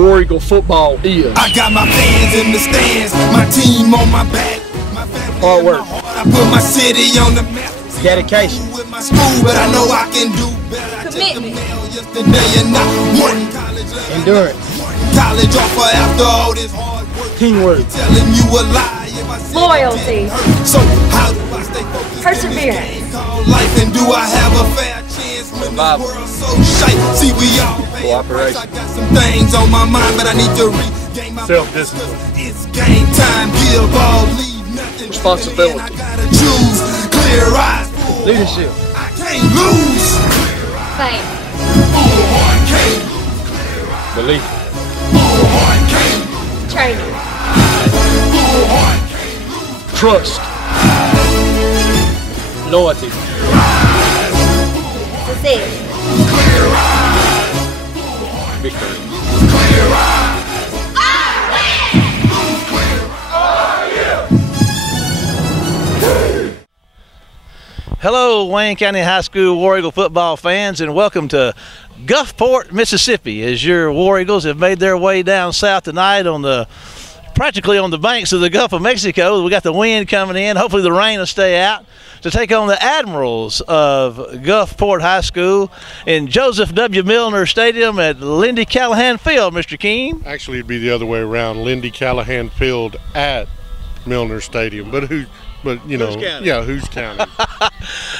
War Eagle football is. I got my fans in the stands, my team on my back, my family hard work. I put my city on the map. Dedication. With my school, but I know I can do better. Commitment. Yesterday and not one college. Endurance. College offer after all this hard work. Teamwork. Telling you a lie. Loyalty. So how do I stay focused? Perseverance. Life, and do I have a fair chance when the world's so shite? See, we all pay a price. I got some things on my mind, but I need to regain my self-discipline. It's game time. Give all, leave nothing. Responsibility. I gotta choose. Clear eyes. Leadership. I can't lose. Faith. Belief. Training. Trust. Loyalty. Success. Victory. Hello, Wayne County High School War Eagle football fans, and welcome to Gulfport, Mississippi, as your War Eagles have made their way down south tonight on practically on the banks of the Gulf of Mexico. We got the wind coming in. Hopefully the rain will stay out to take on the Admirals of Gulfport High School in Joseph W. Milner Stadium at Lindy Callahan Field, Mr. Keene. Actually, it'd be the other way around. Lindy Callahan Field at Milner Stadium. But you know, who's counting?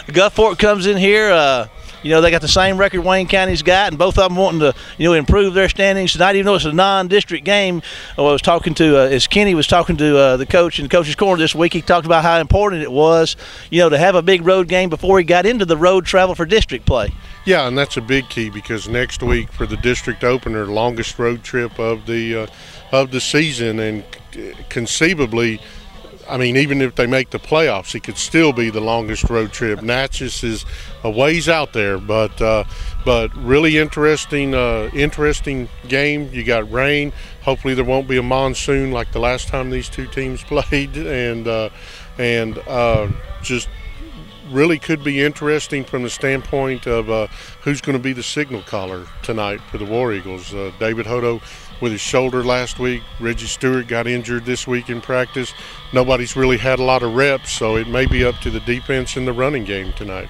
Gulfport comes in here. You know, they got the same record Wayne County's got, and both of them wanting to, improve their standings tonight, even though it's a non-district game. I was talking to, as Kenny was talking to the coach in the Coach's Corner this week, he talked about how important it was, to have a big road game before he got into the road travel for district play. Yeah, and that's a big key because next week for the district opener, longest road trip of the season, and conceivably, I mean, even if they make the playoffs, it could still be the longest road trip. Natchez is a ways out there, but really interesting game. You got rain. Hopefully there won't be a monsoon like the last time these two teams played, and just really could be interesting from the standpoint of who's going to be the signal caller tonight for the War Eagles. David Hodo with his shoulder last week. Reggie Stewart got injured this week in practice. Nobody's really had a lot of reps, so it may be up to the defense in the running game tonight.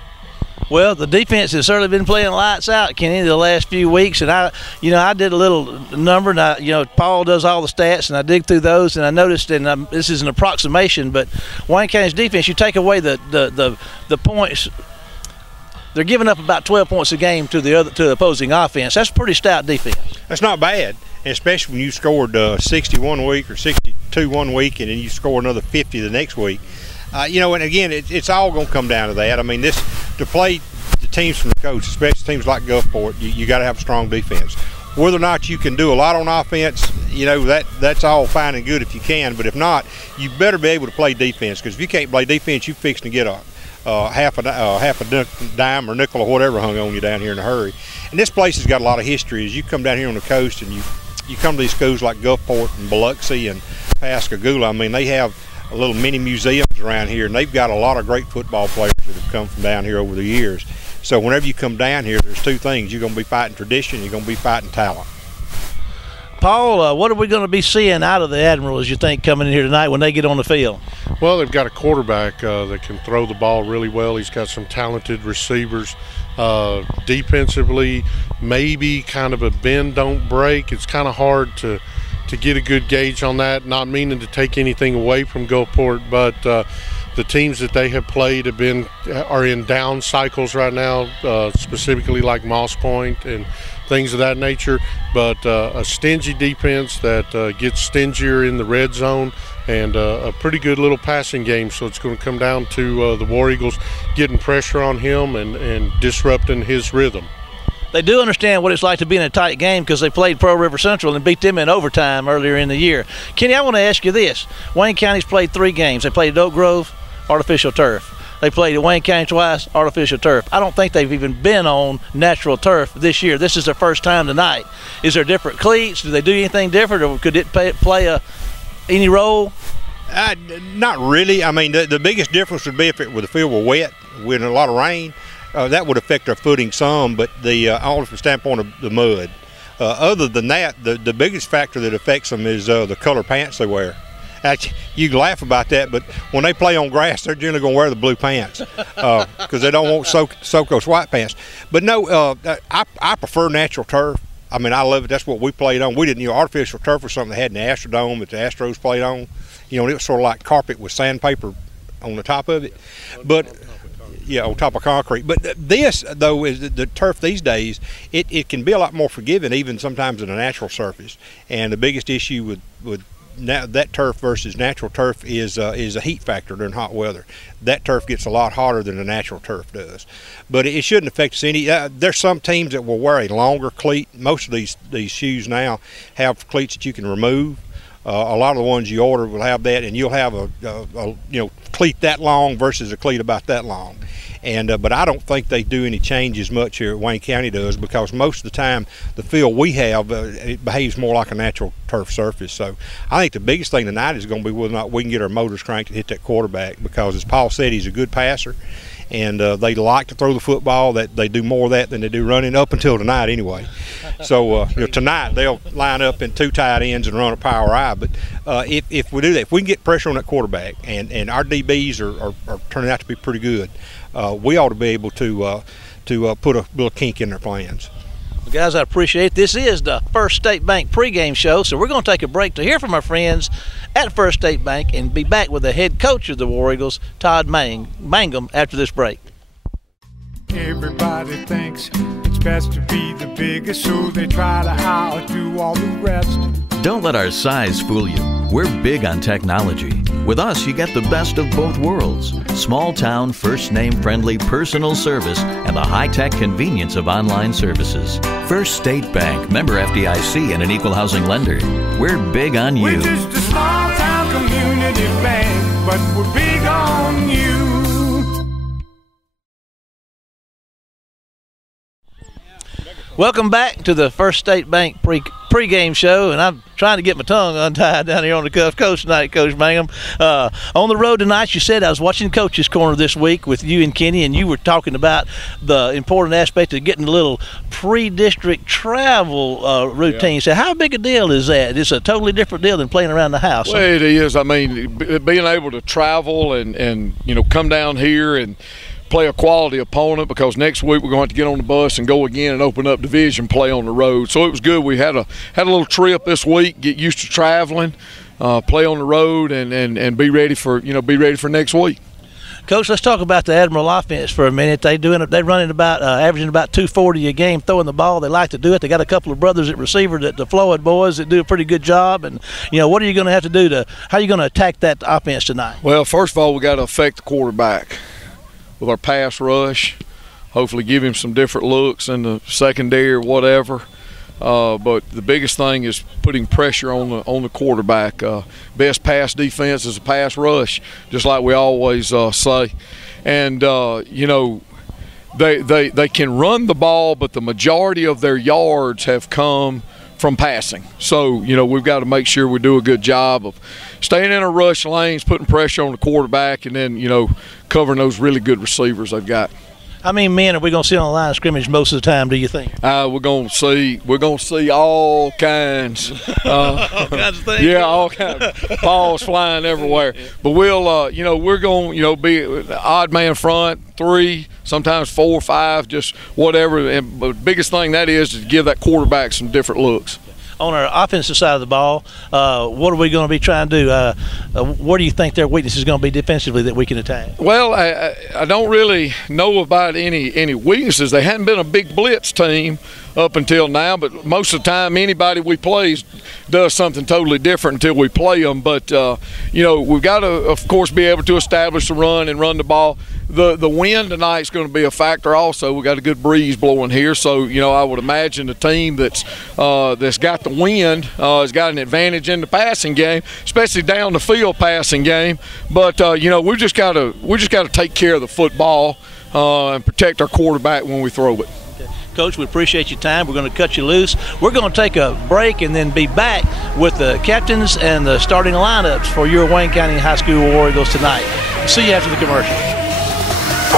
Well, the defense has certainly been playing lights out, Kenny, the last few weeks, and I did a little number, and Paul does all the stats, and I dig through those, and I noticed, and this is an approximation, but Wayne County's defense, you take away the points, they're giving up about 12 points a game to the opposing offense. That's pretty stout defense. That's not bad, especially when you scored 60 one week or 62 one week, and then you score another 50 the next week. And again, it's all going to come down to that. I mean, to play the teams from the coach, especially teams like Gulfport, you got to have a strong defense. Whether or not you can do a lot on offense, that's all fine and good if you can. But if not, you better be able to play defense, because if you can't play defense, you're fixing to get half a dime or nickel or whatever hung on you down here in a hurry. And this place has got a lot of history. As you come down here on the coast and you come to these schools like Gulfport and Biloxi and Pascagoula, I mean, they have a little mini museums around here, and they've got a lot of great football players that have come from down here over the years. So whenever you come down here, there's two things. You're going to be fighting tradition, you're going to be fighting talent. Paul, what are we going to be seeing out of the Admirals, you think, coming in here tonight when they get on the field? Well, they've got a quarterback that can throw the ball really well. He's got some talented receivers. Defensively, maybe kind of a bend, don't break. It's kind of hard to get a good gauge on that, not meaning to take anything away from Gulfport, but the teams that they have played are in down cycles right now, specifically like Moss Point and things of that nature, but a stingy defense that gets stingier in the red zone, and a pretty good little passing game. So it's going to come down to the War Eagles getting pressure on him and disrupting his rhythm. They do understand what it's like to be in a tight game because they played Pearl River Central and beat them in overtime earlier in the year. Kenny, I want to ask you this. Wayne County's played 3 games. They played at Oak Grove, artificial turf. They played at Wayne County twice, artificial turf. I don't think they've even been on natural turf this year. This is their first time tonight. Is there different cleats? Do they do anything different, or could it play any role? Not really. I mean, the biggest difference would be if the field were wet with a lot of rain. That would affect our footing some, but all from the standpoint of the mud. Other than that, the biggest factor that affects them is the color pants they wear. Actually, you can laugh about that, but when they play on grass, they're generally going to wear the blue pants because they don't want soak those white pants. But no, I prefer natural turf. I mean, I love it. That's what we played on. We didn't, artificial turf was something they had in the Astrodome that the Astros played on. And it was sort of like carpet with sandpaper on the top of it. But yeah, on top of concrete. But this, though, is the turf these days, it can be a lot more forgiving even sometimes than a natural surface. And the biggest issue with now that turf versus natural turf is a heat factor during hot weather. That turf gets a lot hotter than the natural turf does, but it shouldn't affect us any. There's some teams that will wear a longer cleat. Most of these shoes now have cleats that you can remove. A lot of the ones you order will have that, and you'll have a cleat that long versus a cleat about that long. And but I don't think they do any changes much here at Wayne County does, because most of the time the field we have it behaves more like a natural turf surface. So I think the biggest thing tonight is going to be whether or not we can get our motors cranked and hit that quarterback, because as Paul said, he's a good passer, and they like to throw the football. That they do more of that than they do running, up until tonight anyway. So tonight they'll line up in 2 tight ends and run a power I. But if we do that, if we can get pressure on that quarterback, and our DBs are turning out to be pretty good, we ought to be able to put a little kink in their plans. Well, guys, I appreciate it. This is the First State Bank pregame show, so we're going to take a break to hear from our friends at First State Bank and be back with the head coach of the War Eagles, Todd Mangum, after this break. Everybody thinks it's best to be the biggest, so they try to outdo all the rest. Don't let our size fool you. We're big on technology. With us, you get the best of both worlds. Small town, first name friendly personal service and the high-tech convenience of online services. First State Bank, member FDIC and an equal housing lender. We're big on you. We're just a small town community bank, but we're big on you. Welcome back to the First State Bank pregame show, and I'm trying to get my tongue untied down here on the Cuff Coast tonight, Coach Mangum. On the road tonight, you said, I was watching Coach's Corner this week with you and Kenny, and you were talking about the important aspect of getting a little pre-district travel routine. Yeah. So how big a deal is that? It's a totally different deal than playing around the house. Well, it is. I mean, being able to travel and come down here and play a quality opponent, because next week we're going to have to get on the bus and go again and open up division play on the road. So it was good. We had a little trip this week, get used to traveling, play on the road, and be ready for next week. Coach, let's talk about the Admiral offense for a minute. They're running about averaging about 240 a game throwing the ball. They like to do it. They got a couple of brothers at receiver, the Floyd boys, that do a pretty good job. And what are you going to have to do how are you going to attack that offense tonight? Well, first of all, we got to affect the quarterback with our pass rush, hopefully give him some different looks in the secondary or whatever. But the biggest thing is putting pressure on the quarterback. Best pass defense is a pass rush, just like we always say. And they can run the ball, but the majority of their yards have come from passing. So, we've got to make sure we do a good job of staying in our rush lanes, putting pressure on the quarterback, and then, covering those really good receivers they've got. How many men are we going to see on the line of scrimmage most of the time, do you think? We're going to see all kinds. All kinds of things? Yeah, all kinds. Balls flying everywhere. But we'll, we're going to, be odd man front, 3, sometimes 4 or 5, just whatever. And the biggest thing that is to give that quarterback some different looks. On our offensive side of the ball, what are we going to be trying to do? What do you think their weakness is going to be defensively that we can attack? Well, I don't really know about any weaknesses. They hadn't been a big blitz team up until now, but most of the time anybody we play does something totally different until we play them. But, we've got to, of course, be able to establish the run and run the ball. The wind tonight is going to be a factor also. We got a good breeze blowing here, so I would imagine the team that's got the wind has got an advantage in the passing game, especially down the field passing game. But we just got to take care of the football and protect our quarterback when we throw it. Coach, we appreciate your time. We're going to cut you loose. We're going to take a break and then be back with the captains and the starting lineups for your Wayne County High School War Eagles tonight. See you after the commercial.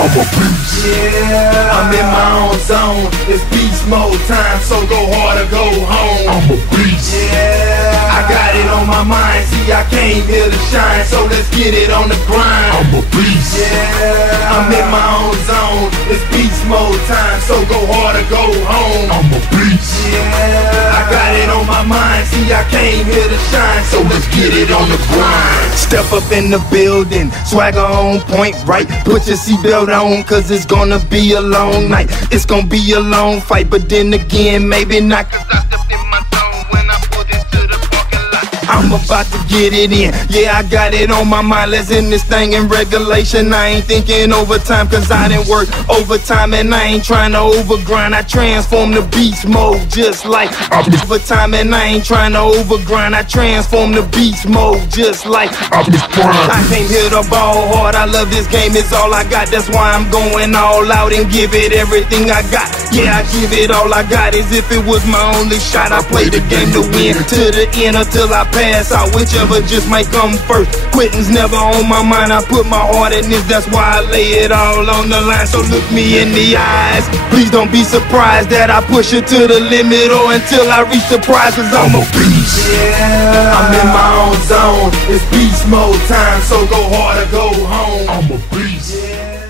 I'm a beast. Yeah, I'm in my own zone. It's beast mode time, so go hard or go home. I'm a beast. Yeah, I got it on my mind. See, I came here to shine, so let's get it on the grind. I'm a beast. Yeah, I'm in my own zone. It's beast mode time, so go hard or go home. I'm a beast. Yeah, I got it on my mind. See, I came here to shine, so let's get it on the grind. Step up in the building, swagger on point, right? Put your seatbelt on, cause it's gonna be a long night. It's gonna be a long fight, but then again, maybe not, cause I stepped in my zone when I put into the parking lot. I'm about to get it in, yeah, I got it on my mind. Let's end this thing in regulation. I ain't thinking overtime, cause I didn't work overtime, and I ain't trying to overgrind. I transform the beast mode just like overtime, and I ain't trying to overgrind. I transform the beast mode just like I came here to ball hard. I love this game, it's all I got. That's why I'm going all out and give it everything I got. Yeah, I give it all I got, as if it was my only shot. I play the game to win, to the end until I pass out, whichever just might come first. Quitting's never on my mind. I put my heart in this, that's why I lay it all on the line. So look me in the eyes, please don't be surprised that I push it to the limit or until I reach the prize, cause I'm a beast. Yeah, I'm in my own zone. It's beast mode time, so go hard or go home. I'm a beast. Yeah.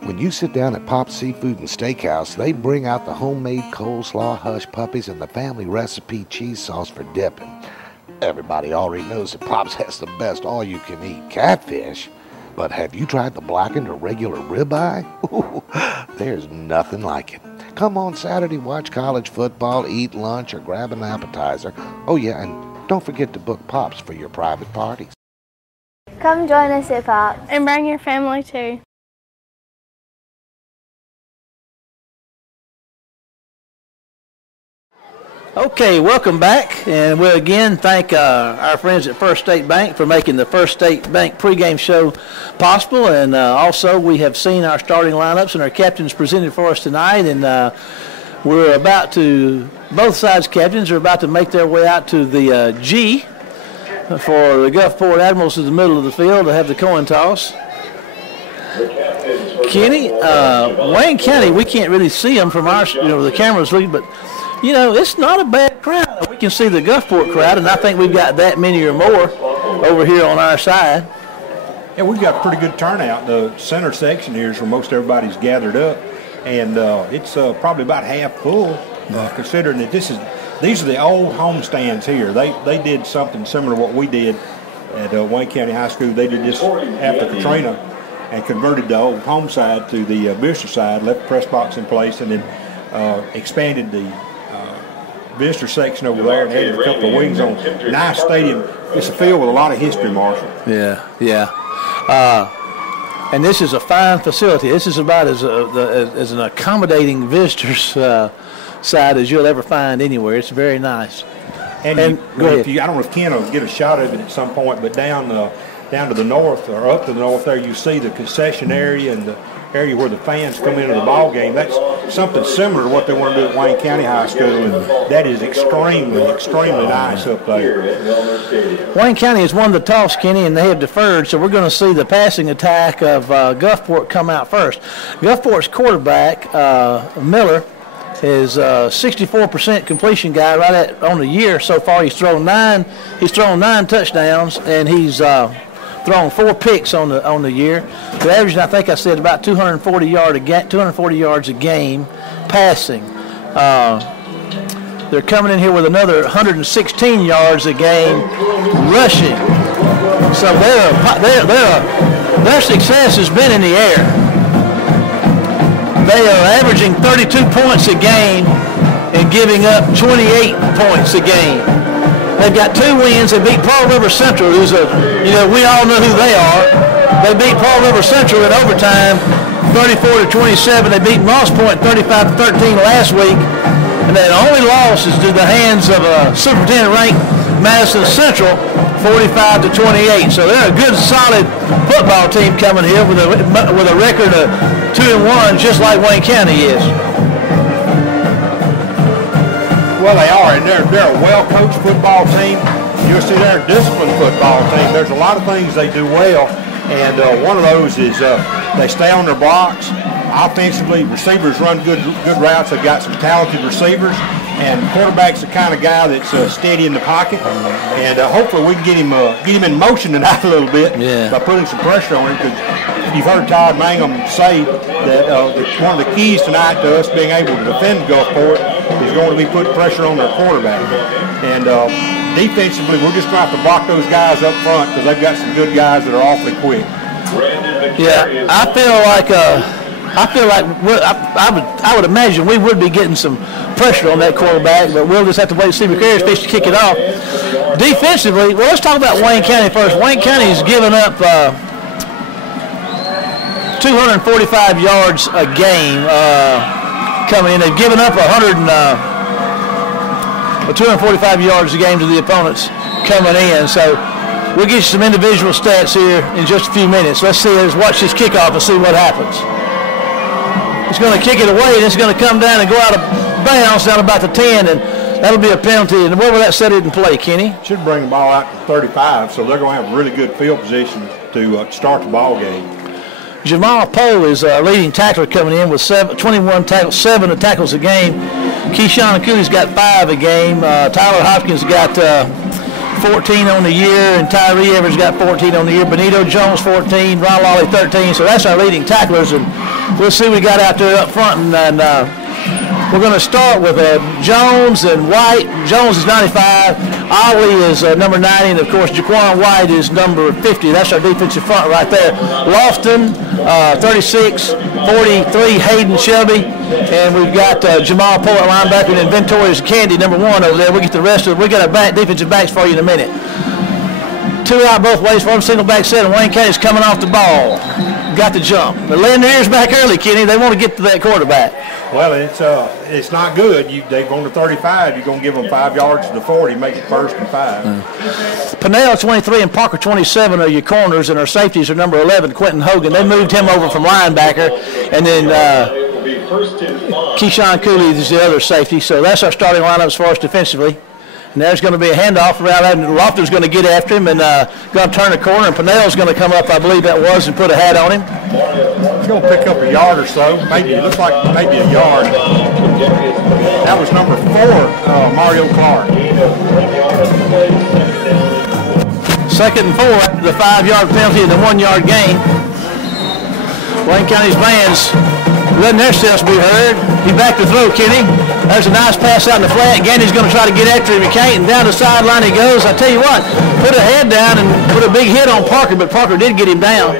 When you sit down at Pop's Seafood and Steakhouse, they bring out the homemade coleslaw, hush puppies, and the family recipe cheese sauce for dipping. Everybody already knows that Pop's has the best all-you-can-eat catfish. But have you tried the blackened or regular ribeye? Ooh, there's nothing like it. Come on Saturday, watch college football, eat lunch, or grab an appetizer. Oh yeah, and don't forget to book Pops for your private parties. Come join us at Pops. And bring your family too. Okay, welcome back, and we'll again thank our friends at First State Bank for making the First State Bank pregame show possible, and also we have seen our starting lineups and our captains presented for us tonight, and we're about to, both sides captains are about to make their way out to the G for the Gulfport Admirals in the middle of the field to have the coin toss. Kenny, Wayne County, we can't really see them from our, the cameras, but you know, it's not a bad crowd. We can see the Gulfport crowd, and I think we've got that many or more over here on our side. Yeah, we've got pretty good turnout. The center section here is where most everybody's gathered up, and it's probably about half full, considering that these are the old home stands here. They did something similar to what we did at Wayne County High School. They did this after Katrina and converted the old home side to the visitor side, left the press box in place, and then expanded the visitor section over there and added a couple of wings on. Nice stadium. It's a field with a lot of history, Marshall. Yeah. And this is a fine facility. This is about as an accommodating visitors side as you'll ever find anywhere. It's very nice. And I don't know if Ken will get a shot of it at some point, but down to the north or up to the north there, you see the concession area and the area where the fans come into the ball game. That's something similar to what they want to do at Wayne County High School, and that is extremely nice up there. Wayne County has won the toss, Kenny, and they have deferred, so we're going to see the passing attack of Gulfport come out first. Gulfport's quarterback, Miller, is 64% completion guy on the year so far. He's thrown nine touchdowns, and he's thrown 4 picks on the year. They're averaging, I think I said, about 240 yards a game passing. They're coming in here with another 116 yards a game rushing. So their success has been in the air. They are averaging 32 points a game and giving up 28 points a game. They've got 2 wins. They beat Pearl River Central, who's we all know who they are. They beat Pearl River Central in overtime, 34-27. They beat Moss Point 35-13 last week. And their only loss is to the hands of a superintendent-ranked Madison Central, 45-28. So they're a good, solid football team coming here with a record of 2-1, just like Wayne County is. Well, they are, and they're a well-coached football team. you'll see their disciplined football team. There's a lot of things they do well, and one of those is they stay on their blocks. Offensively, receivers run good routes. They've got some talented receivers, and quarterback's the kind of guy that's steady in the pocket. And hopefully we can get him in motion tonight a little bit by putting some pressure on him. Because you've heard Todd Mangum say that one of the keys tonight to us being able to defend Gulfport is going to be putting pressure on their quarterback. And defensively, we're just going to have to block those guys up front because they've got some good guys that are awfully quick. Yeah, I feel like I would imagine we would be getting some pressure on that quarterback, but we'll just have to wait and see. McCary's supposed to kick it off. Defensively, well, let's talk about Wayne County first. Wayne County's given up 245 yards a game coming in. They've given up 245 yards a game to the opponents coming in. So we'll get you some individual stats here in just a few minutes. Let's watch this kickoff and see what happens. He's going to kick it away, and it's going to come down and go out of bounds down about the 10, and that'll be a penalty. And where will that set it in play, Kenny? Should bring the ball out to 35, so they're going to have really good field position to start the ball game. Jamal Poe is leading tackler coming in with 21 tackles, 7 tackles a game. Keyshawn Cooley's got 5 a game. Tyler Hopkins got 14 on the year, and Tyree Evers got 14 on the year. Benito Jones 14, Ron Lawley 13. So that's our leading tacklers, and we'll see what we got out there up front. And we're going to start with Jones and White. Jones is 95. Ollie is number 90, and of course Jaquan White is number 50. That's our defensive front right there. Lofton, 36, 43, Hayden Shelby, and we've got Jamal Poe at linebacker, and Ventorius Candy, number 1 over there. We'll get the rest of it. We got our defensive backs for you in a minute. 2 out both ways for them, single back set, and Wayne County's coming off the ball. Got the jump. They're laying their ears back early, Kenny. They want to get to that quarterback. Well, it's not good. They've gone to 35. You're going to give them 5 yards to the 40, make it 1st and 5. Pennell 23 and Parker 27 are your corners, and our safeties are number 11, Quentin Hogan. They moved him over from linebacker, and then Keyshawn Cooley is the other safety. So that's our starting lineup as far as defensively. And there's going to be a handoff around that, and Lofton's going to get after him and going to turn the corner, and Pennell's going to come up, I believe that was, and put a hat on him. He's going to pick up a yard or so. Maybe it looks like maybe a yard. That was number 4, Mario Clark. 2nd and 4 after the 5-yard penalty and the 1-yard gain. Wayne County's bands letting themselves be heard. He back to throw, Kenny. There's a nice pass out in the flat. Gandy's going to try to get after him. He can't, and down the sideline he goes. I tell you what, put a head down and put a big hit on Parker, but Parker did get him down.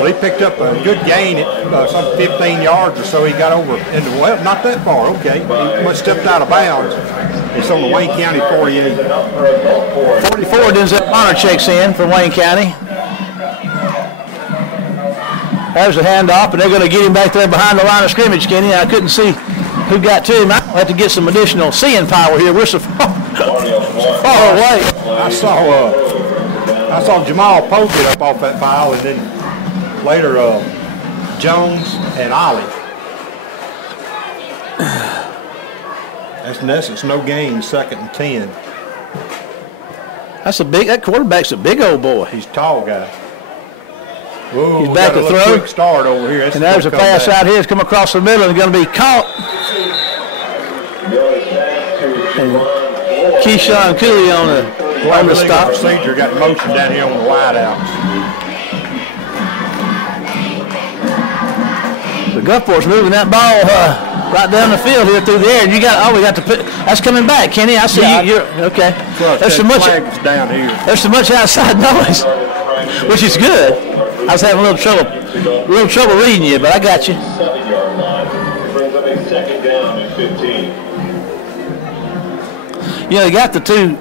Well, he picked up a good gain at some 15 yards or so. He got over into, well, not that far, okay. He stepped out of bounds. It's on the Wayne County 48. 44 Denzel Bonner checks in for Wayne County. There's a handoff, and they're going to get him back there behind the line of scrimmage, Kenny. I couldn't see who got to him. I'll have to get some additional seeing power here. We're so far away. I saw Jamal Poe get up off that pile, and then later Jones and Ollie. That's in essence no gain, 2nd and 10. That quarterback's a big old boy. He's a tall guy. Ooh, he's back to throw. Quick start over here. And there's a pass out here. It's come across the middle and going to be caught. And Keyshawn Cooley on the stop. Procedure got motion down here on the wideouts. The Gulfport's moving that ball right down the field here through the air. And we got to put. That's coming back, Kenny. I see you're okay. There's so much down here. There's so much outside noise, which is good. I was having a little trouble reading you, but I got you. 7-yard line. Brings up a 2nd down and 15. You know, they got the 2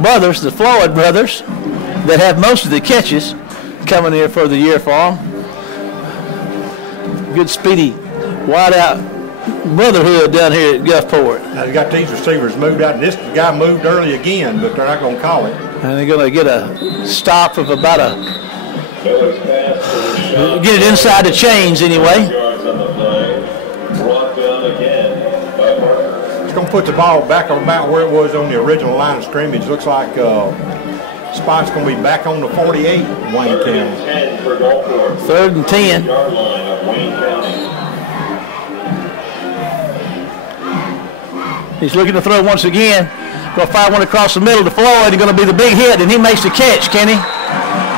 brothers, the Floyd brothers, that have most of the catches coming here for the year for them. Good, speedy, wide-out brotherhood down here at Gulfport. Now they got these receivers moved out, and this guy moved early again, but they're not going to call it. And they're going to get a stop of about get it inside the chains anyway. It's going to That puts the ball back about where it was on the original line of scrimmage. Looks like spot's going to be back on the 48, Wayne County. 3rd and 10. He's looking to throw once again. Going to fire one across the middle to Floyd. He's going to be the big hit, and he makes the catch, Kenny.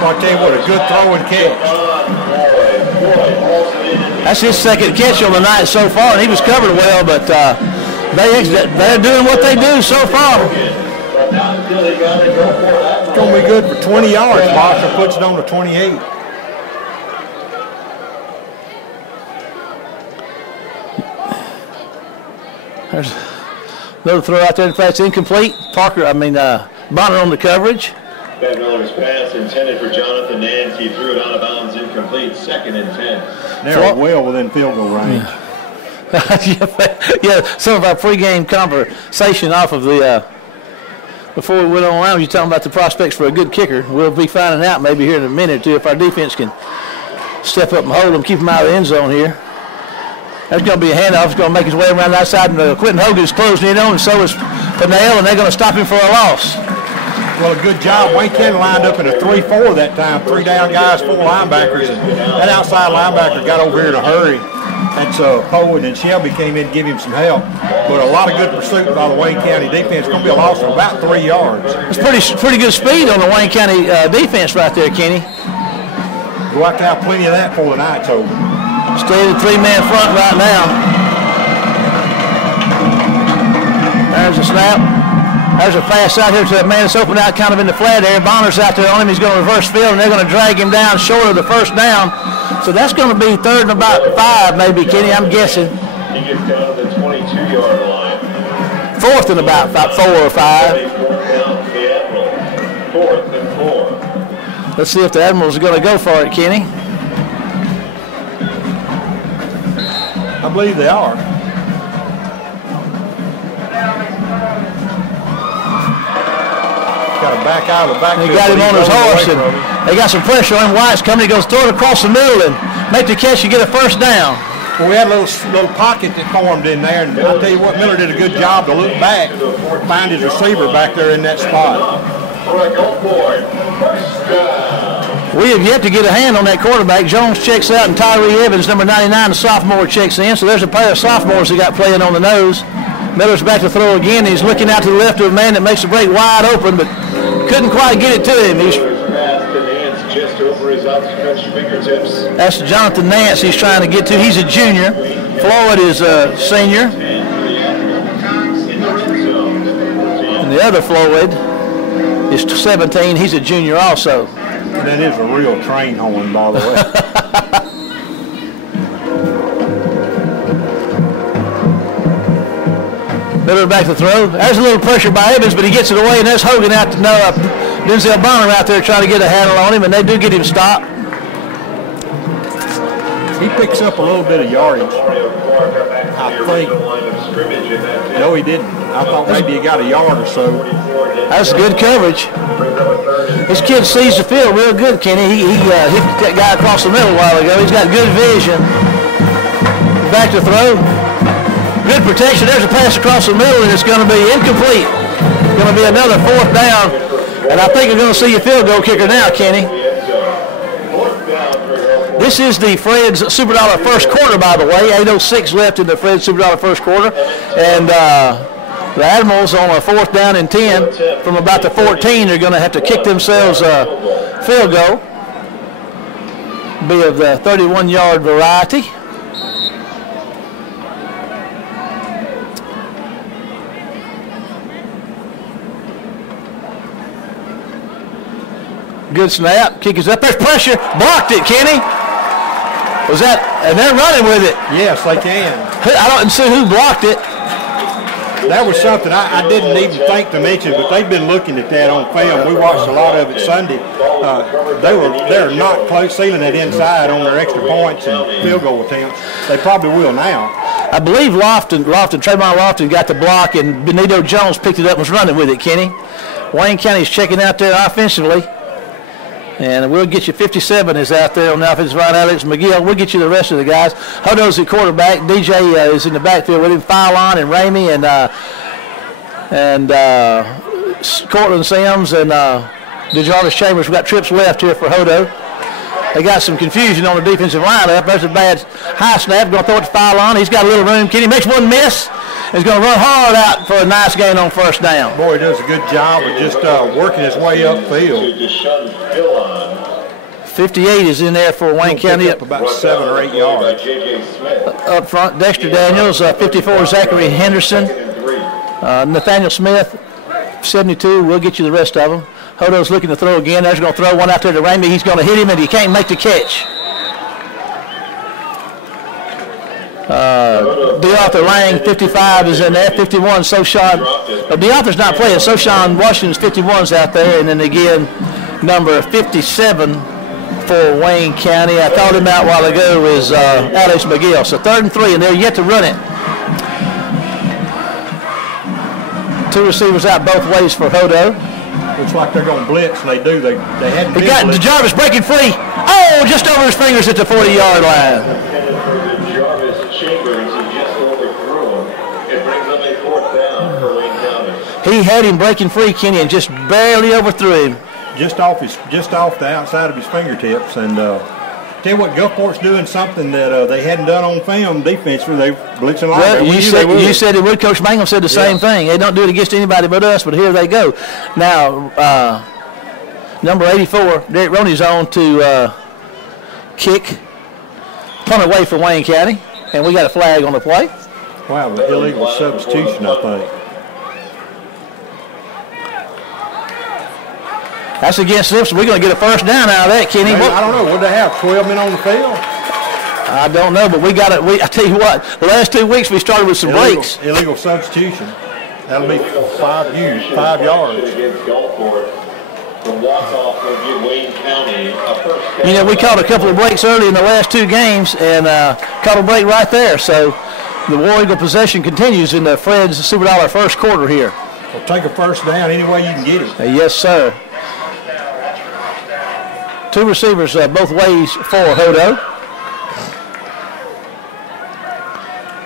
Well, I tell you what, a good throw and catch. That's his second catch on the night so far, and he was covered well, but they're doing what they do so far. It's going to be good for 20 yards. Boxer puts it on the 28. There's another throw out there. In fact, it's incomplete. Bonner on the coverage. Miller's pass intended for Jonathan Nance. He threw it out of bounds, incomplete. 2nd and 10. They're well within field goal range. Yeah, some of our pregame conversation off of the before we went on around, you're talking about the prospects for a good kicker. We'll be finding out maybe here in a minute or two if our defense can step up and hold them, keep them out of the end zone here. There's going to be a handoff. It's going to make his way around the outside, and Quentin Hogan is closing in on, and so is Pennell, and they're going to stop him for a loss. Well, a good job. Wayne County lined up in a 3-4 that time. 3 down guys, 4 linebackers, and that outside linebacker got over here in a hurry. That's Poe, and then Shelby came in to give him some help. But a lot of good pursuit by the Wayne County defense. It's going to be a loss of about 3 yards. It's pretty good speed on the Wayne County defense right there, Kenny. We'll have to have plenty of that before the night's over. Stay in the 3-man front right now. There's a snap. There's a pass out here to that man that's open out kind of in the flat area. Bonner's out there on him. He's going to reverse field, and they're going to drag him down short of the first down. So that's going to be 3rd and about 5 maybe, Kenny, I'm guessing. He gets down to the 22-yard line. 4th and about 4 or 5. 4th and 4. Let's see if the Admirals are going to go for it, Kenny. I believe they are. Got to back out of the backfield. He got him on his horse, and they got some pressure on him. Wyatt's coming. He goes throw it across the middle and make the catch. You get a first down. Well, we had a little pocket that formed in there, and I'll tell you what, Miller did a good job to look back, find his receiver back there in that spot. We have yet to get a hand on that quarterback. Jones checks out, and Tyree Evans, number 99, the sophomore, checks in. So there's a pair of sophomores that got playing on the nose. Miller's back to throw again. He's looking out to the left of a man that makes the break wide open, but couldn't quite get it to him. That's Jonathan Nance he's trying to get to. He's a junior. Floyd is a senior. And the other Floyd is 17. He's a junior also. That is a real train horn, by the way. Miller back to throw. There's a little pressure by Evans, but he gets it away, and there's Hogan out to Denzel Bonner out there trying to get a handle on him, and they do get him stopped. He picks up a little bit of yardage, I think. No, he didn't. I thought maybe he got a yard or so. That's good coverage. This kid sees the field real good, Kenny. He hit that guy across the middle a while ago. He's got good vision. Back to throw. Good protection. There's a pass across the middle, and it's going to be incomplete. It's going to be another 4th down, and I think you're going to see a field goal kicker now, Kenny. This is the Fred's Super Dollar first quarter, by the way. 8:06 left in the Fred's Super Dollar first quarter, and the Admirals on a 4th down and 10 from about the 14 are going to have to kick themselves a field goal. Be of the 31-yard variety. Good snap. Kick is up. There's pressure. Blocked it, Kenny. Was that? And they're running with it. Yes, they can. I don't see who blocked it. That was something I didn't even think to mention, but they've been looking at that on film. We watched a lot of it Sunday. They're not close sealing it inside on their extra points and field goal attempts. They probably will now. I believe Trayvon Lofton got the block, and Benito Jones picked it up and was running with it, Kenny. Wayne County's checking out there offensively. And we'll get you 57 is out there on the offensive line. Alex McGill. We'll get you the rest of the guys. Hodo's at quarterback. DJ is in the backfield with him. Phylon and Ramey and Cortland Sims and DeJarvis Chambers. We've got trips left here for Hodo. They got some confusion on the defensive line up. There's a bad high snap. Going to throw it to Phylon. He's got a little room. Kenny makes one miss. He's going to run hard out for a nice gain on first down. Boy, he does a good job of just working his way upfield. 58 is in there for Wayne County. Up about 7 or 8 yards. Up front, Dexter Daniels, 54, Zachary Henderson, Nathaniel Smith, 72. We'll get you the rest of them. Hodo's looking to throw again. There's going to throw one out there to Ramey. He's going to hit him, and he can't make the catch. DeArthur Lang, 55, is in there. 51, Soshan. DeArthur's not playing. Soshan Washington's 51's out there. And then again, number 57 for Wayne County. I called him out a while ago is Alex McGill. So 3rd and 3, and they're yet to run it. 2 receivers out both ways for Hodo. Looks like they're going to blitz, and they do. They hadn't been He got DeJarvis breaking free. Oh, just over his fingers at the 40-yard line. He had him breaking free, Kenny, and just barely overthrew him. Just off the outside of his fingertips. And tell you what, Gulfport's doing something that they hadn't done on film defensively. They blitzing like well, you said it would. Coach Mangum said the same thing. They don't do it against anybody but us, but here they go. Now, number 84, Derek Roney's on to kick, punt away for Wayne County, and we got a flag on the play. Wow, the illegal substitution, I think. That's against Simpson. We're going to get a first down out of that, Kenny. I don't know. What do they have, 12 men on the field? I don't know, but we got it. I tell you what, the last 2 weeks we started with some breaks. Illegal substitution. That'll be 5 yards. Against Gulfport. From walk-off will give Wayne County a first down. You know, we caught a couple of breaks early in the last 2 games and caught a break right there. So the War Eagle possession continues in the Fred's Super Dollar first quarter here. Well, take a first down any way you can get it. Yes, sir. 2 receivers both ways for Hodo.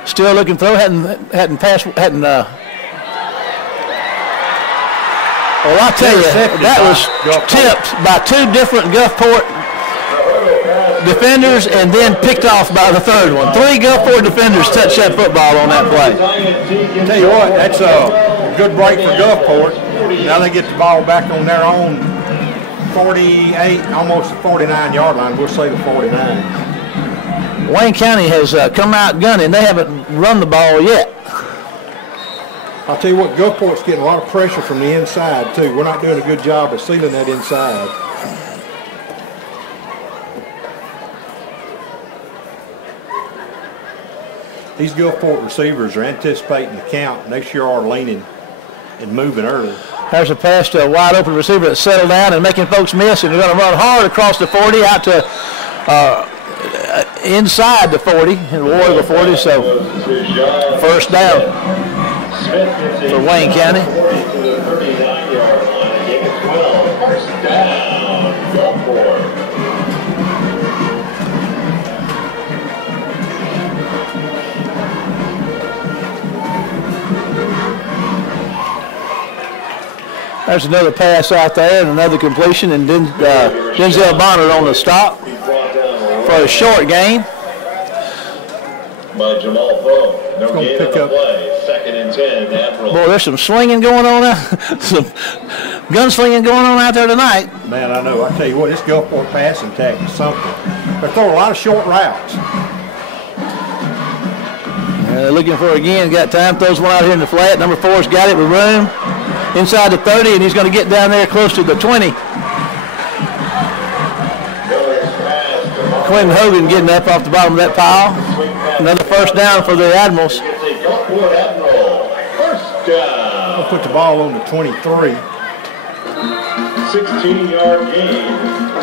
Still looking through. Hadn't passed. Well, I'll tell you, that was tipped by 2 different Gulfport defenders and then picked off by the 3rd one. 3 Gulfport defenders touched that football on that play. I'll tell you what, that's a good break for Gulfport. Now they get the ball back on their own 48, almost the 49-yard line. We'll say the 49. Wayne County has come out gunning. They haven't run the ball yet. I'll tell you what, Gulfport's getting a lot of pressure from the inside, too. We're not doing a good job of sealing that inside. These Gulfport receivers are anticipating the count, and they sure are leaning and moving early. There's a pass to a wide open receiver that's settled down and making folks miss, and they're going to run hard across the 40 out to inside the 40, in the War Eagle 40, so first down for Wayne County. There's another pass out there and another completion, and then Denzel Bonner on the stop for a short gain. By Jamal Poe. No gain on the play. 2nd and 10. Admirals. Boy, there's some slinging going on out, some gunslinging going on out there tonight. Man, I know. I tell you what, this Gulfport passing attack is something. They throw a lot of short routes. Looking for it again. Got time. Throws one out here in the flat. Number 4's got it with room. Inside the 30, and he's going to get down there close to the 20. Quentin Hogan getting up off the bottom of that pile. Another first down for the Admirals. I'll put the ball on the 23. 16-yard gain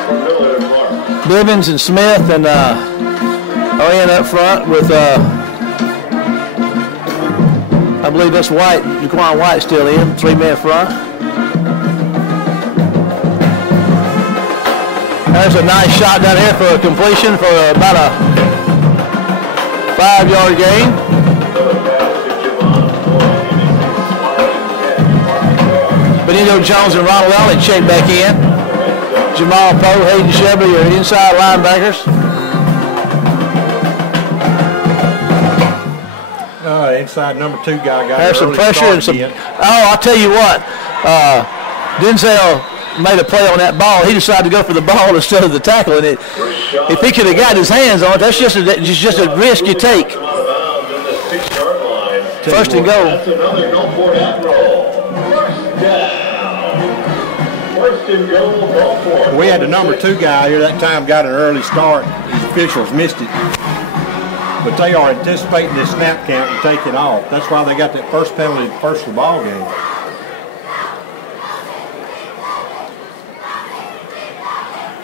for Miller and Clark. Bivens and Smith and are in up front with, I believe that's White, Jaquan White still in, 3-man front. There's a nice shot down here for a completion for about a 5-yard gain. Benito Jones and Ronald Elliott check back in. Jamal Poe, Hayden Shelby are inside linebackers. Inside number 2 guy got There's some pressure and some. Oh, I'll tell you what. Denzel made a play on that ball. He decided to go for the ball instead of the tackle, and if he could have got his hands on it, that's just a risk you take. First and goal. That's another Gulfport Admiral. First and goal, Gulfport. We had the number 2 guy here that time got an early start. The officials missed it. But they are anticipating this snap count and taking off. That's why they got that first penalty first of the ball game.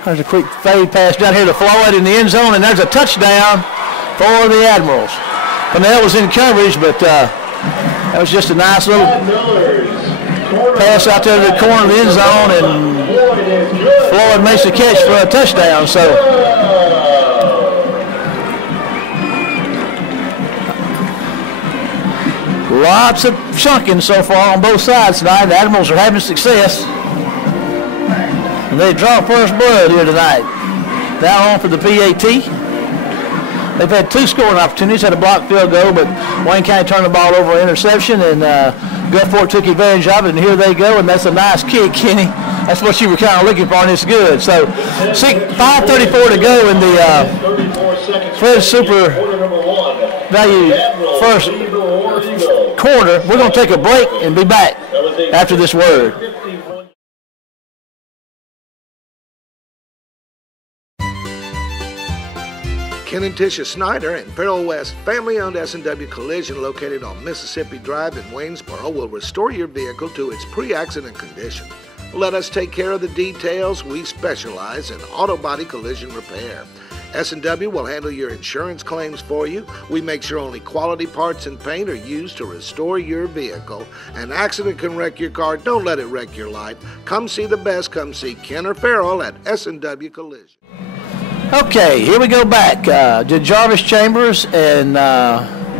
There's a quick fade pass down here to Floyd in the end zone, and there's a touchdown for the Admirals. Pennell was in coverage, but that was just a nice little pass out there to the corner of the end zone, and Floyd makes the catch for a touchdown. So lots of chunking so far on both sides tonight. The Admirals are having success. And they draw first blood here tonight. Now on for the PAT. They've had 2 scoring opportunities, had a blocked field goal, but Wayne County turned the ball over an interception, and Gulfport took advantage of it, and here they go, and that's a nice kick, Kenny. That's what you were kind of looking for, and it's good. So 5:34 to go in the Fred Super Value first quarter. We're going to take a break and be back after this word. Ken and Tisha Snyder and Farrell West family-owned S&W Collision located on Mississippi Drive in Waynesboro will restore your vehicle to its pre-accident condition. Let us take care of the details. We specialize in auto body collision repair. S&W will handle your insurance claims for you. We make sure only quality parts and paint are used to restore your vehicle. An accident can wreck your car. Don't let it wreck your life. Come see the best. Come see Ken or Farrell at S&W Collision. Okay, here we go back. Jarvis Chambers and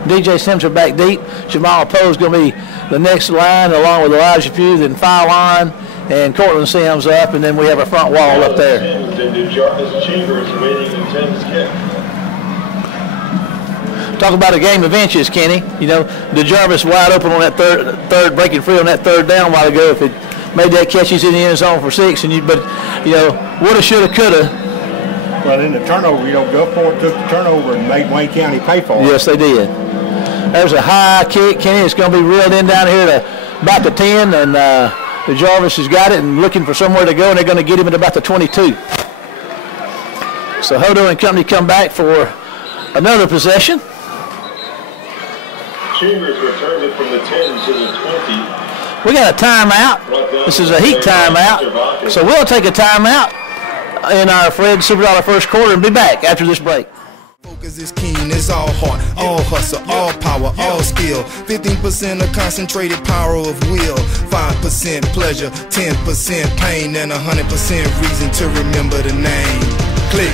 DJ Sims are back deep. Jamal Poe is going to be the next line, along with Elijah Pugh, then Fylon and Cortland Sims up, and then we have a front wall up there. Jarvis Chambers waiting in Tim's kick. Talk about a game of inches, Kenny. You know, Jarvis wide open on that third breaking free on that third down a while ago. If it made that catch, he's in the end zone for 6. But woulda, shoulda, coulda. Well, in the turnover, Gulfport took the turnover and made Wayne County pay for it. Yes, they did. There's a high kick, Kenny. It's going to be reeled in down here to about the 10, and Jarvis has got it and looking for somewhere to go, and they're going to get him at about the 22. So Hodo and company come back for another possession. Chambers returns it from the 10 to the 20. We got a timeout. This is a heat timeout. So we'll take a timeout in our Fred Super Dollar first quarter and be back after this break. Focus is keen, it's all heart, all hustle, all power, all skill. 15% of concentrated power of will, 5% pleasure, 10% pain, and 100% reason to remember the name. Click,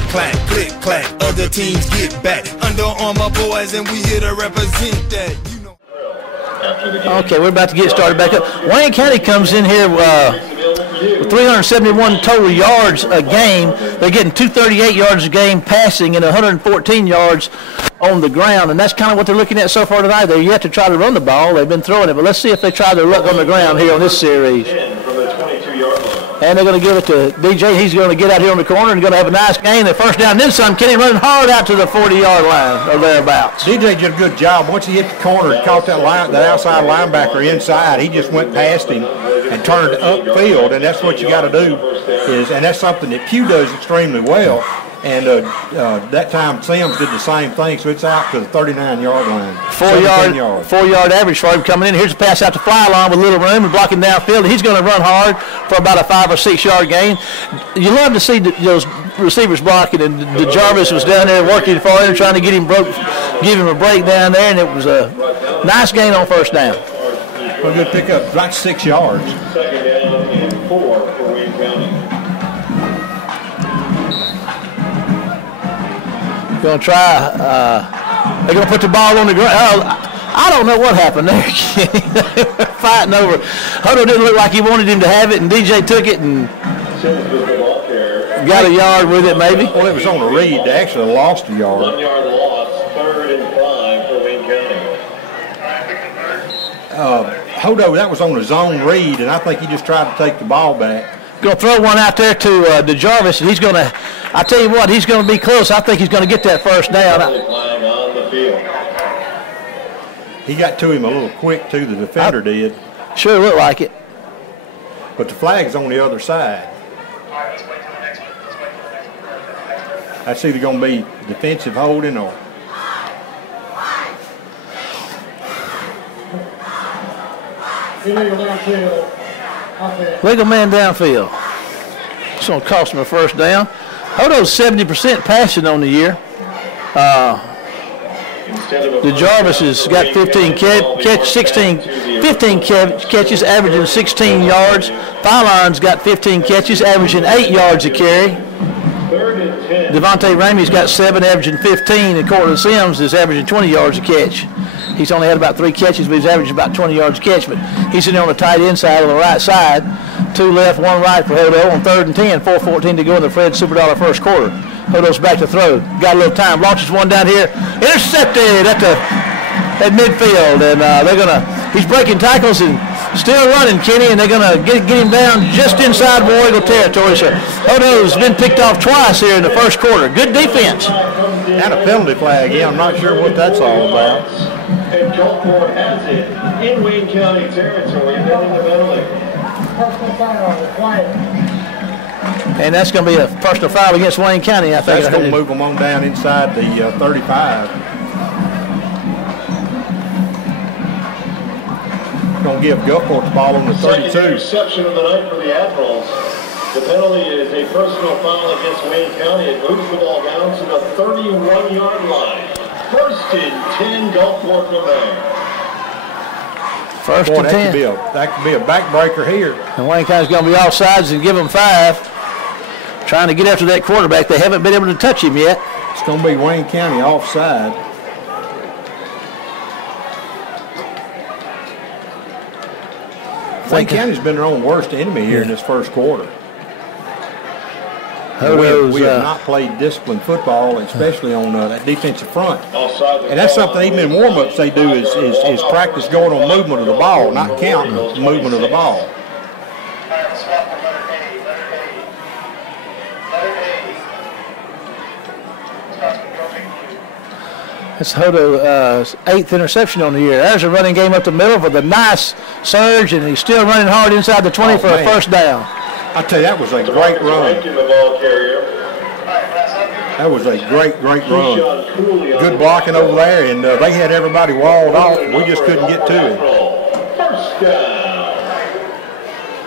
clack, other teams get back. Under Armour boys, and we here to represent that. Okay, we're about to get started back up. Wayne County comes in here with 371 total yards a game. They're getting 238 yards a game passing and 114 yards on the ground, and that's kind of what they're looking at so far tonight. They're yet to try to run the ball. They've been throwing it, but let's see if they try their luck on the ground here on this series. And they're going to give it to DJ. He's going to get out here on the corner and going to have a nice game. The first down, then some. Kenny running hard out to the 40-yard line or thereabouts. DJ did a good job. Once he hit the corner and caught that outside linebacker inside, he just went past him and turned upfield, and that's what you got to do. And that's something that Pugh does extremely well. And that time Sims did the same thing, so it's out to the 39-yard line. 4-yard average for him coming in. Here's a pass out to Fylon with a little room and blocking downfield. He's going to run hard for about a 5 or 6 yard gain. You love to see those receivers blocking, and Jarvis was down there working for him, trying to give him a break down there, and it was a nice gain on first down. A good pickup, right 6 yards. Second down and 4 for Wayne County. Going to try. They're going to put the ball on the ground. I don't know what happened there. Fighting over. Hodo didn't look like he wanted him to have it, and DJ took it and got a yard with it, maybe. Well, it was on a read. They actually lost a yard. 1 yard loss, 3rd and 5 for Wayne County. Hodo, that was on a zone read, and I think he just tried to take the ball back. Going to throw one out there to Jarvis, and he's going to, I tell you what, he's going to be close. I think he's going to get that first down. Flag on the field. He got to him a little quick, too, the defender did. Sure looked like it. But the flag's on the other side. That's either going to be defensive holding or. Legal man downfield. It's going to cost him a first down. Hodo's 70% passing on the year. The Jarvis has got 15 catches, averaging 16 yards. Fyline's got 15 catches, averaging 8 yards a carry. Devontae Ramey's got 7, averaging 15, and Cortland Sims is averaging 20 yards a catch. He's only had about 3 catches, but he's averaging about 20 yards a catch. But he's sitting on the tight end side on the right side. 2 left, 1 right for Hodo on 3rd and 10, 4:14 to go in the Fred Superdollar first quarter. Hodo's back to throw. Got a little time. Launches one down here. Intercepted at midfield, and they're gonna. He's breaking tackles and still running, Kenny, and they're gonna get him down just inside War Eagle territory. So Hodo's been picked off twice here in the first quarter. Good defense. And a penalty flag. Yeah, I'm not sure what that's all about. And Gulfport has it in Wayne County territory, pending the penalty. And that's going to be a personal foul against Wayne County, I think. That's going to move them on down inside the 35. Going to give Gulfport the ball on the 32. Second interception of the night for the Admirals. The penalty is a personal foul against Wayne County. It moves the ball down to the 31-yard line. 1st and 10, Gulfport from there. 1st and 10. That could be a backbreaker here. And Wayne County's going to be offsides and give them 5. Trying to get after that quarterback. They haven't been able to touch him yet. It's going to be Wayne County offside. Wayne County's been their own worst enemy here in this first quarter. We have not played disciplined football, especially on that defensive front. And that's something even in warm-ups they do is practice going on movement of the ball, not counting the movement of the ball. That's Hodo's 8th interception on the year. There's a running game up the middle with a nice surge, and he's still running hard inside the 20 for a first down. I tell you, that was a great run. That was a great run. Good blocking over there, and they had everybody walled off. We just couldn't get to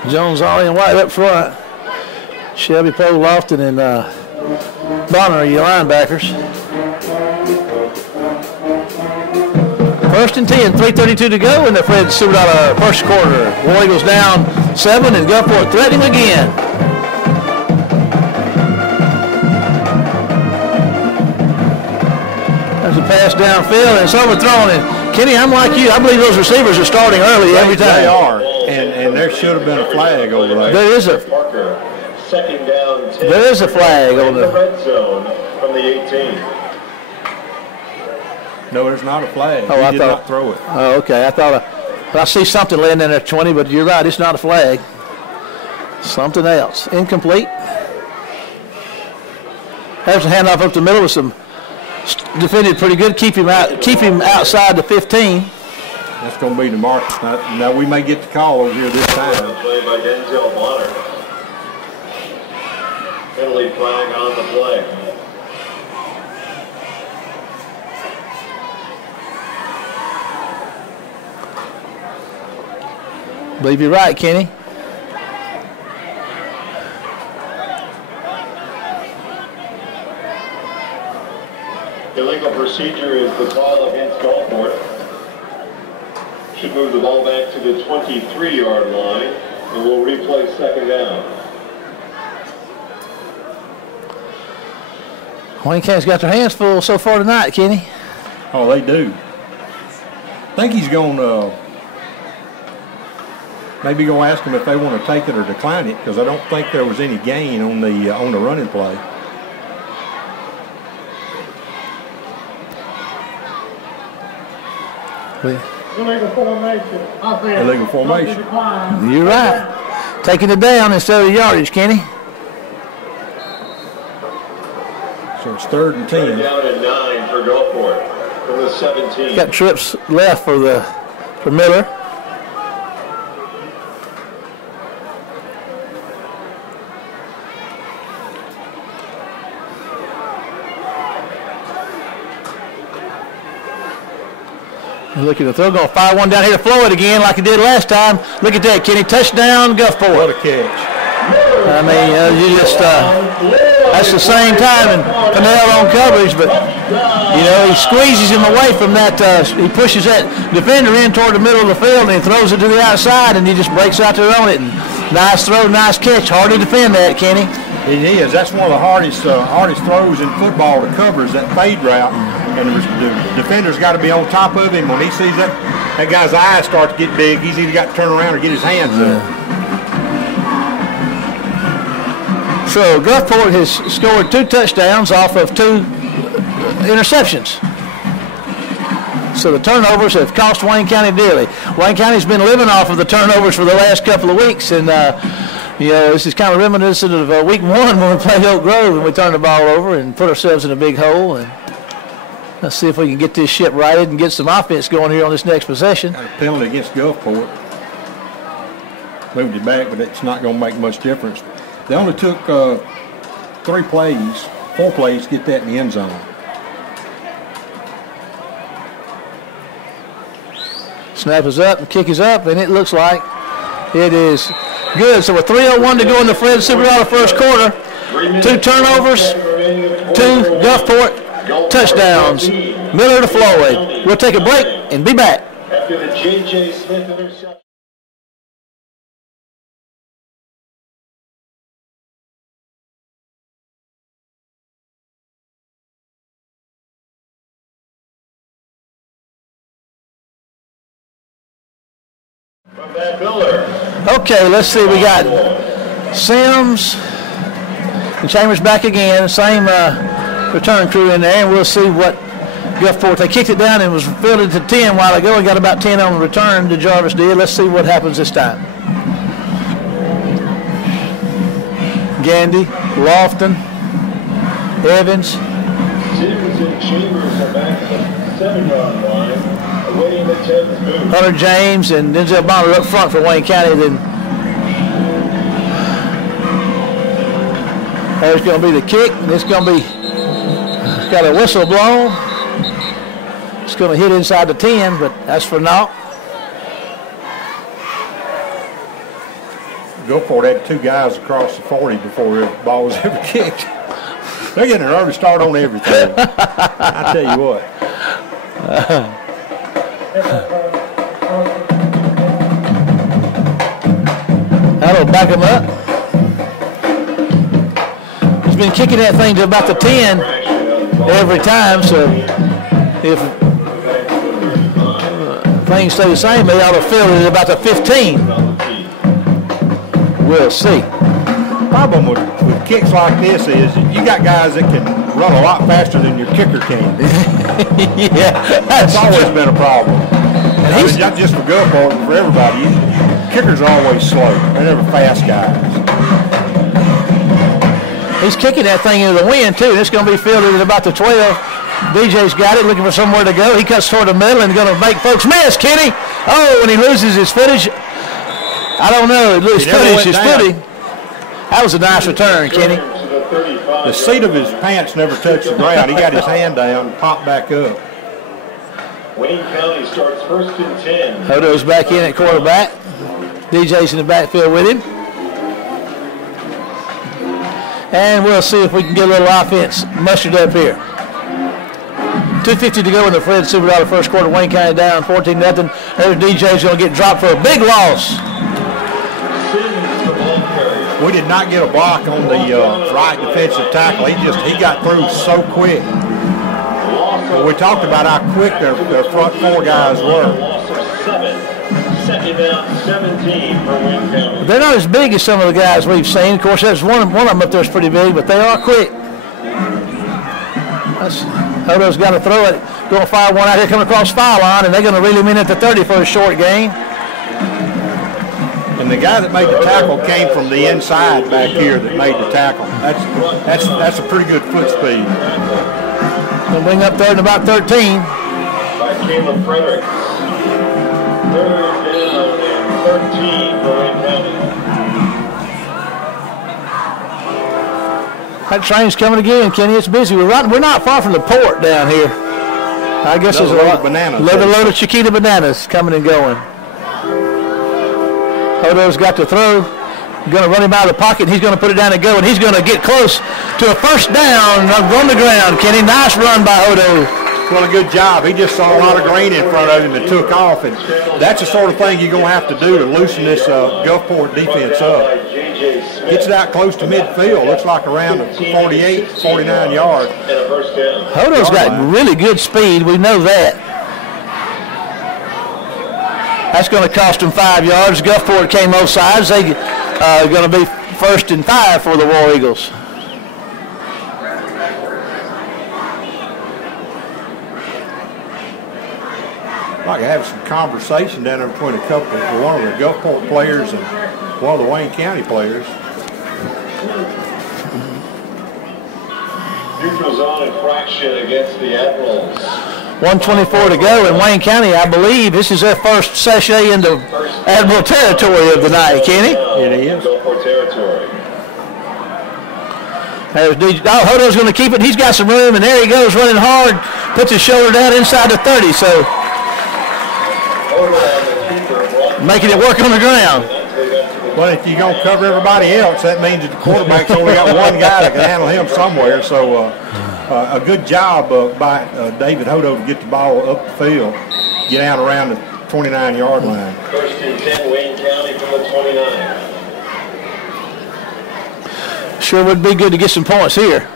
him. Jones all in white up front. Shelby Poe, Lofton, and Bonner are your linebackers. 1st and 10, 3:32 to go in the Fred Superdollar first quarter. War Eagles down 7 and Gulfport threatening again. There's a pass downfield and it's overthrown. And Kenny, I'm like you. I believe those receivers are starting early every time. They are, and there should have been a flag over there. There is a flag over the red zone from the 18. No, there's not a flag. Oh, He did not throw it. Oh, okay. I thought I see something laying in there 20, but you're right. It's not a flag. Something else. Incomplete. There's a handoff up the middle with some defended pretty good. Keep him outside the 15. That's going to be the Marcus. Now we may get the call over here this time. Play by Denzel Bonner. Penalty flag on the play. Believe you're right, Kenny. Illegal procedure is the call against Gulfport. Should move the ball back to the 23-yard line, and we'll replay second down. Wayne County's got their hands full so far tonight, Kenny. Oh, they do. I think he's going to maybe go ask them if they want to take it or decline it, because I don't think there was any gain on the running play. Illegal formation. Illegal formation. You're right. Taking it down instead of yardage, Kenny. So it's 3rd and 10. Down at 9 for Gulfport from the 17. Got trips left for Miller. Look at the throw, going to fire one down here to Floyd again like he did last time. Look at that, Kenny. Touchdown, Gulfport. What a catch. I mean, you just, that's the same time, and Pennell on coverage, but, you know, he squeezes him away from that, he pushes that defender in toward the middle of the field, and he throws it to the outside, and he just breaks out there on it. And nice throw, nice catch. Hard to defend that, Kenny. It is. That's one of the hardest throws in football to cover is that fade route. And the defender's got to be on top of him. When he sees that guy's eyes start to get big, he's either got to turn around or get his hands up. So Gulfport has scored 2 touchdowns off of 2 interceptions. So the turnovers have cost Wayne County dearly. Wayne County's been living off of the turnovers for the last couple of weeks, and you know, this is kind of reminiscent of week 1 when we played Oak Grove and we turned the ball over and put ourselves in a big hole. And let's see if we can get this ship righted and get some offense going here on this next possession. Got a penalty against Gulfport. Moved it back, but it's not going to make much difference. They only took 4 plays to get that in the end zone. Snap is up and kick is up, and it looks like it is good. So with 3:01 to go in the Fred Silverado first quarter, 2 turnovers, 2 Gulfport touchdowns. Miller to Floyd. We'll take a break and be back. After the J.J. Smith interception. From Matt Miller. Okay, let's see. We got Sims and Chambers back again. Same return crew in there, and we'll see what Gulfport. They kicked it down and was fielded to 10 a while ago and got about 10 on the return. Jarvis did. Let's see what happens this time. Gandy, Lofton, Evans. Sims and Chambers are back at the 7-yard line, awaiting the 10th move. Hunter James and Denzel Bonner up front for Wayne County. Then there's going to be the kick, and it's going to be got a whistle blown. It's going to hit inside the 10, but that's for naught. Gulfport had 2 guys across the 40 before the ball was ever kicked. They're getting an early start on everything. I tell you what. That'll back him up. He's been kicking that thing to about the 10 every time, so if things stay the same, they ought to fill it at about the 15. We'll see. The problem with kicks like this is you got guys that can run a lot faster than your kicker can. Yeah, that's always been a problem. And I mean, not just for Gulfport, but for everybody. Kickers are always slow. They're never fast guys. He's kicking that thing into the wind, too. It's going to be fielded at about the 12. DJ's got it, looking for somewhere to go. He cuts toward the middle and going to make folks miss. Kenny, oh, when he loses his footage, I don't know. His footing. That was a nice return, Kenny. The seat of his pants never touched the ground. He got his hand down and popped back up. Wayne County starts 1st and 10. Hodo's back in at quarterback. DJ's in the backfield with him. And we'll see if we can get a little offense mustered up here. 2:50 to go in the Fred Silverado first quarter. Wayne County down 14-0. There's DJ's going to get dropped for a big loss. We We did not get a block on the right defensive tackle. He got through so quick. But we talked about how quick their front four guys were. Second down, 17 for Wayne County. They're not as big as some of the guys we've seen. Of course, there's one of them up there is pretty big, but they are quick. Hodo's got to throw it. Going to fire one out here coming across foul line, and they're going to reel him in at the 30 for a short gain. And the guy that made the tackle came from the inside back here that made the tackle. That's a pretty good foot speed. Going to bring up third and about 13. By Caleb Fredericks. Third down and 13 for Wayne County. That train's coming again, Kenny. It's busy. We're not far from the port down here. I guess there's a lot of load of Chiquita bananas coming and going. Hodo's got to throw. Going to run him out of the pocket. And he's going to put it down and go, and he's going to get close to a first down on the ground. Kenny, nice run by Hodo. Well, a good job. He just saw a lot of green in front of him and took off, and that's the sort of thing you're going to have to do to loosen this Gulfport defense up. Gets it out close to midfield. Looks like around 48, 49 yards. Hodo's got really good speed. We know that. That's going to cost them 5 yards. Gulfport came both sides. They are going to be 1st and 5 for the War Eagles. I'd like to have some conversation down there between one of the Gulfport players and one of the Wayne County players. Neutral zone infraction against the Admirals. 1:24 to go in Wayne County. I believe this is their first sachet into Admiral territory of the night, Kenny. It is. Gulfport territory. There's DJ. Oh, Hodo's going to keep it. He's got some room, and there he goes running hard. Puts his shoulder down inside the 30, so making it work on the ground. Well, if you're going to cover everybody else, that means that the quarterback's only got one guy that can handle him somewhere. So a good job by David Hodo to get the ball up the field, get out around the 29-yard line. 1st and 10, Wayne County from the 29. Sure would be good to get some points here.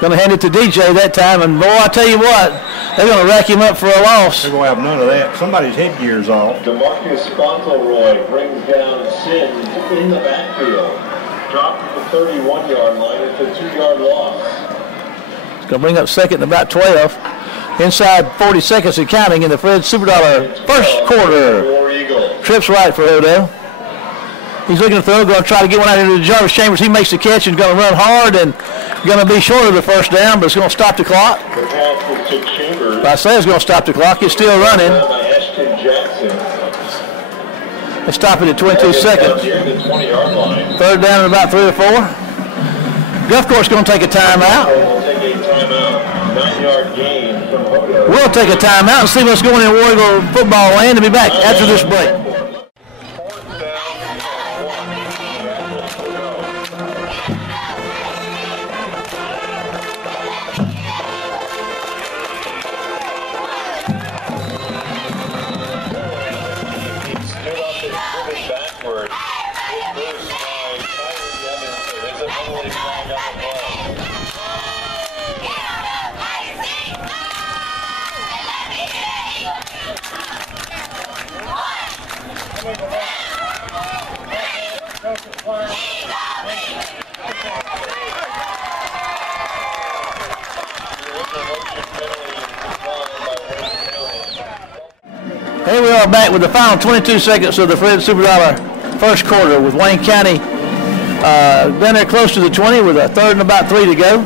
Going to hand it to DJ that time, and boy, I tell you what, they're going to rack him up for a loss. They're going to have none of that. Somebody's headgear's off. DeMarcus Fauntleroy brings down Sims in the backfield. Dropped at the 31-yard line. It's a 2-yard loss. It's going to bring up 2nd and about 12. Inside 40 seconds and counting in the Fred Superdollar first quarter. Trips right for Hodo. He's looking to throw, going to try to get one out into the Jarvis Chambers. He makes the catch and going to run hard and going to be short of the first down, but it's going to stop the clock. The pass was to Chambers. I say it's going to stop the clock. It's still running. Let's stop it at 22 seconds. 20-yard line. 3rd down and about 3 or 4. Gulfport's going to take a timeout. We'll take a timeout. 9-yard gain from Hodo. We'll take a timeout and see what's going in War Eagle football land and be back after this break. Here we are back with the final 22 seconds of the Fred Superdollar first quarter with Wayne County down there close to the 20 with a 3rd and about 3 to go.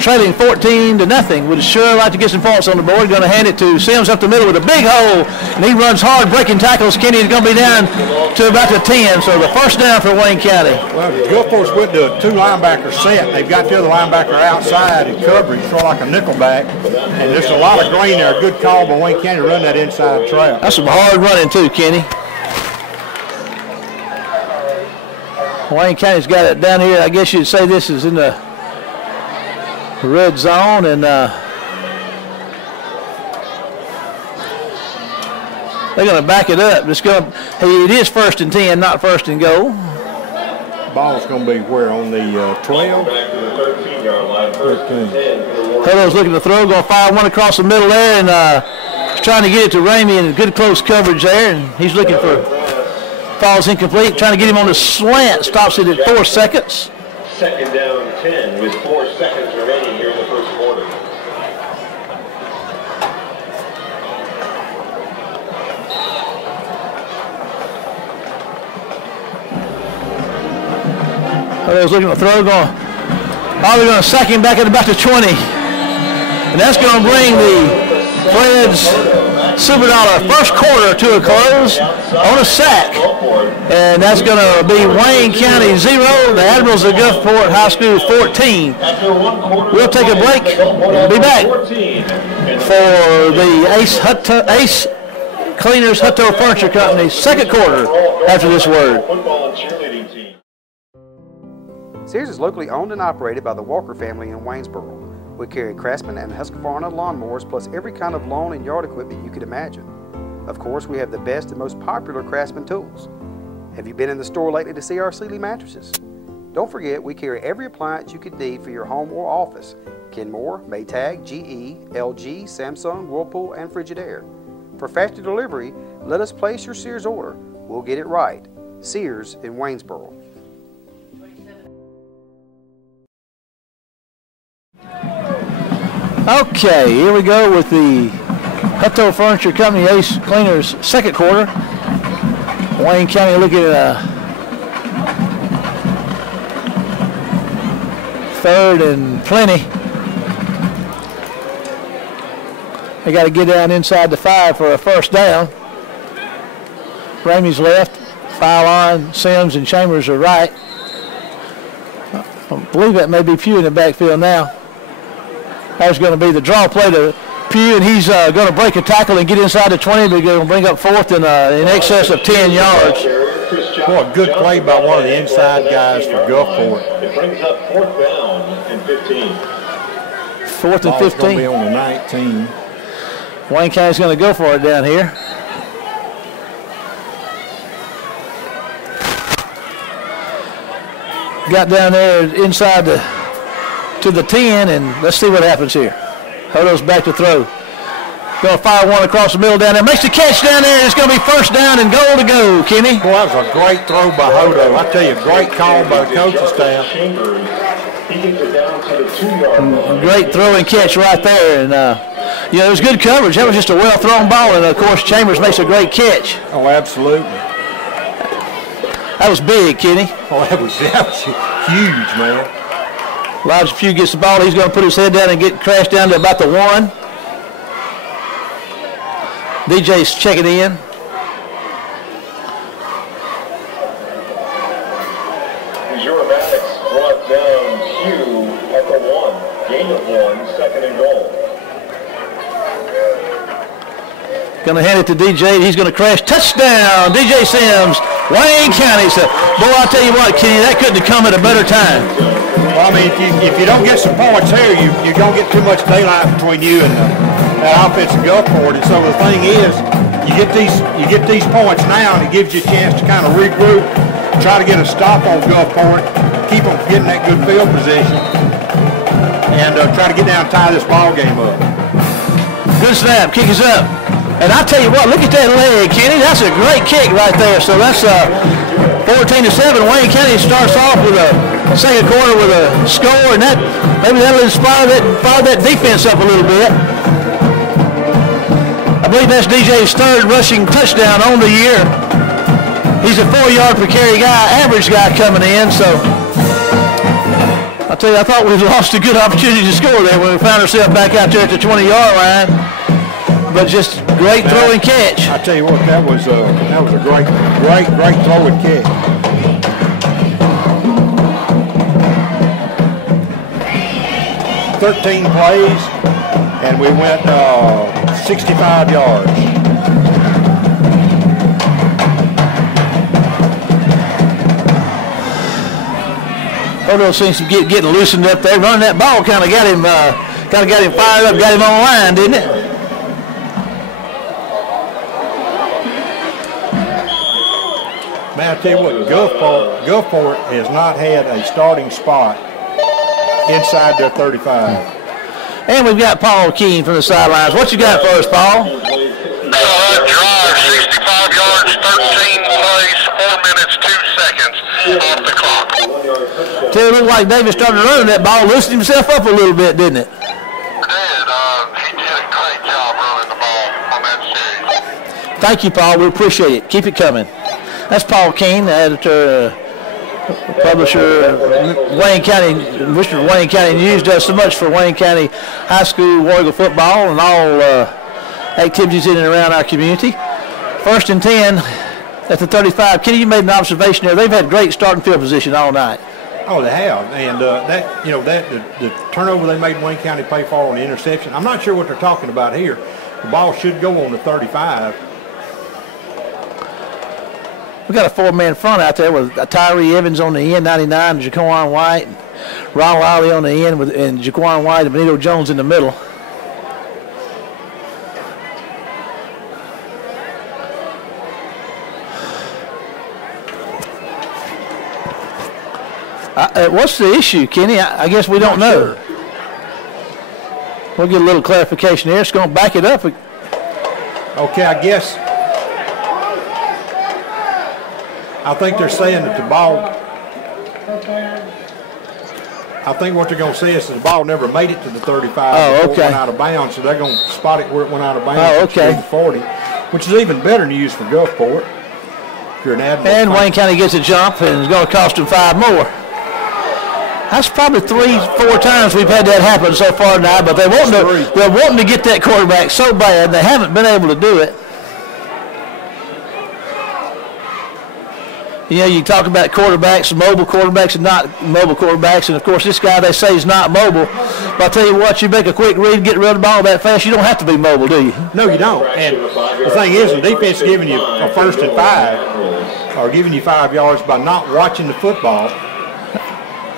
Trailing 14-0. Would sure like to get some points on the board. Going to hand it to Sims up the middle with a big hole, and he runs hard, breaking tackles. Kenny is going to be down to about the 10, so the first down for Wayne County. Well, Gulfport's with the 2 linebacker set. They've got the other linebacker outside in coverage, sort of like a nickelback, and there's a lot of green there. Good call by Wayne County to run that inside trap. That's some hard running too, Kenny. Wayne County's got it down here. I guess you'd say this is in the red zone, and They're going to back it up. It is 1st and 10, not 1st and goal. Ball's going to be where, on the 12? Huddle's looking to throw, going to fire one across the middle there, and he's trying to get it to Ramey in good close coverage there, and he's looking for, falls incomplete, trying to get him on the slant, stops it at 4 seconds. 2nd down 10 with 4 seconds remaining here in the first quarter. Huddle's looking to throw, probably going to sack him back at about the 20. And that's going to bring the Fred's Super Dollar first quarter to a close on a sack. And that's going to be Wayne County 0, the Admirals of Gulfport High School 14. We'll take a break and be back for the Ace Cleaners Hutto Furniture Company's second quarter after this word. Sears is locally owned and operated by the Walker family in Waynesboro. We carry Craftsman and Husqvarna lawnmowers plus every kind of lawn and yard equipment you could imagine. Of course, we have the best and most popular Craftsman tools. Have you been in the store lately to see our Sealy mattresses? Don't forget, we carry every appliance you could need for your home or office. Kenmore, Maytag, GE, LG, Samsung, Whirlpool, and Frigidaire. For faster delivery, let us place your Sears order. We'll get it right. Sears in Waynesboro. Okay, here we go with the Hutto Furniture Company Ace Cleaners second quarter. Wayne County looking at a 3rd and plenty. They got to get down inside the 5 for a first down. Ramey's left, foul line, Sims and Chambers are right. I believe that may be Pugh in the backfield now. That's going to be the draw play to Pugh, and he's going to break a tackle and get inside the 20. They're going to bring up 4th and in excess of 10 yards. Boy, a good play by one of the inside guys for Gulfport. It brings up 4th down and 15. 4th and 15. Going to be on the 19. Wayne County's going to go for it down here. Got down there inside to the 10, and let's see what happens here. Hodo's back to throw. Going to fire one across the middle down there. Makes the catch down there, and it's going to be first down and goal to go, Kenny. Boy, that was a great throw by Hodo. I tell you, great call by the coaching staff. Great throw and catch right there. And, it was good coverage. That was just a well-thrown ball, and, of course, Chambers makes a great catch. Oh, absolutely. That was big, Kenny. Oh, that was huge, man. Elijah Pugh gets the ball. He's going to put his head down and get crashed down to about the 1. DJ's checking in. Missouri Maddox brought down Pugh at the 1. Gain of 1, 2nd and goal. Going to hand it to DJ. He's going to crash. Touchdown, DJ Sims. Wayne County. So, boy, I'll tell you what, Kenny, that couldn't have come at a better time. Well, I mean, if you don't get some points here, you're going to get too much daylight between you and that offense of Gulfport. And so the thing is, you get these points now, and it gives you a chance to kind of regroup, try to get a stop on Gulfport, keep them getting that good field position, and try to get down and tie this ball game up. Good snap. Kick is up. And I'll tell you what, look at that leg, Kenny. That's a great kick right there. So that's 14-7. Wayne County starts off with a second quarter with a score, and maybe that'll inspire that defense up a little bit. I believe that's DJ's 3rd rushing touchdown on the year. He's a 4-yard per carry guy, average guy coming in. So I'll tell you, I thought we lost a good opportunity to score there when we found ourselves back out there at the 20-yard line. But just great throw and catch. I tell you what, that was a great throw and catch. "13 plays, and we went 65 yards. Hodo seems to be getting loosened up there. Running that ball kind of got him fired up, got him on the line, didn't it? tell you what, Gulfport has not had a starting spot inside their 35. And we've got Paul Keene from the sidelines. What you got for us, Paul? Drive, 65 yards, 13 plays, 4 minutes, 2 seconds off the clock. Tell you, it looked like David started running that ball, loosened himself up a little bit, didn't it? He did a great job running the ball on that series. Thank you, Paul. We appreciate it. Keep it coming. That's Paul Keene, the editor, publisher, Wayne County, Mr. Wayne County News, does so much for Wayne County High School War Eagle football and all activities in and around our community. 1st and 10 at the 35. Kenny, you made an observation there. They've had great starting field position all night. Oh, they have, and the turnover they made Wayne County pay for on the interception. I'm not sure what they're talking about here. The ball should go on the 35. We got a 4-man front out there with Tyree Evans on the end, 99, Jaquan White, and Ron Wiley on the end, and Jaquan White and Benito Jones in the middle. What's the issue, Kenny? I guess we don't know. Sure. We'll get a little clarification here. It's going to back it up. Okay, I think they're saying that the ball, I think what they're going to say is that the ball never made it to the 35 before it went out of bounds, so they're going to spot it where it went out of bounds. Oh, okay. The 40, which is even better news for Gulfport. If you're an Admirals and Wayne County gets a jump, and it's going to cost them 5 more. That's probably 3-4 times we've had that happen so far now, but they're wanting to get that quarterback so bad, they haven't been able to do it. You know, you talk about quarterbacks, mobile quarterbacks and not mobile quarterbacks, and of course this guy they say is not mobile. But I'll tell you what, you make a quick read, get rid of the ball that fast, you don't have to be mobile, do you? No, you don't. And the thing is, the defense is giving you a 1st and 5, or giving you 5 yards by not watching the football.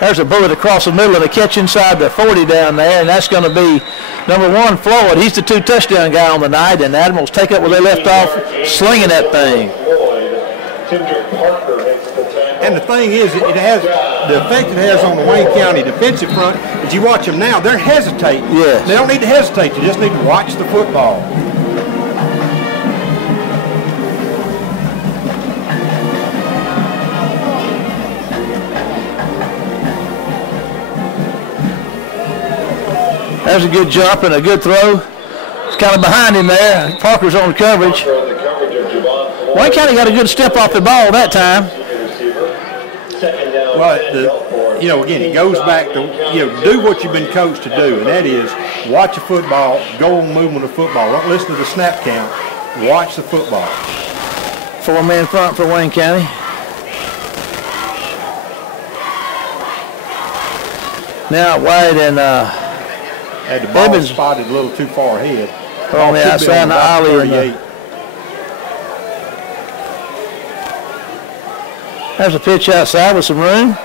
There's a bullet across the middle of the catch inside the 40 down there, and that's going to be number 1, Floyd. He's the 2-touchdown guy on the night, and the Admirals take up where they left off, slinging that thing. And the thing is, it has the effect it has on the Wayne County defensive front. As you watch them now, they're hesitating. Yes. They don't need to hesitate. They just need to watch the football. There's a good jump and a good throw. It's kind of behind him there. Parker's on coverage. Wayne County got a good step off the ball that time. Well, again, it goes back to, do what you've been coached to do, and that is watch the football, go on movement of football. Don't listen to the snap count. Watch the football. 4-man front for Wayne County. Now White and had the ball Evans spotted a little too far ahead. On the outside, the alley. There's a pitch outside with some room.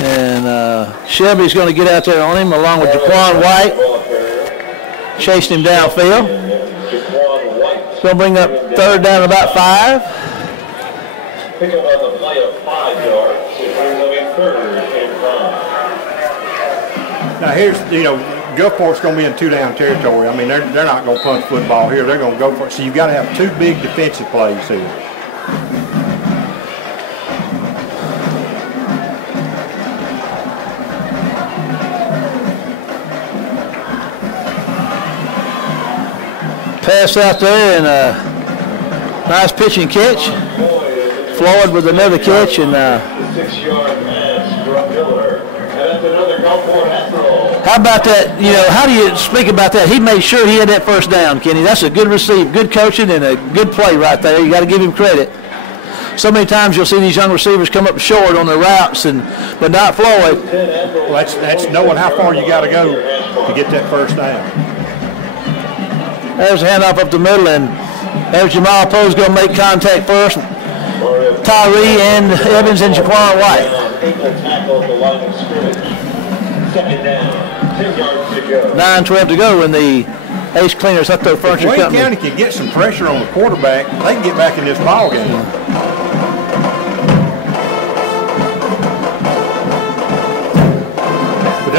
And Shelby's going to get out there on him along with Jaquan White. Chasing him downfield. It's going to bring up 3rd down about 5. Pick up on the play of 5 yards. It brings up a 3rd and 5. Now here's, Gulfport's going to be in 2-down territory. I mean, they're not going to punt football here. They're going to go for it. So you've got to have 2 big defensive plays here. Pass out there and a nice pitch and catch. Floyd with another catch and 6-yard pass from Miller. And that's another Gulfport Admirals. How about that? How do you speak about that? He made sure he had that 1st down, Kenny. That's a good receive, good coaching, and a good play right there. You got to give him credit. So many times you'll see these young receivers come up short on their routes, but not Floyd. Well, that's knowing how far you got to go to get that 1st down. There's a handoff up the middle, and there's Jamal Poe's going to make contact first. Tyree and Evans and Jaquan White. 9:12 to go when the Ace Cleaners up their furniture company. Wayne County can get some pressure on the quarterback. They can get back in this ball game.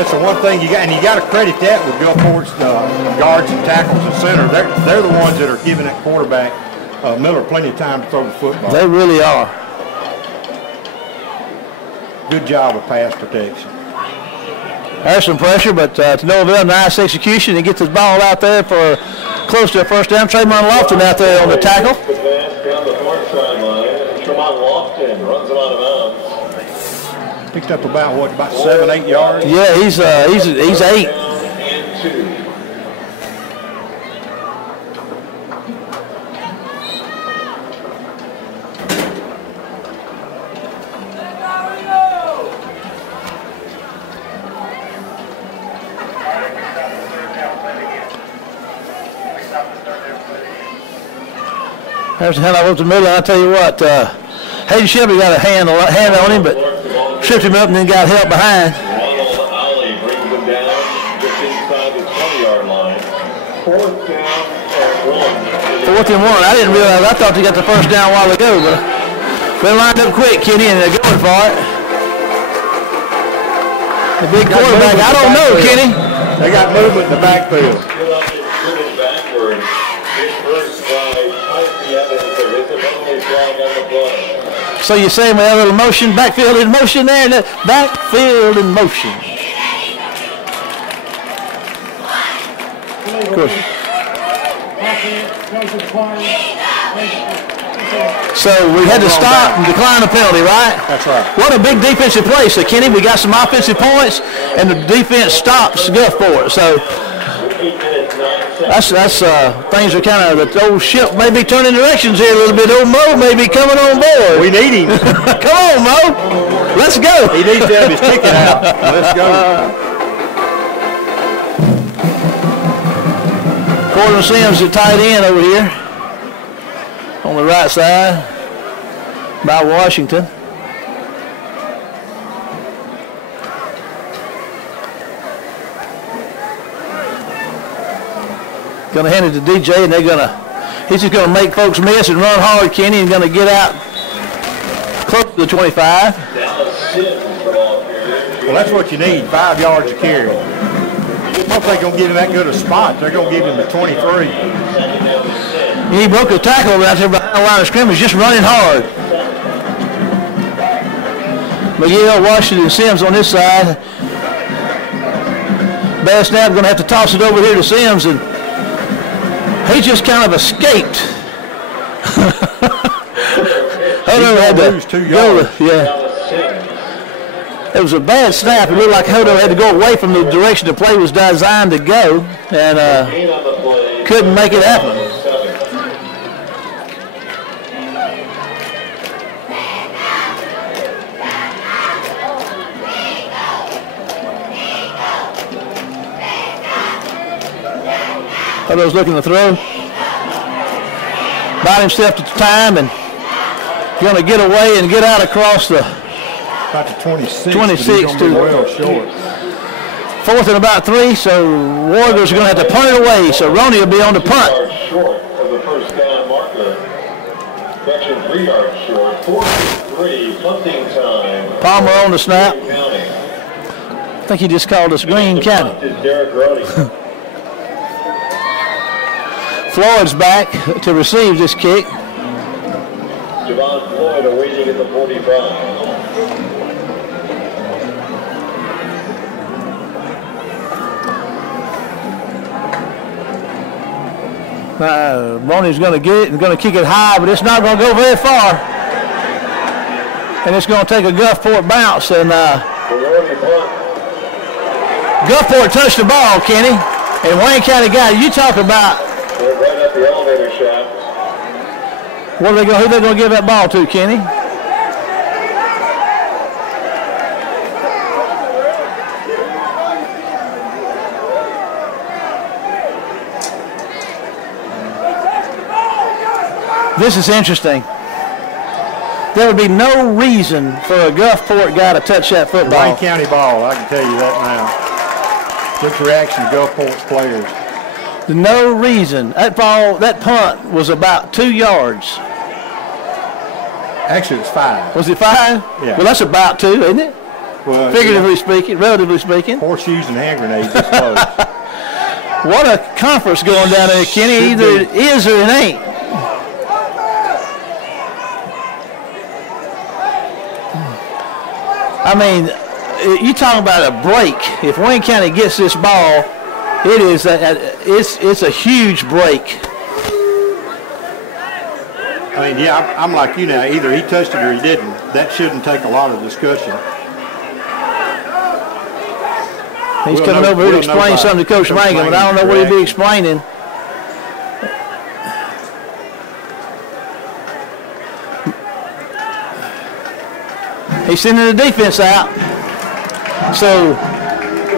That's the one thing you got, and you got to credit that with Gulfport's guards and tackles and center. They're the ones that are giving that quarterback Miller plenty of time to throw the football. They really are. Good job of pass protection. There's some pressure, but to no avail. Nice execution. He gets his ball out there for close to a first down. Tremont Lofton out there on the tackle. Down the far sideline. Tremont Lofton runs him out of bounds. Picked up about 7, 8 yards? Yeah, he's 8. And 2. There's the handoff up the middle. I'll tell you what, Hayden Shelby got a hand on him, but tripped him up and then got help behind. Ronald Alley brings him down just inside the 20-yard line. 4th down and 1. 4th and 1. I didn't realize. I thought they got the first down a while ago, but they lined up quick, Kenny, and they're going for it. The big quarterback. I don't know, Kenny. They got movement in the backfield. So you're saying we have a little motion, backfield in motion there, and backfield in motion. Of course. So we had to stop and decline the penalty, right? That's right. What a big defensive play. So, Kenny, we got some offensive points, and the defense stops Gulfport. So that's things are kind of, the old ship may be turning directions here a little bit. Old Mo may be coming on board. We need him. Come on, Mo. Let's go. He needs to have his ticket out. Let's go. Gordon Sims, the tight end over here on the right side by Washington. Going to hand it to DJ, and he's just going to make folks miss and run hard, Kenny, and going to get out close to the 25. Well, that's what you need, 5 yards of carry. I don't think they're going to give him that good a spot. They're going to give him the 23. He broke a tackle right there behind the line of scrimmage, just running hard. Miguel, Washington, Sims on this side. Bad snap, going to have to toss it over here to Sims, and he just kind of escaped. Hodo had to lose 2 yards. Yeah. It was a bad snap. It looked like Hodo had to go away from the direction the play was designed to go, and couldn't make it happen. Hodo's looking to throw. Bought himself to time and going to get away and get out across the about the 26. 26 to well short. 4th and about 3. So Warriors are going to have to punt it away. So Roney will be on the punt. Short of the first down marker. Section 3 yards short. 4-3 punting time. Palmer on the snap. I think he just called us Greene County. Floyd's back to receive this kick. Javon Floyd awaiting at the 45. Roney's going to get it and going to kick it high, but it's not going to go very far. And it's going to take a Gulfport bounce. And Gulfport touched the ball, Kenny. And Wayne County got it. You talk about. They're right at the elevator shaft. Who are they going to give that ball to, Kenny? This is interesting. There would be no reason for a Gulfport guy to touch that football. Wayne County ball, I can tell you that now. Quick reaction to Gulfport players. No reason. That punt was about 2 yards. Actually, it's 5. Was it 5? Yeah. Well, that's about 2, isn't it? Well, figuratively speaking, relatively speaking. Horseshoes and hand grenades, I suppose. What a conference going down there, Kenny. Either it is or it ain't. I mean, you talking about a break. If Wayne County gets this ball, it's a huge break. I mean, yeah, I'm like you now. Either he touched it or he didn't. That shouldn't take a lot of discussion. He's coming over here to explain something to Coach Mangan, but I don't know what he'd be explaining. He's sending the defense out. So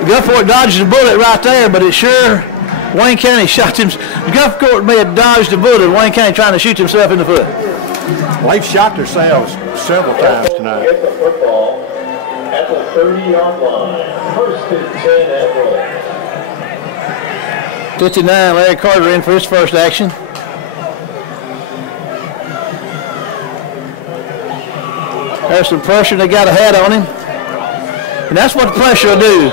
Gulfport dodged the bullet right there, but it sure, Wayne County shot him. Gulfport may have dodged the bullet, Wayne County trying to shoot himself in the foot. Well, they've shot themselves several times tonight. Get the football at the 30-yard line. First and 10 Admirals. 59, Larry Carter in for his first action. There's some pressure. They got a hat on him. And that's what the pressure will do.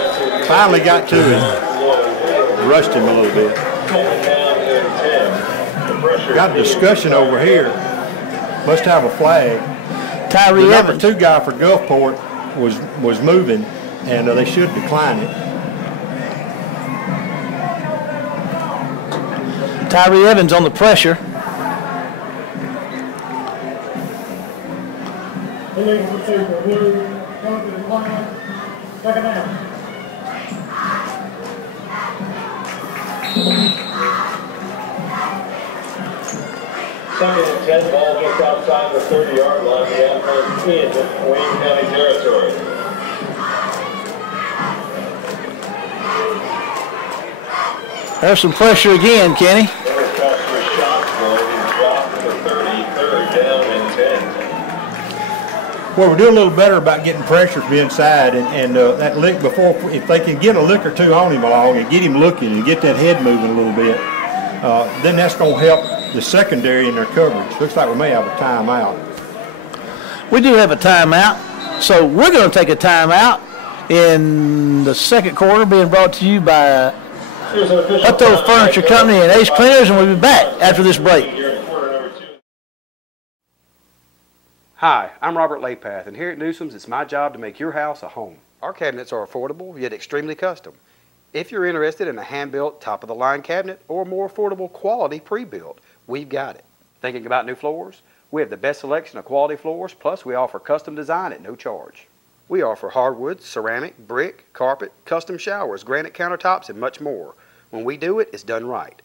Finally got to him. Rushed him a little bit. Got a discussion over here. Must have a flag. Tyree the Evans. number 2 guy for Gulfport was moving, and they should decline it. Tyree Evans on the pressure. Illegal procedure. Blue, going to the line. Second down. Second and 10, ball just outside the 30-yard line. The Admirals in Wayne County territory. There's some pressure again, Kenny. Well, we're doing a little better about getting pressure from inside, and that lick before, if they can get a lick or two on him along and get him looking and get that head moving a little bit, then that's going to help the secondary in their coverage. Looks like we may have a timeout. We do have a timeout, so we're going to take a timeout in the second quarter, being brought to you by Hutto Furniture Company and Ace Cleaners, and we'll be back after this break. Hi, I'm Robert Lapath, and here at Newsome's, it's my job to make your house a home. Our cabinets are affordable, yet extremely custom. If you're interested in a hand-built, top-of-the-line cabinet or more affordable quality pre-built, we've got it. Thinking about new floors? We have the best selection of quality floors, plus we offer custom design at no charge. We offer hardwood, ceramic, brick, carpet, custom showers, granite countertops, and much more. When we do it, it's done right.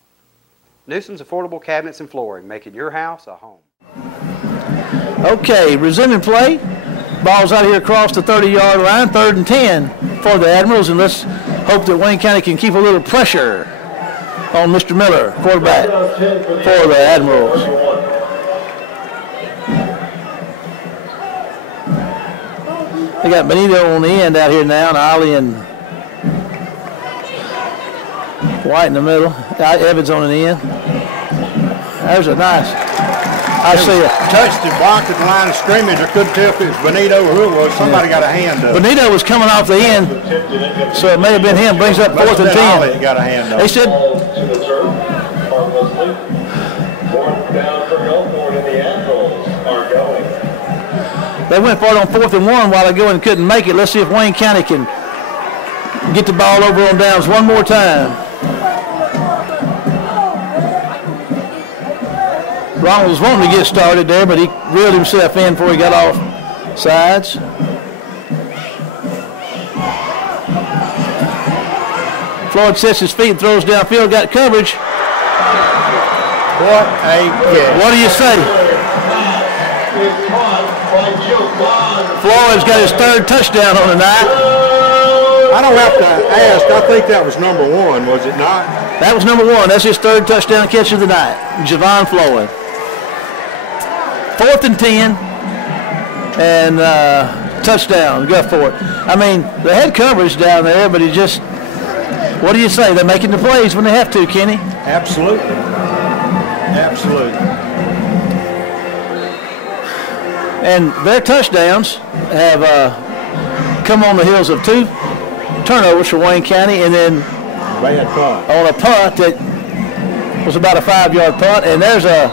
Newsome's Affordable Cabinets and Flooring, making your house a home. Okay, resuming play. Ball's out here across the 30-yard line, 3rd and 10 for the Admirals, and let's hope that Wayne County can keep a little pressure on Mr. Miller, quarterback for the Admirals. They got Benito on the end out here now, and Ollie and White in the middle. Evans on the end. There's a nice. I see it. Touched and blocked at the line of scrimmage. I couldn't tell if it was Benito or who it was. Somebody got a hand up. Benito was coming off the end, so it may have been him. Brings up 4th and 10. Ollie got a hand up. They said. They went for it on 4th and 1 while ago and couldn't make it. Let's see if Wayne County can get the ball over on downs one more time. Ronald was wanting to get started there, but he reeled himself in before he got off sides. Floyd sets his feet and throws downfield, got coverage. What a catch. What do you say? Floyd's got his 3rd touchdown on the night. I don't have to ask. I think that was number 1, was it not? That was number 1. That's his 3rd touchdown catch of the night. Javon Floyd. 4th and 10 and touchdown, Gulfport. I mean, they had coverage down there, but he just, what do you say? They're making the plays when they have to, Kenny. Absolutely. Absolutely. And their touchdowns have come on the heels of 2 turnovers for Wayne County, and then on a punt that was about a 5-yard punt, and there's a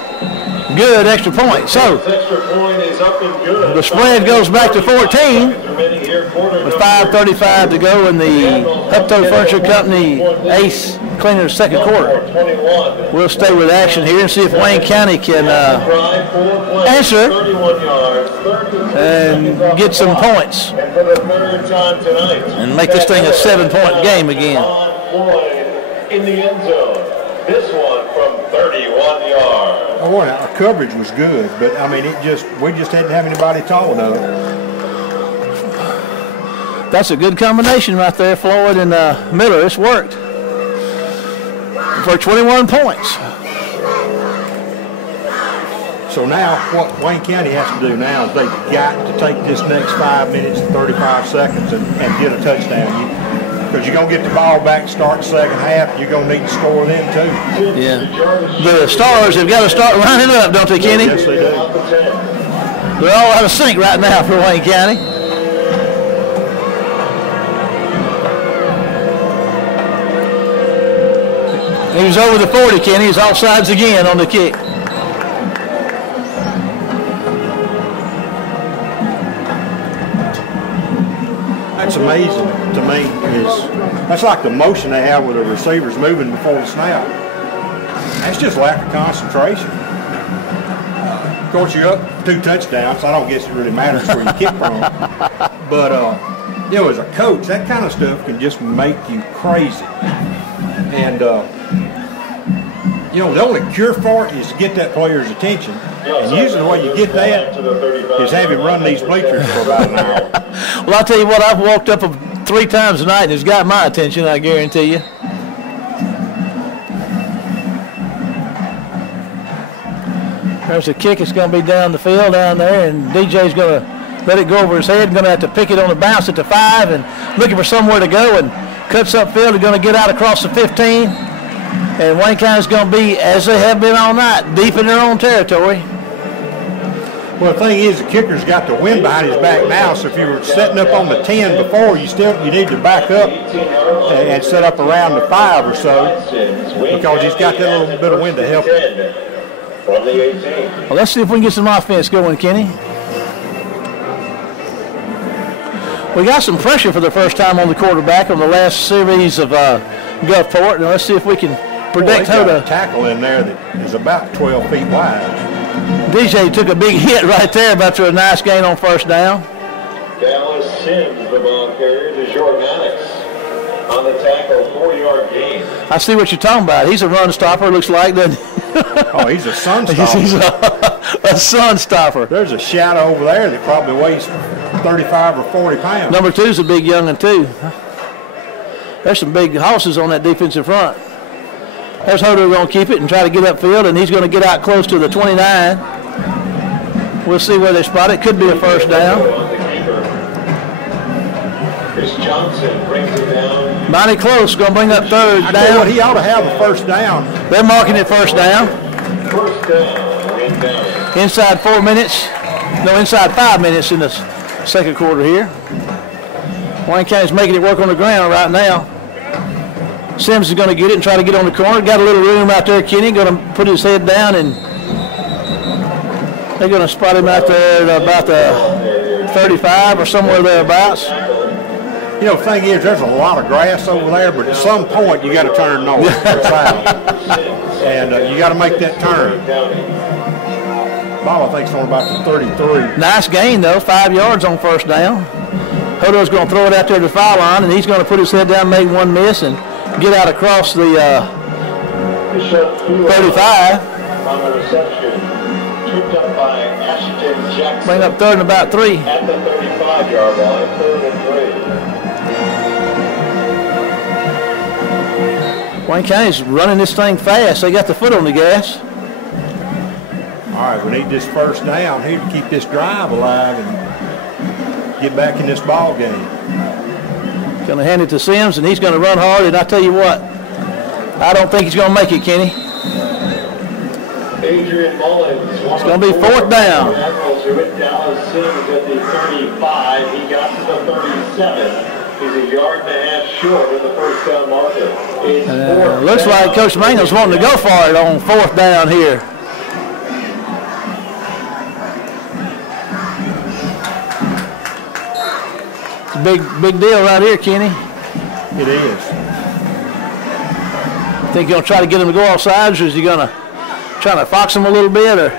good extra point. So the spread goes back to 14 with 5:35 to go in the Hupto Furniture Company Ace Cleaner second quarter. We'll stay with action here and see if Wayne County can answer and get some points and make this thing a 7-point game again. In the end zone. This one from 31 yards. Oh, our coverage was good, but I mean, we just didn't have anybody tall enough. That's a good combination right there, Floyd and Miller. It's worked for 21 points. So now, what Wayne County has to do now is they've got to take this next 5 minutes and 35 seconds and get a touchdown. Because you're going to get the ball back, start the second half, you're going to need to score them too. Yeah. The Stars have got to start lining up, don't they, Kenny? Yes, they do. They're all out of sync right now for Wayne County. He was over the 40, Kenny. He's offsides again on the kick. That's amazing to me. That's like the motion they have with the receivers moving before the snap. That's just lack of concentration. Of course, you're up 2 touchdowns, so I don't guess it really matters where you kick from. But, you know, as a coach, that kind of stuff can just make you crazy. And, you know, the only cure for it is to get that player's attention. And usually the way you get that is have him run these bleachers for about an hour. Well, I'll tell you what, I've walked up 3 times tonight and it's got my attention, I guarantee you. There's a kick. It's going to be down the field down there, and DJ's going to let it go over his head. Going to have to pick it on the bounce at the 5 and looking for somewhere to go, and cuts upfield. They're going to get out across the 15. And Wayne County's going to be, as they have been all night, deep in their own territory. Well, the thing is, the kicker's got the wind behind his back now, so if you were setting up on the 10 before, you need to back up and set up around the 5 or so, because he's got that little bit of wind to help him. Well, let's see if we can get some offense going, Kenny. We got some pressure for the first time on the quarterback on the last series of Gulfport, and let's see if we can predict how to tackle in there that is about 12 feet wide. DJ took a big hit right there, but to a nice gain on first down. Dallas Sims, the ball carrier, to Jordanix on the tackle, 4-yard gain. I see what you're talking about. He's a run stopper, looks like, doesn't he? Oh, he's a sun stopper. He's a sun stopper. There's a shadow over there that probably weighs 35 or 40 pounds. Number 2's a big young'un, too. There's some big hosses on that defensive front. There's Hodo going to keep it and try to get upfield, and he's going to get out close to the 29. We'll see where they spot it. Could be a first down. Chris Johnson brings it down. Mighty close. Going to bring up third down. What, he ought to have a first down. They're marking it first down. First down. Inside 4 minutes. No, inside 5 minutes in the second quarter here. Wayne County's making it work on the ground right now. Sims is going to get it and try to get on the corner. Got a little room out there, Kenny. Going to put his head down, and they're going to spot him out there at about the 35 or somewhere thereabouts. You know, the thing is, there's a lot of grass over there, but at some point you got to turn north or south, and you got to make that turn. Ball, I think, is on about the 33. Nice gain, though, 5 yards on first down. Hodo's going to throw it out there to the foul line, and he's going to put his head down, make one miss, and get out across the 35. On the reception, tripped up by Ashton Jackson. Bring up third and about 3. At the 35-yard line, 3rd and 3. Wayne County's running this thing fast. They got the foot on the gas. All right, we need this first down here to keep this drive alive and get back in this ball game. Going to hand it to Sims, and he's going to run hard. And I tell you what, I don't think he's going to make it, Kenny. Adrian Mullins. It's going to be 4th down. Admirals are with Dallas Sims at the 35. He got to the 37. He's a yard and a half short of the first down marker. Looks like Coach Mangum's wanting to go for it on 4th down here. It's a big deal right here, Kenny. It is. Think you're going to try to get him to go off sides, or is he going to try to fox him a little bit? Or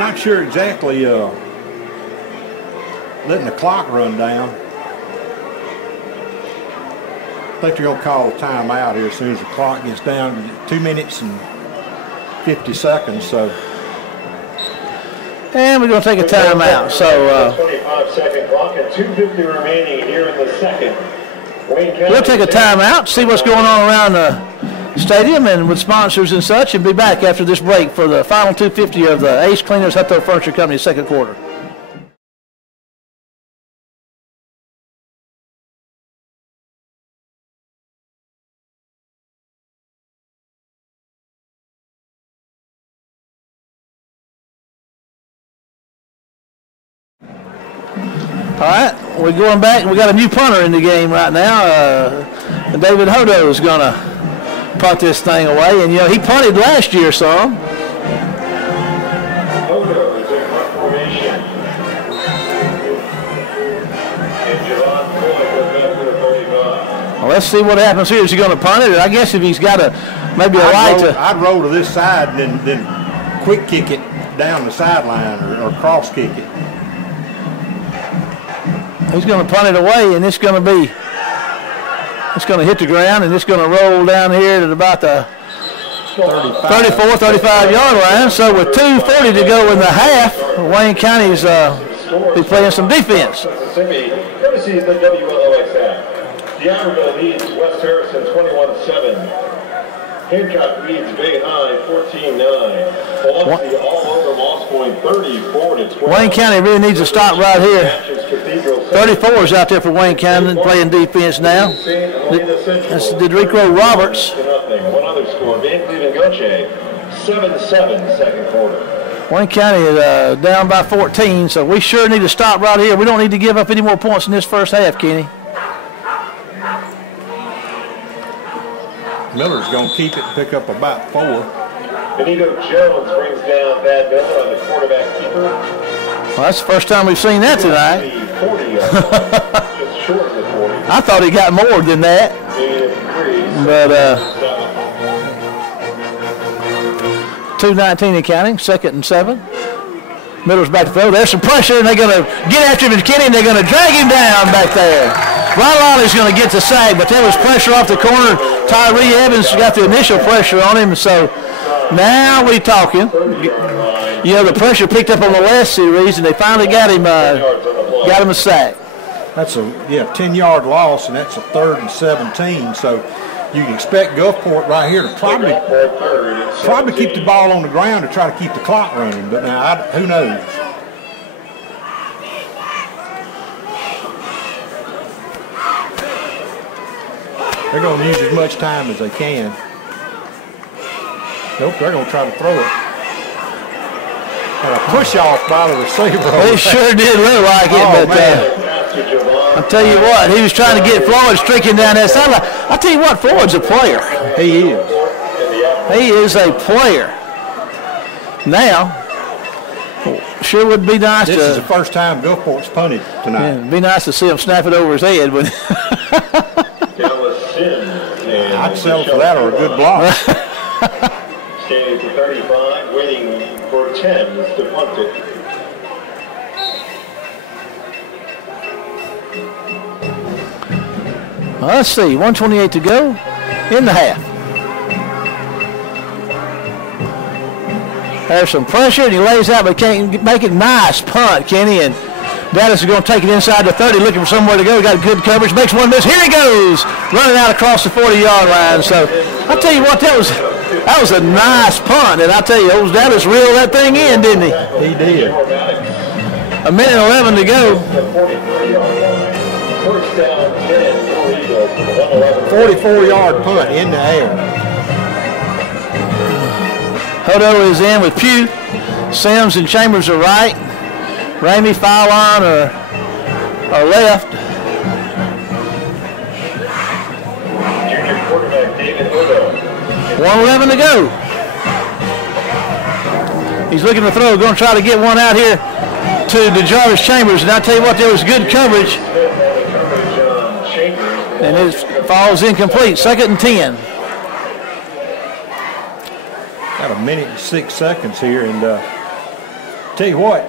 not sure exactly. Letting the clock run down. I think they're going to call a timeout here as soon as the clock gets down. 2 minutes and 50 seconds. So. And we're going to take a timeout. So 25-second clock and 2:50 remaining here in the second. We'll take a timeout, see what's going on around the stadium and with sponsors and such, and be back after this break for the final 250 of the Ace Cleaners Hutto Furniture Company second quarter. All right, we're going back, and we got a new punter in the game right now. David Hodo is going to punt this thing away, and you know he punted last year some. Hodo is in punt formation. And Javon Floyd goes back to the 35. Well, let's see what happens here. Is he going to punt it? I guess if he's got maybe a right to. I'd roll to this side and then quick kick it down the sideline or cross kick it. He's going to punt it away, and it's going to hit the ground, and it's going to roll down here at about the 34, 35-yard line. So with 2:40 to go in the half, Wayne County's be playing some defense. Mississippi, come see the WLOX app. D'Iberville leads West Harrison 21-7. Hancock leads Bay High 14-9. Biloxi all over Moss Point 34-12. Wayne County really needs to stop right here. 34 is out there for Wayne County playing defense now. That's Dedrico Roberts. One other score, Van Cleveland Goche 7-7 second quarter. Wayne County is down by 14, so we sure need to stop right here. We don't need to give up any more points in this first half, Kenny. Miller's going to keep it and pick up about 4. Benito Jones brings down Thad Miller on the quarterback keeper. Well, that's the first time we've seen that tonight. 40 just short of the 40. I thought he got more than that. But 2:19 and counting, 2nd and 7. Miller's back to throw. There's some pressure, and they're going to get after him, Kenny, and they're going to drag him down back there. Riley's going to get the sack, but there was pressure off the corner. Tyree Evans got the initial pressure on him, so now we're talking. You know, the pressure picked up on the last series, and they finally got him a sack. That's a 10-yard loss, and that's a 3rd and 17. So you can expect Gulfport right here to probably keep the ball on the ground to try to keep the clock running. But now, who knows? They're going to use as much time as they can. Nope, they're going to try to throw it. And a push off by the receiver. They sure did look like it, but I'll tell you what, he was trying to get Floyd streaking down that sideline. I'll tell you what, Floyd's a player. He is. He is a player. Now, sure would be nice This is the first time Gulfport's punted tonight. Yeah, it'd be nice to see him snap it over his head. But I'd settle for that or a good block. Standing to 35, waiting for Thames to punt it. Let's see, 1:28 to go in the half. There's some pressure, and he lays out, but can't make it. Nice punt, Kenny, and Dallas is going to take it inside the 30, looking for somewhere to go. Got good coverage, makes one miss. Here he goes, running out across the 40-yard line. So I'll tell you what, that was a nice punt, and I'll tell you, old Dallas reeled that thing in, didn't he? He did. A minute and 11 to go. First down, 10 for Eagles. 44-yard punt in the air. Hodo is in with Pugh. Sims and Chambers are right. Ramey, Fowlon are left. Junior quarterback David Hodo. 1:11 to go. He's looking to throw, going to try to get one out here to DeJarvis Chambers. And I tell you what, there was good coverage. And it falls incomplete. 2nd and 10. Got a minute and 6 seconds here, and tell you what,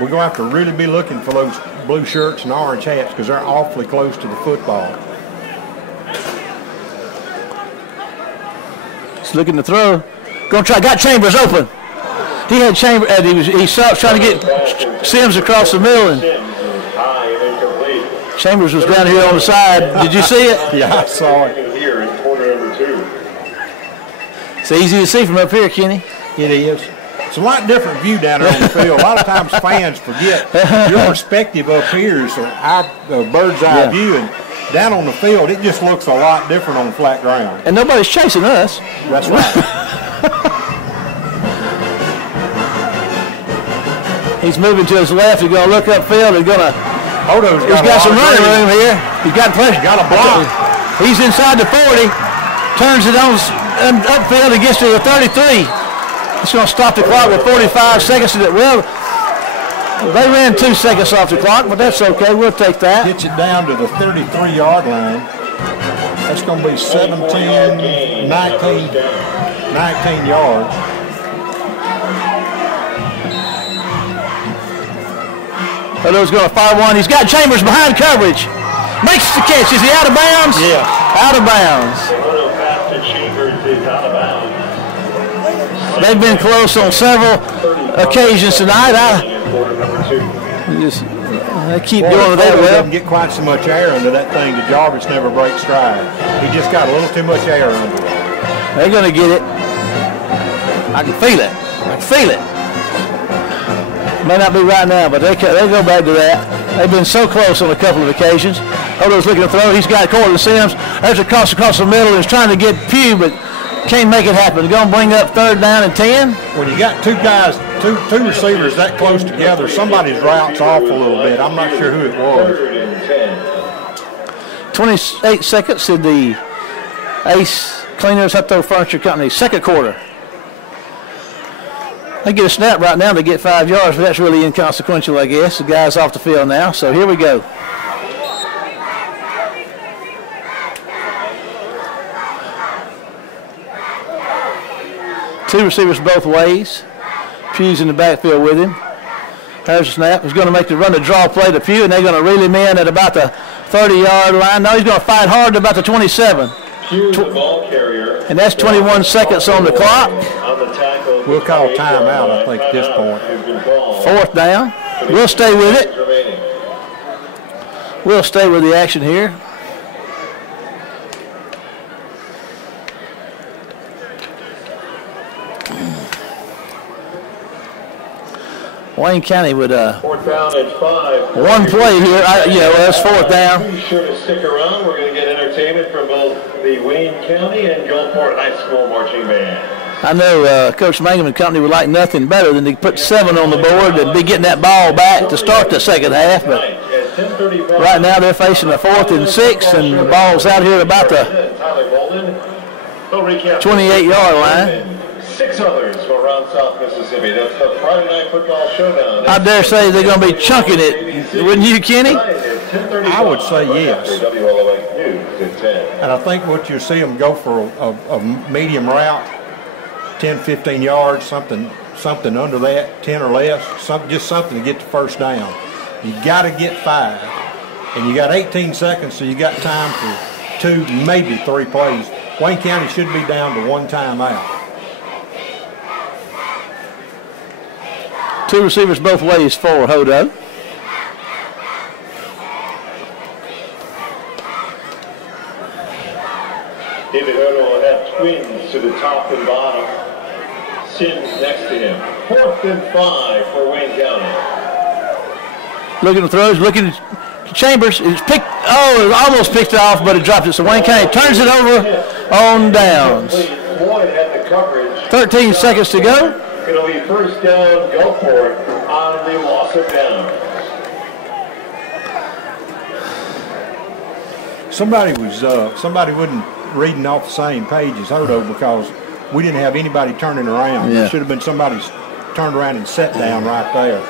we're going to have to really be looking for those blue shirts and orange hats because they're awfully close to the football. He's looking to throw. Going to try. Got Chambers open. He had Chambers. He saw trying to get Sims across the middle, and Chambers was down here on the side. Did you see it? Yeah, I saw it. Here in quarter number 2. It's easy to see from up here, Kenny. It is. It's a lot different view down there on the field. A lot of times fans forget your perspective up here is our bird's eye view, and down on the field it just looks a lot different on flat ground. And nobody's chasing us. That's right. He's moving to his left. He's going to look upfield. He's got some running room here. He's got plenty. Got a block. He's inside the 40. Turns it on upfield and gets to the 33. It's going to stop the clock with 45 seconds. Well, they ran 2 seconds off the clock, but that's okay. We'll take that. Gets it down to the 33-yard line. That's going to be 19 yards. Hodo's going to fire one. He's got Chambers behind coverage. Makes the catch. Is he out of bounds? Yeah. Out of bounds. They've been close on several occasions tonight. They keep going with that well. Doesn't get quite so much air under that thing. DeJarvis never breaks stride. He just got a little too much air under it. They're going to get it. I can feel it. I can feel it. May not be right now, but they go back to that. They've been so close on a couple of occasions. Hodo's looking to throw. He's got Cortland Sims. There's a cross across the middle. He's trying to get Pugh, but can't make it happen. Going to bring up 3rd down and 10. When you got two guys, two receivers that close together, somebody's route's off a little bit. I'm not sure who it was. 28 seconds in the Ace Cleaners Hutto Furniture Company 2nd quarter. They get a snap right now, they get 5 yards, but that's really inconsequential, I guess. The guy's off the field now, so here we go. Two receivers both ways. Pugh's in the backfield with him. There's a snap. He's going to make the run to draw play to Pugh, and they're going to reel him in at about the 30-yard line. No, he's going to fight hard to about the 27. The ball carrier. And that's 21 seconds on the clock. We'll call timeout, I think, at this point. 4th down. We'll stay with it. We'll stay with the action here. Wayne County with 4th down and 5. One play here. That's 4th down. Be sure to stick around. We're going to get entertainment from both the Wayne County and Gulfport High School marching band. I know Coach Mangum and company would like nothing better than to put 7 on the board and be getting that ball back to start the second half. But right now they're facing a 4th and 6, and the ball's out here about the 28-yard line. 6 others for around South Mississippi. That's the Friday Night Football Showdown. I dare say they're going to be chunking it, wouldn't you, Kenny? I would say yes. And I think what you see them go for a medium route, 10, 15 yards, something under that, 10 or less, just something to get the 1st down. You got to get 5, and you got 18 seconds, so you got time for 2, maybe 3 plays. Wayne County should be down to 1 timeout. 2 receivers both ways for Hodo. David Hodo will have twins to the top and bottom. Sims next to him. 4th and 5 for Wayne County. Looking to throws, looking at Chambers. It's picked. Oh, it almost picked off, but it dropped it. So Wayne County turns it over on downs. Boyd had the the coverage. 13 seconds to go. It'll be first down, Gulfport on the loss of downs. Somebody wasn't reading off the same page as Hodo because we didn't have anybody turning around. Yeah. It should have been somebody turned around and sat down right there.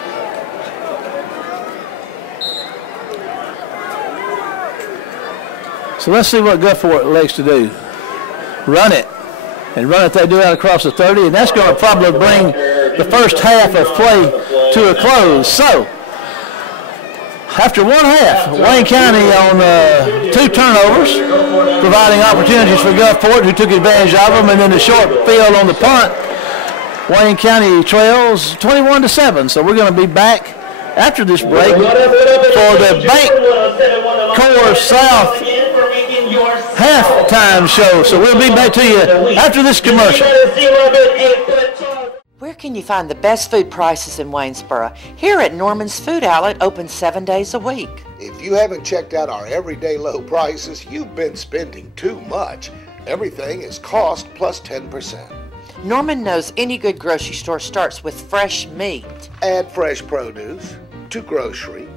So let's see what Gulfport elects to do. Run it. And run it, they do that across the 30, and that's going to probably bring the first half of play to a close. So, after one half, Wayne County on 2 turnovers, providing opportunities for Gulfport, who took advantage of them, and then the short field on the punt. Wayne County trails 21-7. So we're going to be back after this break for the Bank Core South halftime show. So we'll be back to you after this commercial. Where can you find the best food prices in Waynesboro? Here at Norman's Food Outlet, open 7 days a week. If you haven't checked out our everyday low prices, you've been spending too much. Everything is cost plus 10%. Norman knows any good grocery store starts with fresh meat. Add fresh produce to grocery,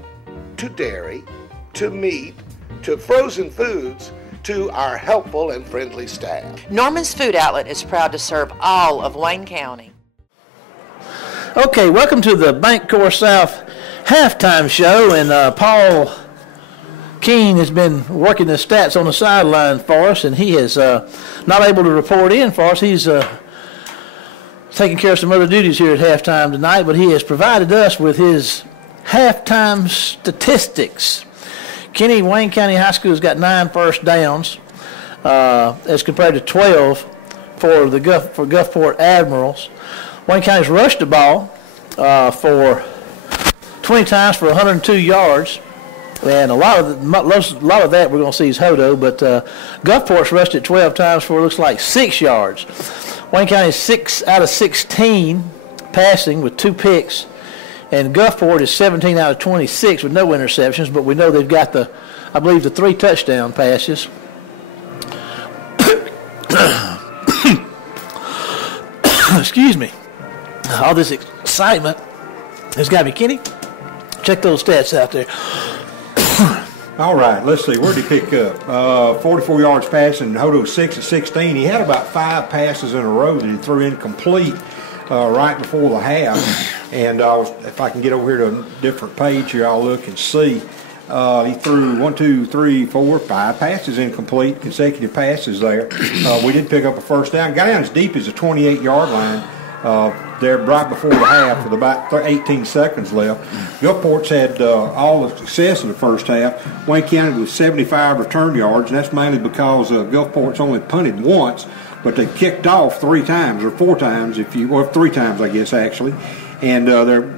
to dairy, to meat, to frozen foods, to our helpful and friendly staff. Norman's Food Outlet is proud to serve all of Wayne County. Okay, welcome to the Bank Core South halftime show, and Paul Keene has been working the stats on the sideline for us, and he is not able to report in for us. He's taking care of some other duties here at halftime tonight, but he has provided us with his halftime statistics. Kenny, Wayne County High School has got 9 first downs as compared to 12 for the Gulfport Admirals. Wayne County's rushed the ball for 20 times for 102 yards, and a lot of that we're going to see is Hodo, but Gulfport's rushed it 12 times for, looks like, 6 yards. Wayne County is 6 out of 16 passing with 2 picks, and Gulfport is 17 out of 26 with no interceptions, but we know they've got I believe the 3 touchdown passes. Excuse me. All this excitement has got me. Kenny, check those stats out there. All right, let's see. Where did he pick up? 44 yards passing. Hodo 6 of 16. He had about 5 passes in a row that he threw incomplete right before the half. And if I can get over here to a different page here, I'll look and see. He threw 5 passes incomplete, consecutive passes there. We did pick up a first down. Got down as deep as the 28-yard line. There right before the half with about 18 seconds left. Gulfport's had all the success in the first half. Wayne County with 75 return yards, and that's mainly because Gulfport's only punted once, but they kicked off 3 times, or 4 times, 3 times, I guess, actually. And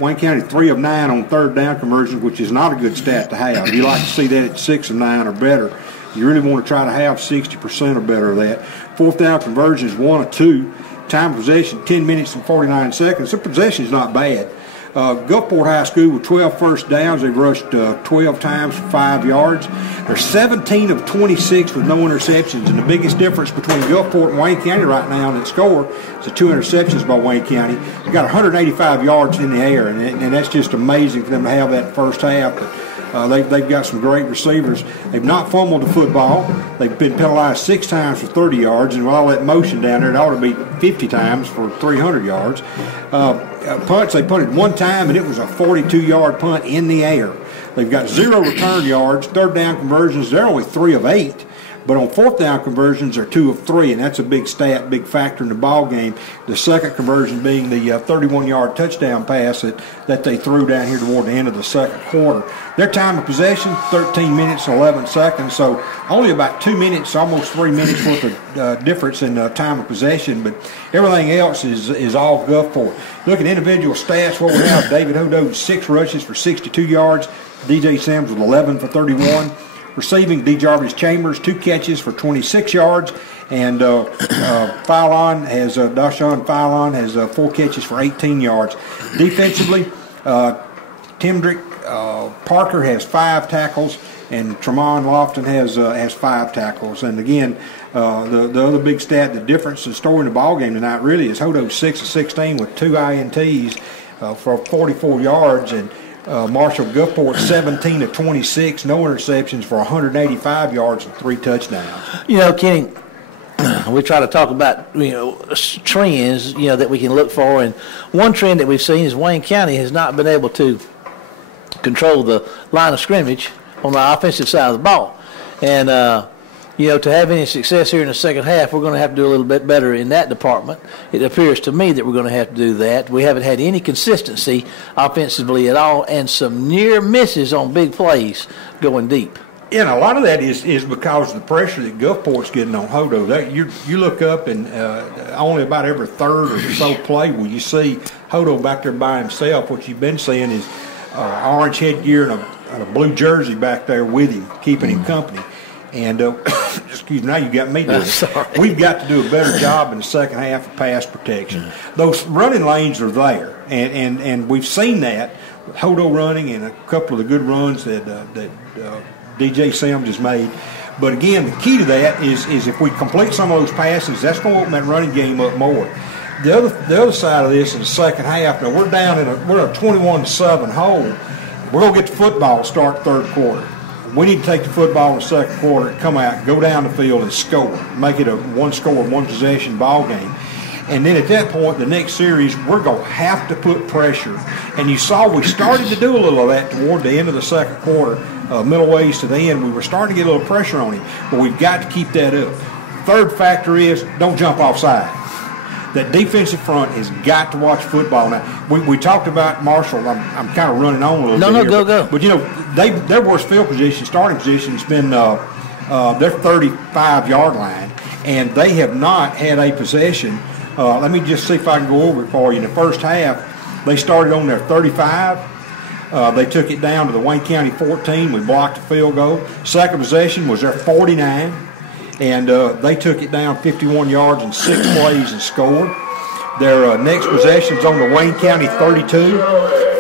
Wayne County 3 of 9 on third down conversions, which is not a good stat to have. You like to see that at 6 of 9 or better. You really want to try to have 60% or better of that. Fourth down conversions 1 of 2. Time of possession, 10 minutes and 49 seconds. The possession is not bad. Gulfport High School with 12 first downs. They've rushed 12 times for 5 yards. They're 17 of 26 with no interceptions. And the biggest difference between Gulfport and Wayne County right now in that score is the 2 interceptions by Wayne County. They've got 185 yards in the air, and that's just amazing for them to have that first half. But they've got some great receivers. They've not fumbled the football. They've been penalized 6 times for 30 yards, and with all that motion down there, it ought to be 50 times for 300 yards. Punts, they punted 1 time, and it was a 42-yard punt in the air. They've got 0 return yards. Third down conversions, they're only 3 of 8. But on fourth down conversions, they're 2 of 3, and that's a big stat, big factor in the ball game. The second conversion being the 31-yard touchdown pass that they threw down here toward the end of the second quarter. Their time of possession, 13 minutes and 11 seconds, so only about 2 minutes, almost 3 minutes worth of difference in time of possession, but everything else is all Gulfport. Look at individual stats. What we have, David Hodo, 6 rushes for 62 yards. DJ Sims with 11 for 31. Receiving, D. Jarvis Chambers, 2 catches for 26 yards, and Dashawn Philon has 4 catches for 18 yards. Defensively, Timdrick Parker has 5 tackles, and Tremont Lofton has 5 tackles. And again, the other big stat, the difference, the story in the ball game tonight really is Hodo's 6 of 16 with 2 INTs for 44 yards, and Marshall Gulfport 17 of 26, no interceptions for 185 yards and 3 touchdowns. You know, Kenny, we try to talk about, trends, that we can look for. And one trend that we've seen is Wayne County has not been able to control the line of scrimmage on the offensive side of the ball. And, to have any success here in the second half, we're going to have to do a little bit better in that department. It appears to me that we're going to have to do that. We haven't had any consistency offensively at all, and some near misses on big plays going deep. Yeah, a lot of that is because of the pressure that Gulfport's getting on Hodo. You look up, and only about every third or so play will you see Hodo back there by himself. What you've been seeing is orange headgear and a blue jersey back there with him, keeping him company. And excuse me, now you got me doing it. We've got to do a better job in the second half of pass protection. Those running lanes are there, and we've seen that with Hodo running and a couple of the good runs that DJ Sims has made. But again, the key to that is if we complete some of those passes, that's going to open that running game up more. The other side of this in the second half, now we're in a 21-7 hole. We're going to get the football to start third quarter. We need to take the football in the second quarter and come out, go down the field and score. Make it a one-score, one-possession ball game. And then at that point, the next series, we're going to have to put pressure. And you saw we started to do a little of that toward the end of the second quarter, middle ways to the end. We were starting to get a little pressure on him, but we've got to keep that up. Third factor is don't jump offside. That defensive front has got to watch football. Now, we talked about Marshall. I'm kind of running on a little bit here. Go. But, their worst field position, starting position, has been their 35-yard line, and they have not had a possession. Let me just see if I can go over it for you. In the first half, they started on their 35. They took it down to the Wayne County 14. We blocked the field goal. Second possession was their 49. And they took it down 51 yards in 6 plays and scored. Their next possession's on the Wayne County 32,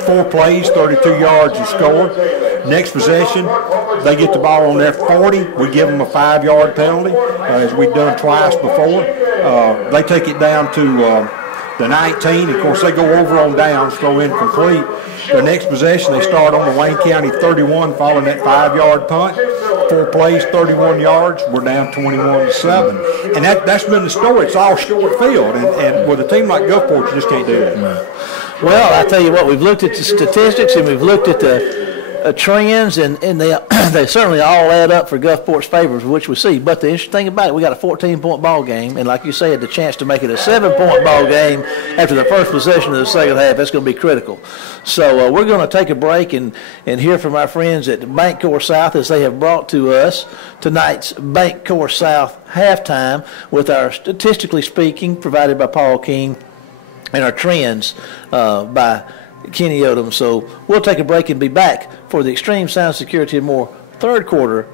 4 plays, 32 yards and scored. Next possession, they get the ball on their 40. We give them a 5-yard penalty, as we've done twice before. They take it down to the 19. Of course, they go over on downs, throw incomplete. Their next possession, they start on the Wayne County 31, following that 5-yard punt. 4 plays, 31 yards. We're down 21-7, and that's been the story. It's all short field, and with a team like Gulfport, you just can't do that. Well, I tell you what, we've looked at the statistics and we've looked at the trends, and they they certainly all add up for Gulfport's favor, which we see. But the interesting thing about it, we got a 14-point ball game, and like you said, the chance to make it a 7-point ball game after the first possession of the second half, that's going to be critical. So we're going to take a break and hear from our friends at Bancorp South as they have brought to us tonight's Bancorp South halftime with our Statistically Speaking, provided by Paul King, and our trends by Kenny Odom. So we'll take a break and be back for the Extreme Sound Security and More third quarter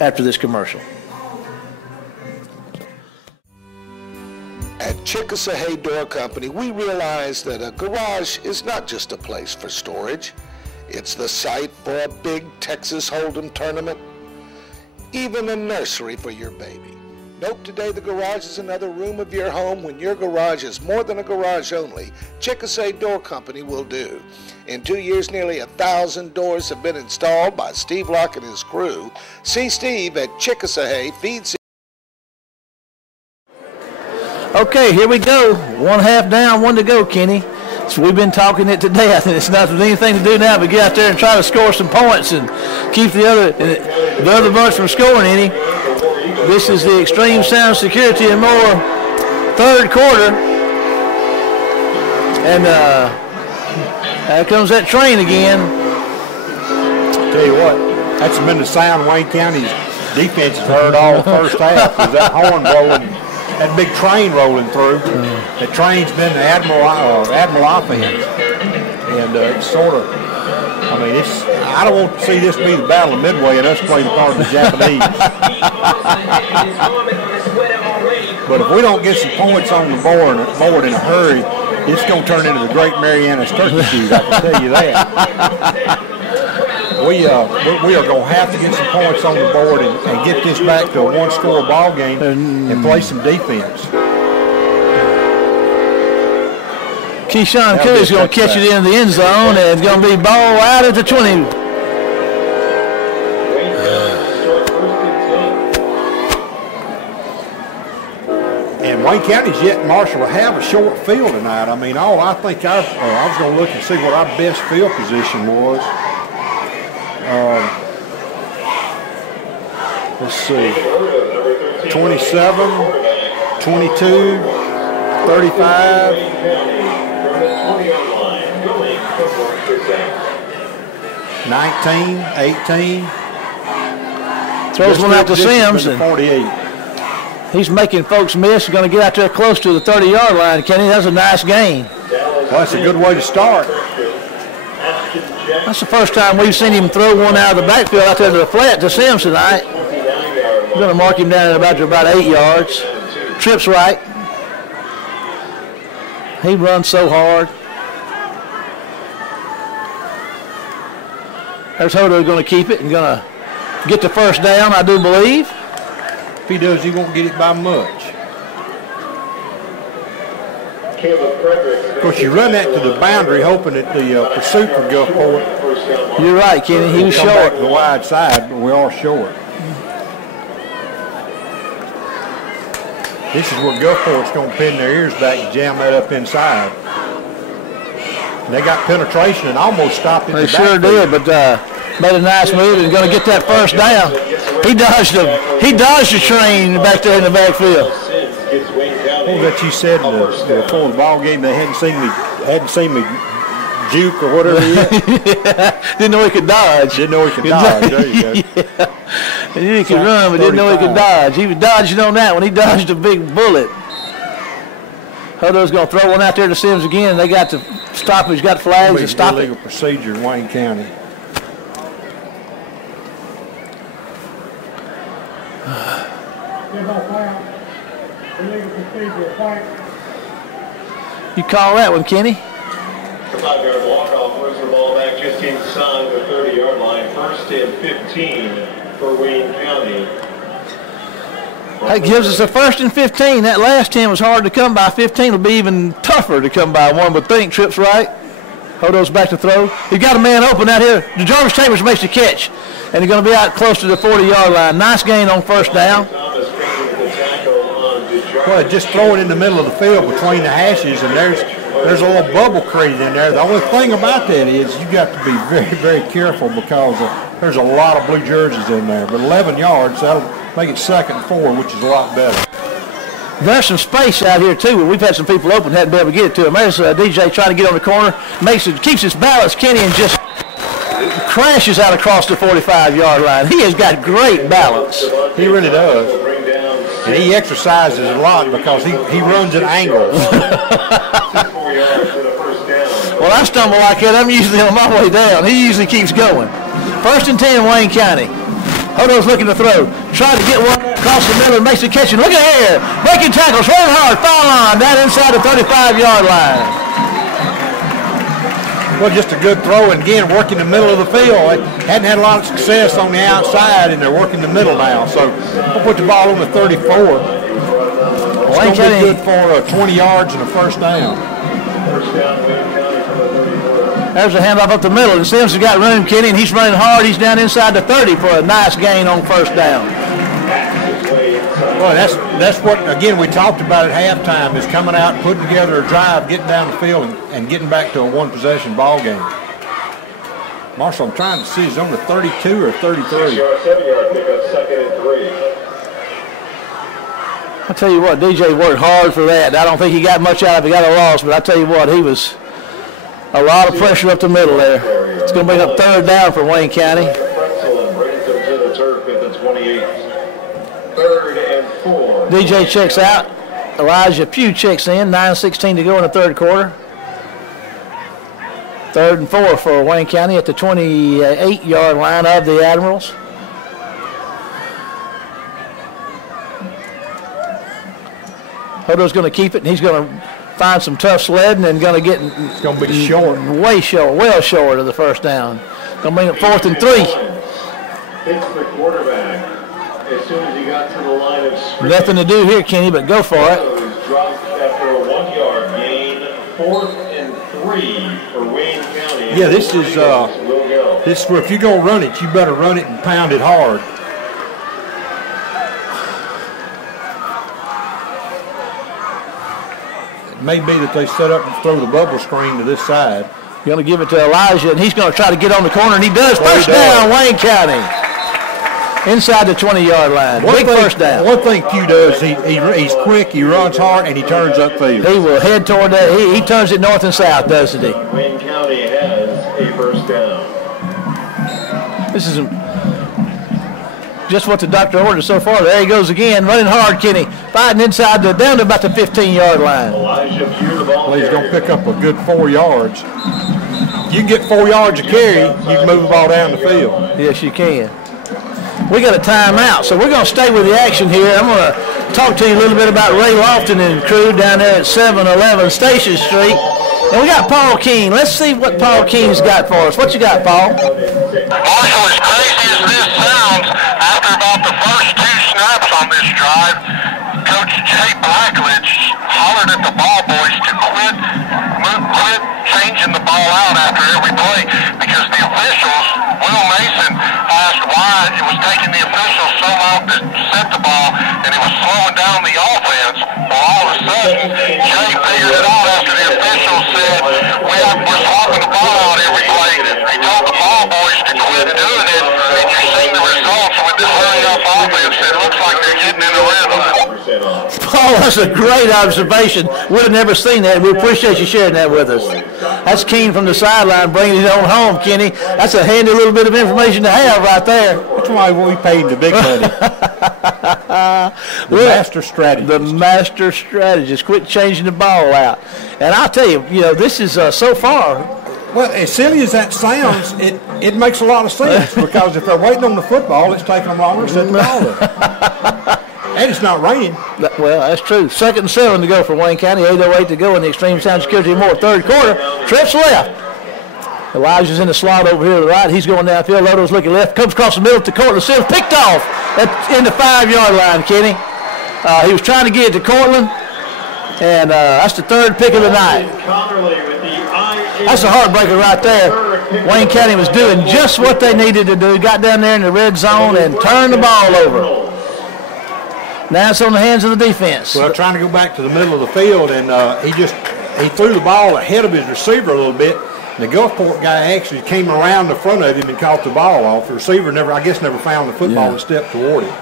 after this commercial. At Chickasaway Door Company, we realize that a garage is not just a place for storage. It's the site for a big Texas Hold'em tournament, even a nursery for your baby. Nope, today the garage is another room of your home. When your garage is more than a garage only, Chickasaway Door Company will do. In 2 years, nearly 1,000 doors have been installed by Steve Locke and his crew. See Steve at Chickasaway Feed. Okay, here we go. 1 half down, 1 to go, Kenny. So we've been talking it today. I think it's not anything to do now but get out there and try to score some points and keep the other bunch from scoring any. This is the Extreme Sound Security and More third quarter. And there comes that train again. Tell you what, that's been the sound Wayne County's defense has heard all the first half. Was that horn blowing, that big train rolling through. The train's been the Admiral offense. And it's sort of, I mean, I don't want to see this be the Battle of Midway and us play the part of the Japanese. But if we don't get some points on the board in a hurry, it's going to turn into the Great Mariana's Turkey Shoot, I can tell you that. we are going to have to get some points on the board and get this back to a one-score ball game and play some defense. Keyshawn Curry's going to catch it in the end zone, and it's going to be ball out at the 20. And Wayne County's yet Marshall will have a short field tonight. I mean, I think I was going to look and see what our best field position was. Let's see, 27, 22, 35. 19, 18. Throws one out to Sims. 48. He's making folks miss. Going to get out there close to the 30-yard line, Kenny. That's a nice gain. Well, that's a good way to start. That's the first time we've seen him throw one out of the backfield out there to the flat to Sims tonight. We're going to mark him down at about 8 yards. Trips right. He runs so hard. There's Hodo going to keep it and going to get the first down, I do believe. If he does, he won't get it by much. Of course, you run that to the boundary, hoping that the pursuit for Gulfport. You're right, Kenny. He was short. Back to the wide side, but we are short. This is where Gulfport's going to pin their ears back and jam that up inside. And they got penetration and almost stopped it. They sure did, but made a nice move and going to get that first down. He dodged the train back there in the backfield. What was that you said before the ball game? They hadn't seen me juke or whatever yet. Didn't know he could dodge. Didn't know he could dodge. There you go. He knew he could run, but didn't know he could dodge. He was dodging on that one. He dodged a big bullet. Hodo's going to throw one out there to Sims again. They got the stoppage, got flags to stop it. Illegal procedure in Wayne County. You call that one, Kenny? The 5-yard walk-off moves the ball back just inside the 30-yard line. 1st and 15 for Wayne County. That gives us a 1st and 15. That last 10 was hard to come by. 15 will be even tougher to come by. One would think. Trips right. Hodo's back to throw. He's got a man open out here. Jarvis Chambers makes the catch. And he's going to be out close to the 40-yard line. Nice gain on first down. Well, just throw it in the middle of the field between the hashes, and there's a little bubble created in there. The only thing about that is you got to be very, very careful because there's a lot of blue jerseys in there. But 11 yards, that'll make it 2nd and 4, which is a lot better. There's some space out here, too. We've had some people open, hadn't been able to get it to him. There's DJ trying to get on the corner, keeps his balance, Kenny, and just crashes out across the 45-yard line. He has got great balance. He really does. And he exercises a lot because he runs at angles. Well, I stumble like that. I'm usually on my way down. He usually keeps going. 1st and 10, Wayne County. Hodo's looking to throw. Trying to get one across the middle and makes the catch. And look at here. Breaking tackles, running hard, foul line, down inside the 35-yard line. Well, just a good throw, and again, working the middle of the field. They hadn't had a lot of success on the outside, and they're working the middle now. So we'll put the ball on the 34. It's going to be good for 20 yards and a first down. There's a handoff up the middle, and Sims has got room, Kenny, and he's running hard. He's down inside the 30 for a nice gain on first down. Well, that's what, again, we talked about at halftime, is coming out, putting together a drive, getting down the field, and getting back to a one-possession ball game. Marshall, I'm trying to see, is it on the 32 or 33? 7-yard pickup, 2nd and 3. I'll tell you what, DJ worked hard for that. I don't think he got much out of it. He got a loss, but I tell you what, he was a lot of pressure up the middle there. It's going to be a 3rd down for Wayne County. DJ checks out. Elijah Pugh checks in. 9:16 to go in the 3rd quarter. 3rd and 4 for Wayne County at the 28-yard line of the Admirals. Hodo's going to keep it, and he's going to find some tough sledding and going to get. It's going to be short. Way short, well short of the first down. Gonna bring it 4th and 3. Hits the quarterback as soon as he got to the line of scrimmage. Nothing to do here, Kenny, but go for it. Dropped after a 1-yard gain. 4th and 3 for Wayne County. Yeah, this is where if you're going to run it, you better run it and pound it hard. It may be that they set up and throw the bubble screen to this side. Going to give it to Elijah, and he's going to try to get on the corner, and he does. First down, Wayne County. Inside the 20-yard line. Big first down. One thing Pugh does, he's quick, he runs hard, and he turns upfield. He will head toward that. He turns it north and south, doesn't he? Wayne County has a first down. This is just what the doctor ordered so far. There he goes again, running hard, Kenny. Fighting inside, down to about the 15-yard line. Elijah Pugh, the ball. Well, he's going to pick up a good 4 yards. You can get 4 yards of carry, you can move the ball down the field. Yes, you can. We got a timeout, so we're going to stay with the action here. I'm going to talk to you a little bit about Ray Lofton and crew down there at 711 Station Street. And we got Paul Keene. Let's see what Paul Keene's got for us. What you got, Paul? Marshall, as crazy as this sounds, after about the first 2 snaps on this drive, Coach Jay Blackledge hollered at the ball boys to quit changing the ball out after every play because the officials, Will Mason asked why it was taking the officials so long to set the ball and it was slowing down the offense. Well, all of a sudden, Jay figured it out after the officials said, we're swapping the ball out every play. He told the ball boys to quit doing it, and you're seeing the results with this hurry-up offense. It looks like they're getting in the rhythm. Paul, that's a great observation. We'd have never seen that. We appreciate you sharing that with us. That's Keene from the sideline bringing it on home, Kenny. That's a handy little bit of information to have right there. That's why we paid the big money. The master strategist. The master strategist. Quit changing the ball out. And I'll tell you, this is so far. Well, as silly as that sounds, it makes a lot of sense because if they're waiting on the football, it's taking them longer to set the ball up. And it's not raining. Well, that's true. 2nd and 7 to go for Wayne County. 8:08 to go in the Extreme Sound Security Moore 3rd quarter. Trips left. Elijah's in the slot over here to the right. He's going downfield. Lodo's looking left. Comes across the middle to Cortland. Sims picked off in the 5-yard line, Kenny. He was trying to get it to Cortland. And that's the 3rd pick of the night. That's a heartbreaker right there. Wayne County was doing just what they needed to do. Got down there in the red zone and turned the ball over. Now it's on the hands of the defense. Well, trying to go back to the middle of the field, and he threw the ball ahead of his receiver a little bit. And the Gulfport guy actually came around the front of him and caught the ball off. The receiver never found the football and stepped toward it.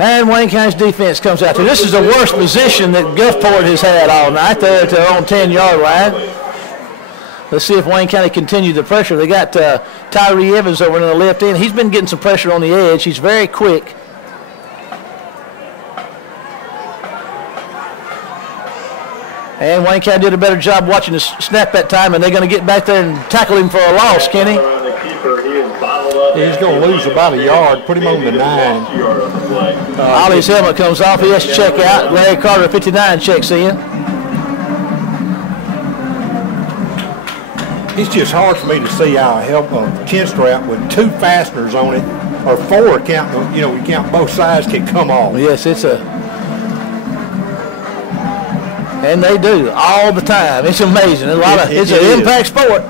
And Wayne County's defense comes out there. This is the worst position that Gulfport has had all night. They're at their own 10-yard line. Let's see if Wayne County continue the pressure. They got Tyree Evans over in the left end. He's been getting some pressure on the edge. He's very quick. And Wayne County did a better job watching the snap that time, and they're going to get back there and tackle him for a loss, Kenny. He's going to lose about a yard. Put him on the 9. Ollie's helmet comes off. He has to check out. Larry Carter, 59, checks in. It's just hard for me to see how a chin strap with 2 fasteners on it, or 4 counting, we count both sides, can come off. Yes, and they do all the time. It's amazing. It's an impact sport.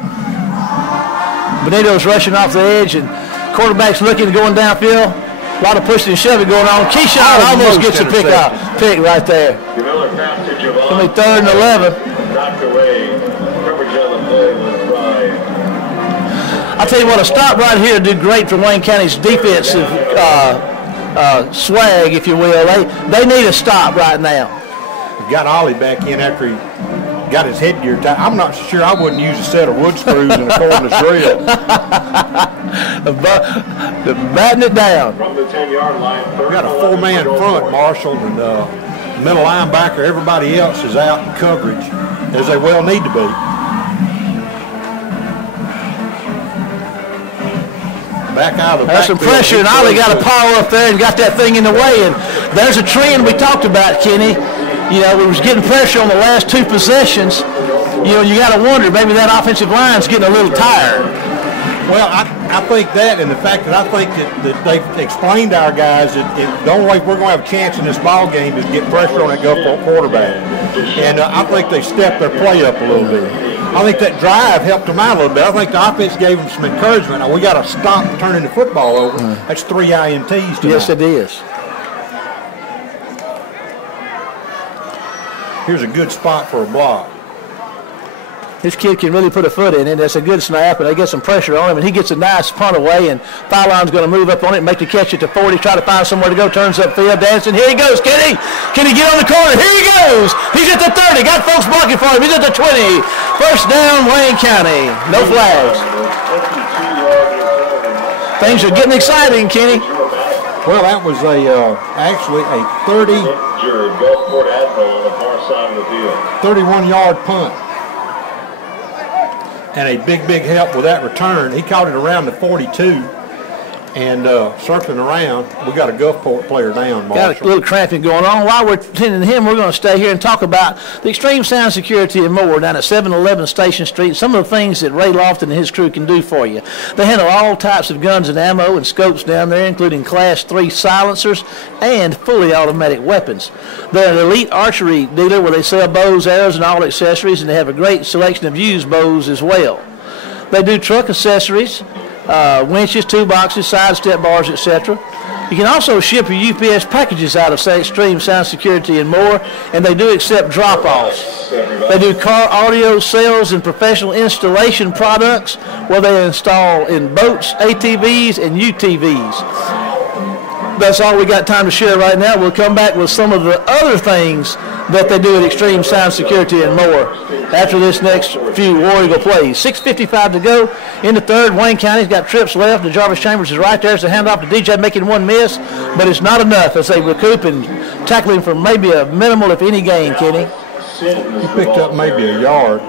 Benito's rushing off the edge, and quarterback's looking, going downfield. A lot of pushing and shoving going on. Keyshawn almost gets a pick right there. It's going to be 3rd and 11. Knocked away. Coverage on the play was Ryan. I'll tell you what, a stop right here would do great for Wayne County's defensive swag, if you will. They need a stop right now. Got Ollie back in after he got his headgear tied. I'm not sure I wouldn't use a set of wood screws and a cordless drill. Batting it down. From the 10-yard line. We got a 4-man front, Marshall, and middle linebacker. Everybody else is out in coverage, as they well need to be. Back out of the There's some pressure, and Ollie got a power up there and got that thing in the way. And there's a trend we talked about, Kenny. We was getting pressure on the last 2 possessions. You got to wonder, maybe that offensive line's getting a little tired. Well, I think that, and the fact that I think that they've explained to our guys that the only way we're going to have a chance in this ball game is to get pressure on that Gulfport quarterback. And I think they stepped their play up a little bit. I think that drive helped them out a little bit. I think the offense gave them some encouragement. Now, we got to stop turning the football over. That's 3 INTs tonight. Yes, it is. Here's a good spot for a block. This kid can really put a foot in it. That's a good snap, and they get some pressure on him, and he gets a nice punt away, and Fylon's going to move up on it and make the catch at the 40, try to find somewhere to go, turns upfield, dancing. Here he goes, Kenny. Can he get on the corner? Here he goes. He's at the 30. Got folks blocking for him. He's at the 20. First down, Wayne County. No flags. Things are getting exciting, Kenny. Well, that was actually a Gulfport Admiral on the far side of the field. 31-yard punt. And a big help with that return. He caught it around the 42 and circling around. We got a Gulfport player down, Marshall. Got a little cramping going on. While we're attending to him, we're going to stay here and talk about the extreme sound security and more down at 711 Station Street. Some of the things that Ray Lofton and his crew can do for you. They handle all types of guns and ammo and scopes down there, including Class 3 silencers and fully automatic weapons. They're an elite archery dealer where they sell bows, arrows, and all accessories, and they have a great selection of used bows as well. They do truck accessories, winches, toolboxes, side step bars, etc. You can also ship your UPS packages out of Extreme Sound Security and more, and they do accept drop-offs. They do car audio sales and professional installation products where they install in boats, ATVs, and UTVs. That's all we got time to share right now. We'll come back with some of the other things that they do at Extreme Sound Security and more after this next few War Eagle plays. 6:55 to go in the third. Wayne County's got trips left. The Jarvis Chambers is right there. It's a handoff to DJ, making one miss, but it's not enough as they recoup and tackle him for maybe a minimal, if any, gain, Kenny. He picked up maybe a yard.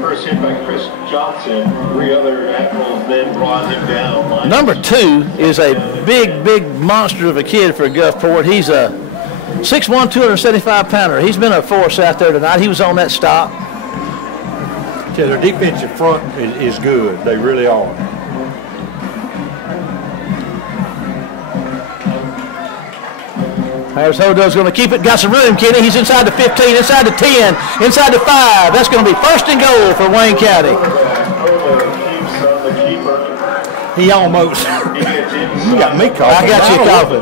First hit by Chris Johnson. 3 other Admirals then brought him down. Number 2 is a big monster of a kid for Gulfport. He's a 6'1", 275-pounder. He's been a force out there tonight. He was on that stop. Yeah, their defensive front is good. They really are. There's Hodo's going to keep it. Got some room, Kenny. He's inside the 15, inside the 10, inside the 5. That's going to be first and goal for Wayne County. He almost. You got me coughing. I got you coughing.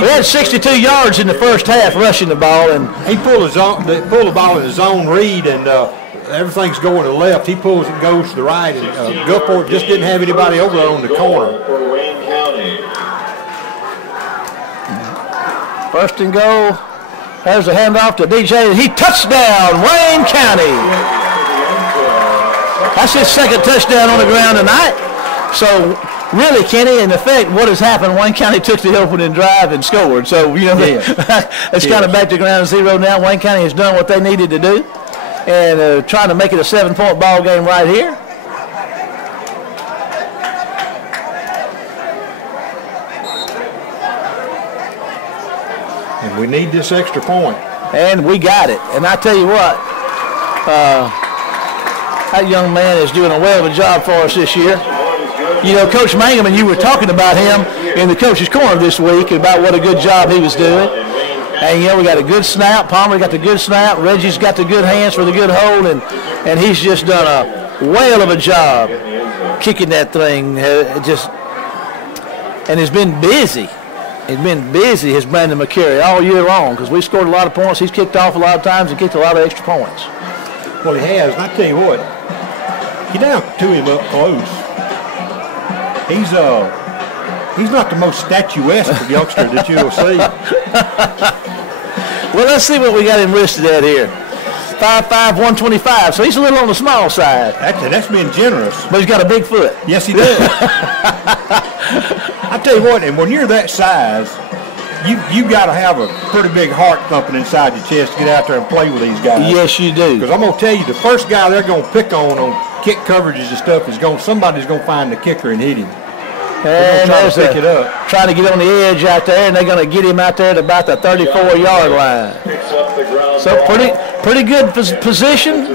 We had 62 yards in the first half rushing the ball, and he pulled the ball in his zone read, and everything's going to the left. He pulls and goes to the right, and Gulfport just didn't have anybody over there on the corner. First and goal. There's a handoff to DJ. He touchdown, Wayne County. That's his second touchdown on the ground tonight. So, really, Kenny, in effect, what has happened, Wayne County took the opening drive and scored. So, you know, it's kind of back to ground zero now. Wayne County has done what they needed to do and trying to make it a 7-point ball game right here. And we need this extra point. And we got it. And I tell you what, that young man is doing a well of a job for us this year. You know, Coach Mangum, and you were talking about him in the coach's corner this week about what a good job he was doing. And, you know, we got a good snap. Palmer got the good snap. Reggie's got the good hands for the good hold. And he's just done a whale of a job kicking that thing. And has been busy. He's been busy, his Brandon McCary, all year long because we scored a lot of points. He's kicked off a lot of times and kicked a lot of extra points. Well, he has. And I tell you what, get down to him up close. He's not the most statuesque youngster that you'll see. Well, let's see what we got him listed at here. 5'5", 125. So he's a little on the small side. That's being generous. But he's got a big foot. Yes, he does. I tell you what, and when you're that size, you got to have a pretty big heart thumping inside your chest to get out there and play with these guys. Yes, you do. Because I'm going to tell you, the first guy they're going to pick on kick coverages and stuff somebody's going to find the kicker and hit him. And trying to pick it up. Trying to get on the edge out there, and they're going to get him out there at about the 34-yard line. So pretty good position.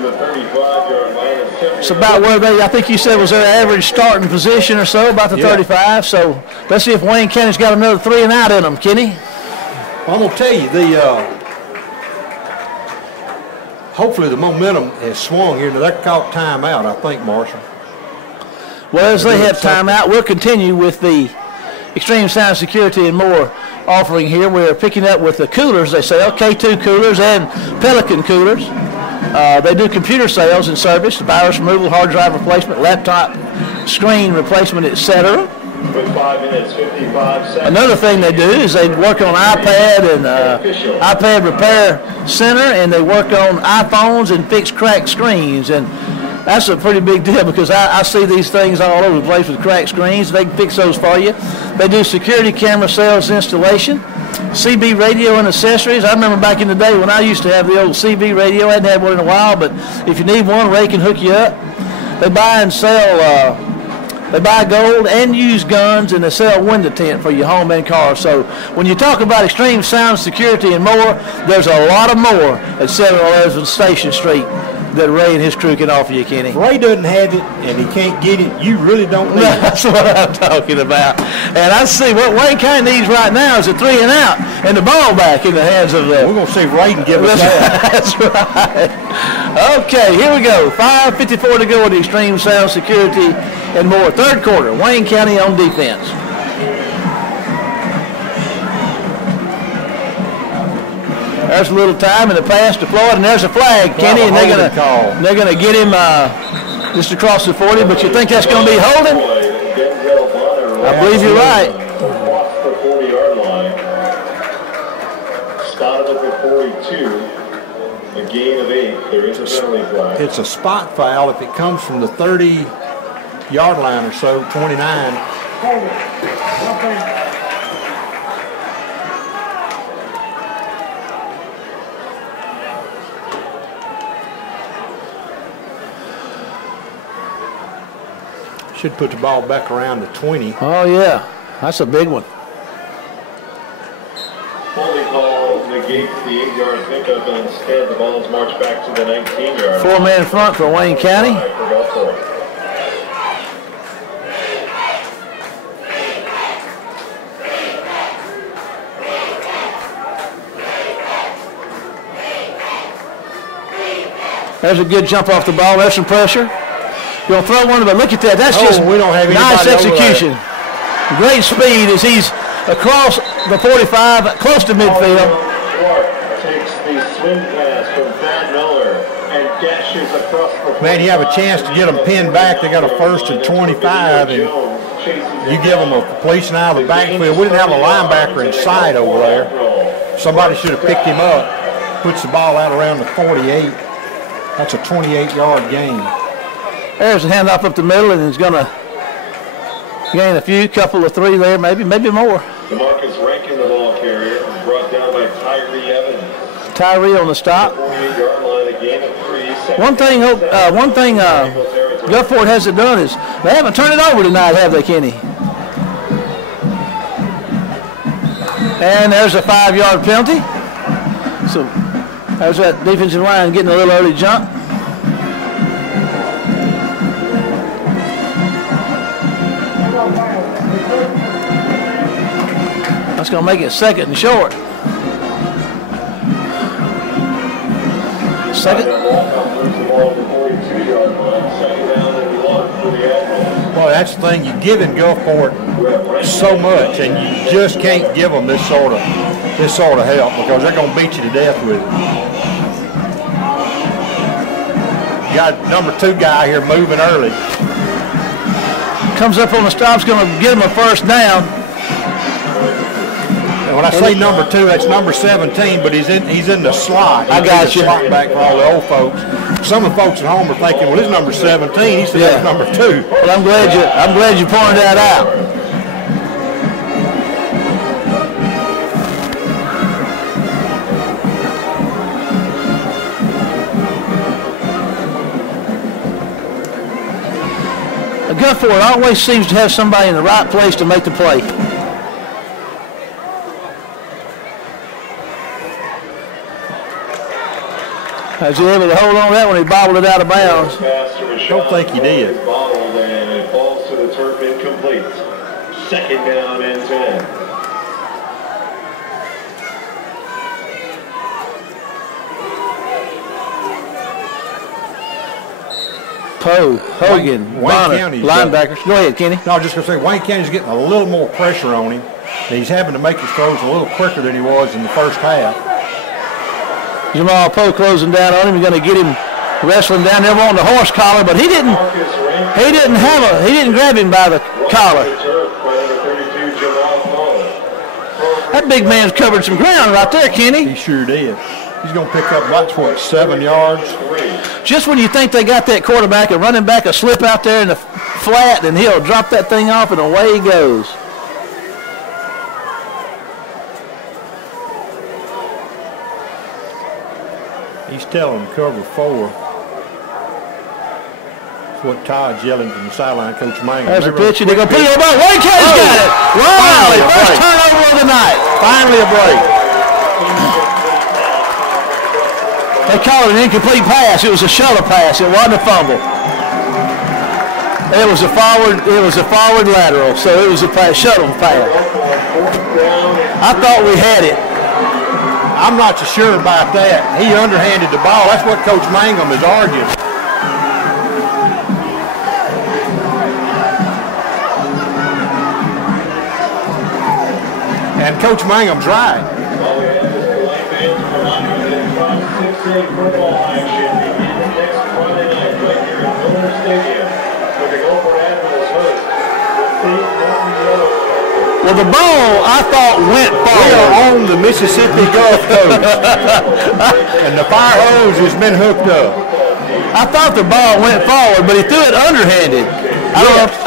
It's about where I think you said was their average starting position or so, about the 35. So let's see if Wayne County's got another 3 and out in them, Kenny. Well, I'm going to tell you, hopefully the momentum has swung here. Now, they're caught timeout, I think, Marshall. Well, as they have timeout, we'll continue with the Extreme Sound Security and More offering here. We're picking up with the coolers, they sell, K2 coolers and Pelican coolers. They do computer sales and service, virus removal, hard drive replacement, laptop screen replacement, etc. With 5 minutes, 55 seconds. Another thing they do is they work on iPad and iPad Repair Center, and they work on iPhones and fix cracked screens. And that's a pretty big deal because I see these things all over the place with cracked screens. They can fix those for you. They do security camera sales installation, CB radio and accessories. I remember back in the day when I used to have the old CB radio. I hadn't had one in a while, but if you need one, Ray can hook you up. They buy and sell, they buy gold and used guns, and they sell window tint for your home and car. So when you talk about Extreme Sound Security and More, there's a lot of more at 711 Station Street that Ray and his crew can offer you, Kenny. If Ray doesn't have it and he can't get it, you really don't need it. That's what I'm talking about. And I see what Wayne County needs right now is a 3 and out and the ball back in the hands of the... We're going to see Ray and give us that. That's right. Okay, here we go. 5:54 to go with the Extreme Sound Security and More. Third quarter, Wayne County on defense. There's a little time in the pass to Floyd, and there's a flag, Kenny, and they're gonna get him just across the 40. But you think that's going to be holding? I believe you're right. Across the 40-yard line. Spotted at the 42. A gain of 8. There is a penalty flag. It's a spot foul if it comes from the 30-yard line or so, 29. Should put the ball back around to 20. Oh, yeah. That's a big one. Holding call negates the 8-yard pickup, and instead the ball is marched back to the 19-yard. 4-man front for Wayne County. There's a good jump off the ball. There's some pressure. You'll throw one, but look at that. That's just we don't have nice execution. Great speed as he's across the 45, close to midfield. Takes the swing pass from Thad Miller and dashes across the... Man, you have a chance to get them pinned back. They got a 1st and 25, and you give them a completion out of the backfield. We didn't have a linebacker in sight over there. Somebody should have picked him up. Puts the ball out around the 48. That's a 28-yard gain. There's a handoff up the middle, and he's going to gain a few, couple of 3 there, maybe more. DeMarcus Rankin, the ball carrier, brought down by Tyree Evans. Tyree on the stop. 48-yard line, a gain of 3. One thing Gulfport hasn't done is they haven't turned it over tonight, have they, Kenny? And there's a 5-yard penalty. So there's that defensive line getting a little early jump. That's going to make it 2nd and short. Second. Well, that's the thing. You're giving Gulfport so much, and you just can't give them this sort of help because they're going to beat you to death with it. You got number 2 guy here moving early. Comes up on the stop's going to get him a 1st down. When I say number 2, that's number 17, but he's in the slot. I got you. Slot back for all the old folks. Some of the folks at home are thinking, well, this is number 17. He said that's number 2. Well, I'm glad you pointed that out. Gulfport always seems to have somebody in the right place to make the play. Was he able to hold on to that when he bobbled it out of bounds? Don't think he did. Bobbled and it falls to the turf incomplete. Second down and 10. Poe, Hogan, Bonner, linebackers. Go ahead, Kenny. No, I was just going to say, Wayne County's getting a little more pressure on him. And he's having to make his throws a little quicker than he was in the first half. Jamal Poe closing down on him. You're going to get him wrestling down there on the horse collar, but he didn't grab him by the collar. That big man's covered some ground right there, Kenny. He sure did. He's going to pick up about, what, 7 yards? Just when you think they got that quarterback and running back a slip out there in the flat, and he'll drop that thing off and away he goes. He's telling him cover 4. That's what Todd's yelling from the sideline, Coach Mangle. There's a pitch, and they're going to put it on the ball. Wayne County's got it. Finally, first turnover of the night. Finally a break. They called it an incomplete pass. It was a shuttle pass. It wasn't a fumble. It was a forward lateral, so it was a shuttle pass. I thought we had it. I'm not so sure about that. He underhanded the ball. That's what Coach Mangum is arguing. And Coach Mangum's right. Football action begins next Friday night right here at Miller Stadium with the Gulfport Admirals host. Well, the ball, I thought, went forward. We are on the Mississippi Gulf Coast, and the fire hose has been hooked up. I thought the ball went forward, but he threw it underhanded. I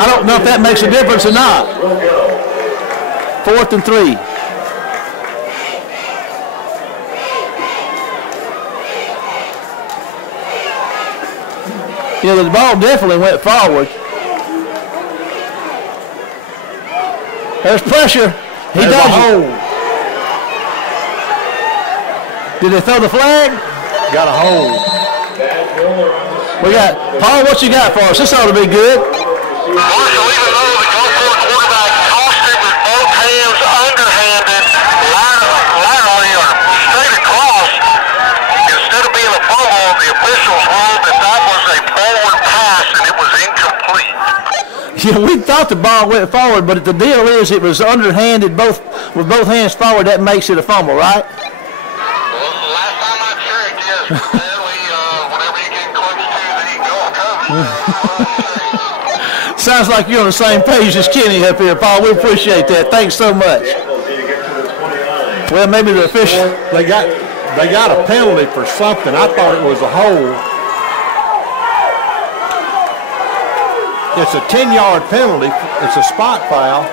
don't know if that makes a difference or not. 4th and 3. Yeah, the ball definitely went forward. There's pressure. He does it. Did they throw the flag? Got a hold. We got Paul. What you got for us? This ought to be good. Marshall, even though the Gulfport quarterback tossed it with both hands underhanded, laterally or straight across, instead of being a fumble, the officials ruled that that was a forward pass and it was incomplete. Yeah, we thought the ball went forward, but the deal is it was underhanded with both hands forward. That makes it a fumble, right? Well, last time I checked, yes. Sadly, whenever you get close to the Gulf Coast, Sounds like you're on the same page as Kenny up here, Paul. We appreciate that. Thanks so much. Well, maybe the official. They got a penalty for something. I thought it was a hold. It's a 10-yard penalty. It's a spot foul.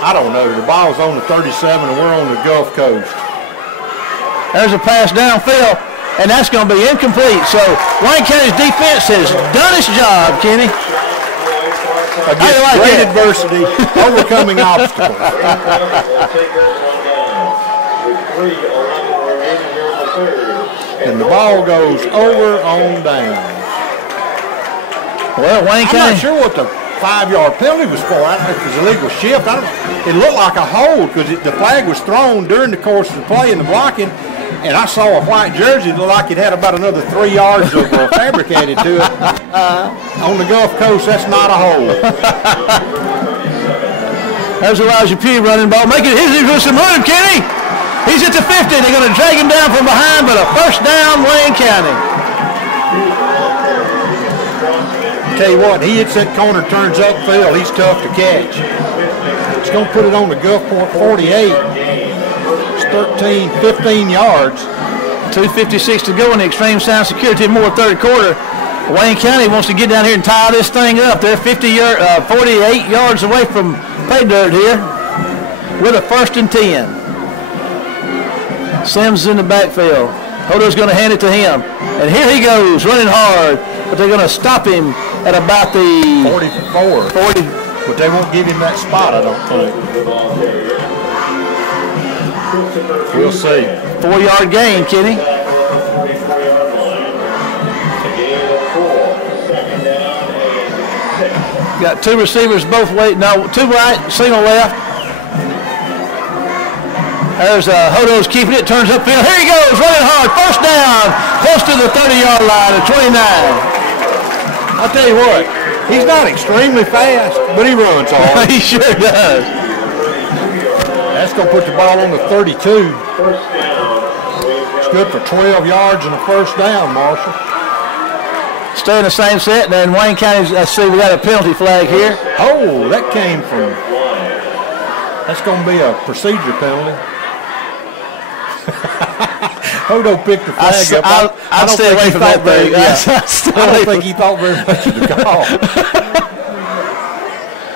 I don't know. The ball's on the 37, and we're on the Gulf Coast. There's a pass downfield, and that's going to be incomplete. So Wayne County's defense has done its job, Kenny. Against great adversity, overcoming obstacles. And the ball goes over on down. Well, Wayne County. I'm not sure what the 5-yard penalty was for. I don't know if it was illegal shift. It looked like a hold because the flag was thrown during the course of the play and the blocking. And I saw a white jersey that looked like it had about another 3 yards of fabric added to it. On the Gulf Coast, that's not a hold. There's Elijah Pugh running ball. Make it easy for some room, Kenny. He's at the 50. They're going to drag him down from behind, but a first down, Wayne County. Tell you what, he hits that corner, turns upfield. He's tough to catch. It's going to put it on the Gulfport 48. 13, 15 yards. 2:56 to go in the Extreme Sound Security Moore third quarter. Wayne County wants to get down here and tie this thing up. They're 48 yards away from pay dirt here with a 1st and 10. Sims is in the backfield. Hodo's going to hand it to him. And here he goes, running hard. But they're going to stop him at about the 44. But they won't give him that spot, I don't think. We'll see. 4-yard gain, Kenny. Got two receivers both way. No, two right, single left. There's Hodo's keeping it, turns upfield. Here he goes, running hard. First down, close to the 30-yard line at 29. I'll tell you what, he's not extremely fast, but he runs hard. He sure does. That's going to put the ball on the 32. It's good for 12 yards and a first down, Marshall. Stay in the same set, and then Wayne County, I see we got a penalty flag here. Oh, that came from, that's going to be a procedure penalty. Hodo picked the flag up. I'll stay away from that thing. I don't think he thought very much of the call.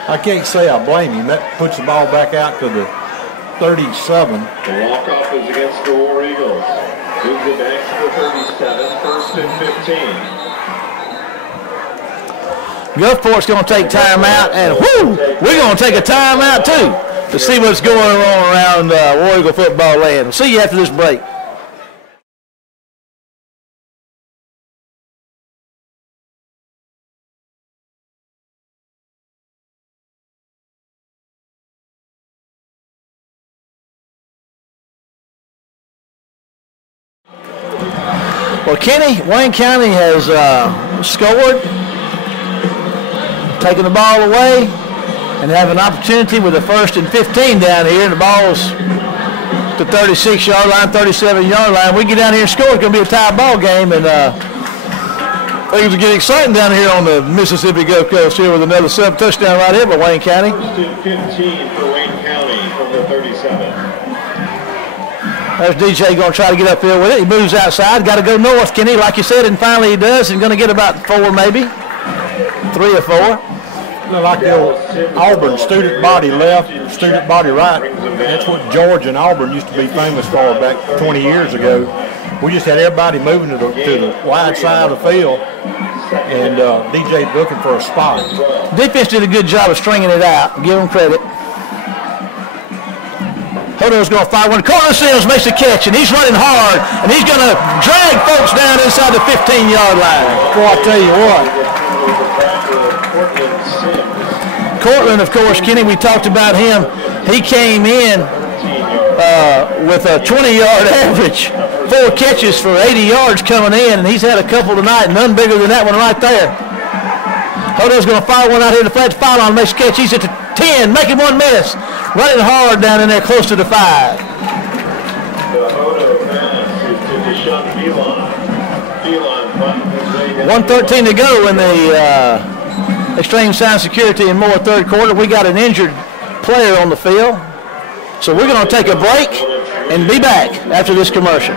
I can't say I blame him. That puts the ball back out to the 37. The walk-off is against the War Eagles. Moves it back to the 37, first and 15. Gulfport's going to take timeout, and whoo, we're going to take a timeout too to see what's going on around War Eagle football land. We'll see you after this break. Well, Kenny, Wayne County has scored, taking the ball away, and have an opportunity with a 1st and 15 down here, and the ball's to 36-yard line, 37-yard line. We get down here and score, it's going to be a tie ball game, and things will get exciting down here on the Mississippi Gulf Coast here with another touchdown right here by Wayne County. 1st and 15 for Wayne County from the 37. There's DJ going to try to get uphill with it. He moves outside, got to go north, Kenny, like you said, and finally he does, and going to get about 4 maybe, 3 or 4. Like the old Auburn student body left, student body right. That's what Georgia and Auburn used to be famous for back 20 years ago. We just had everybody moving to the wide side of the field, and DJ looking for a spot. Defense did a good job of stringing it out. Give them credit. Hodo's going to fire one. Cortland Sims makes the catch, and he's running hard, and he's going to drag folks down inside the 15-yard line. Well, I'll tell you what. Cortland, of course, Kenny, we talked about him. He came in with a 20-yard average, 4 catches for 80 yards coming in, and he's had a couple tonight, none bigger than that one right there. Hodo's going to fire one out here to the flat foul line, makes a catch. He's at the 10, making one miss. Running hard down in there close to the 5. The Hodo pass is to Deshaun Phelan. 1:13 to go in the Extreme Sound Security and More third quarter. We got an injured player on the field. So we're going to take a break and be back after this commercial.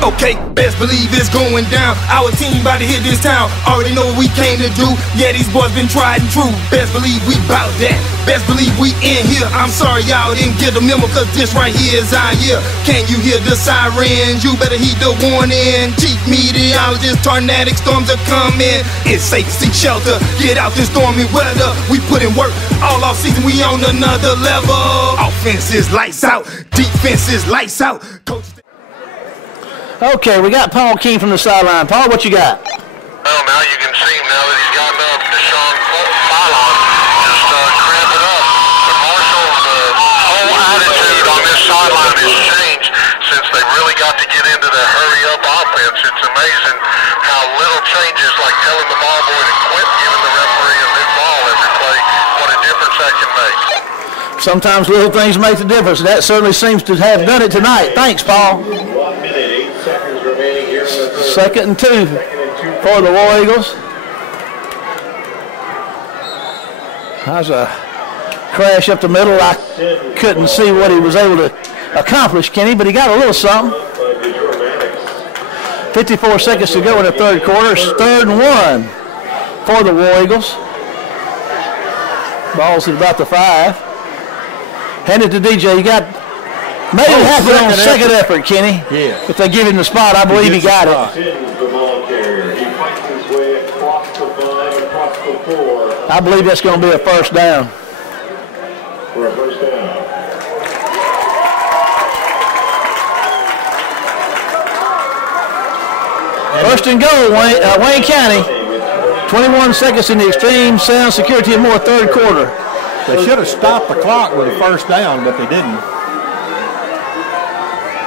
Okay, best believe it's going down. Our team about to hit this town. Already know what we came to do. Yeah, these boys been tried and true. Best believe we bout that. Best believe we in here. I'm sorry y'all didn't get the memo, cause this right here is our year. Can you hear the sirens? You better heed the warning. Chief meteorologist, tornadic storms are coming. It's safe to seek shelter. Get out this stormy weather. We put in work all off season. We on another level. Offense is lights out. Defense is lights out. Coach. Okay, we got Paul King from the sideline. Paul, what you got? Well, now you can see him now that he's gotten up. Deshaun Phelan just cramping up. But Marshall, the whole attitude on this sideline has changed since they really got to get into the hurry-up offense. It's amazing how little changes, like telling the ball boy to quit giving the referee a new ball every play, what a difference that can make. Sometimes little things make the difference. That certainly seems to have done it tonight. Thanks, Paul. 1 minute, 8 seconds remaining here in the third. 2nd and 2 for the War Eagles. There's a crash up the middle. I couldn't see what he was able to accomplish, Kenny, but he got a little something. 54 seconds to go in the third quarter. 3rd and 1 for the War Eagles. Ball's at about the 5. Hand it to DJ. You got made it happen on second effort, Kenny. Yeah. If they give him the spot, I believe he got it. I believe that's going to be a first down. For a first down. First and goal, Wayne County. 21 seconds in the extreme sound security and more third quarter. They should have stopped the clock with a first down, but they didn't.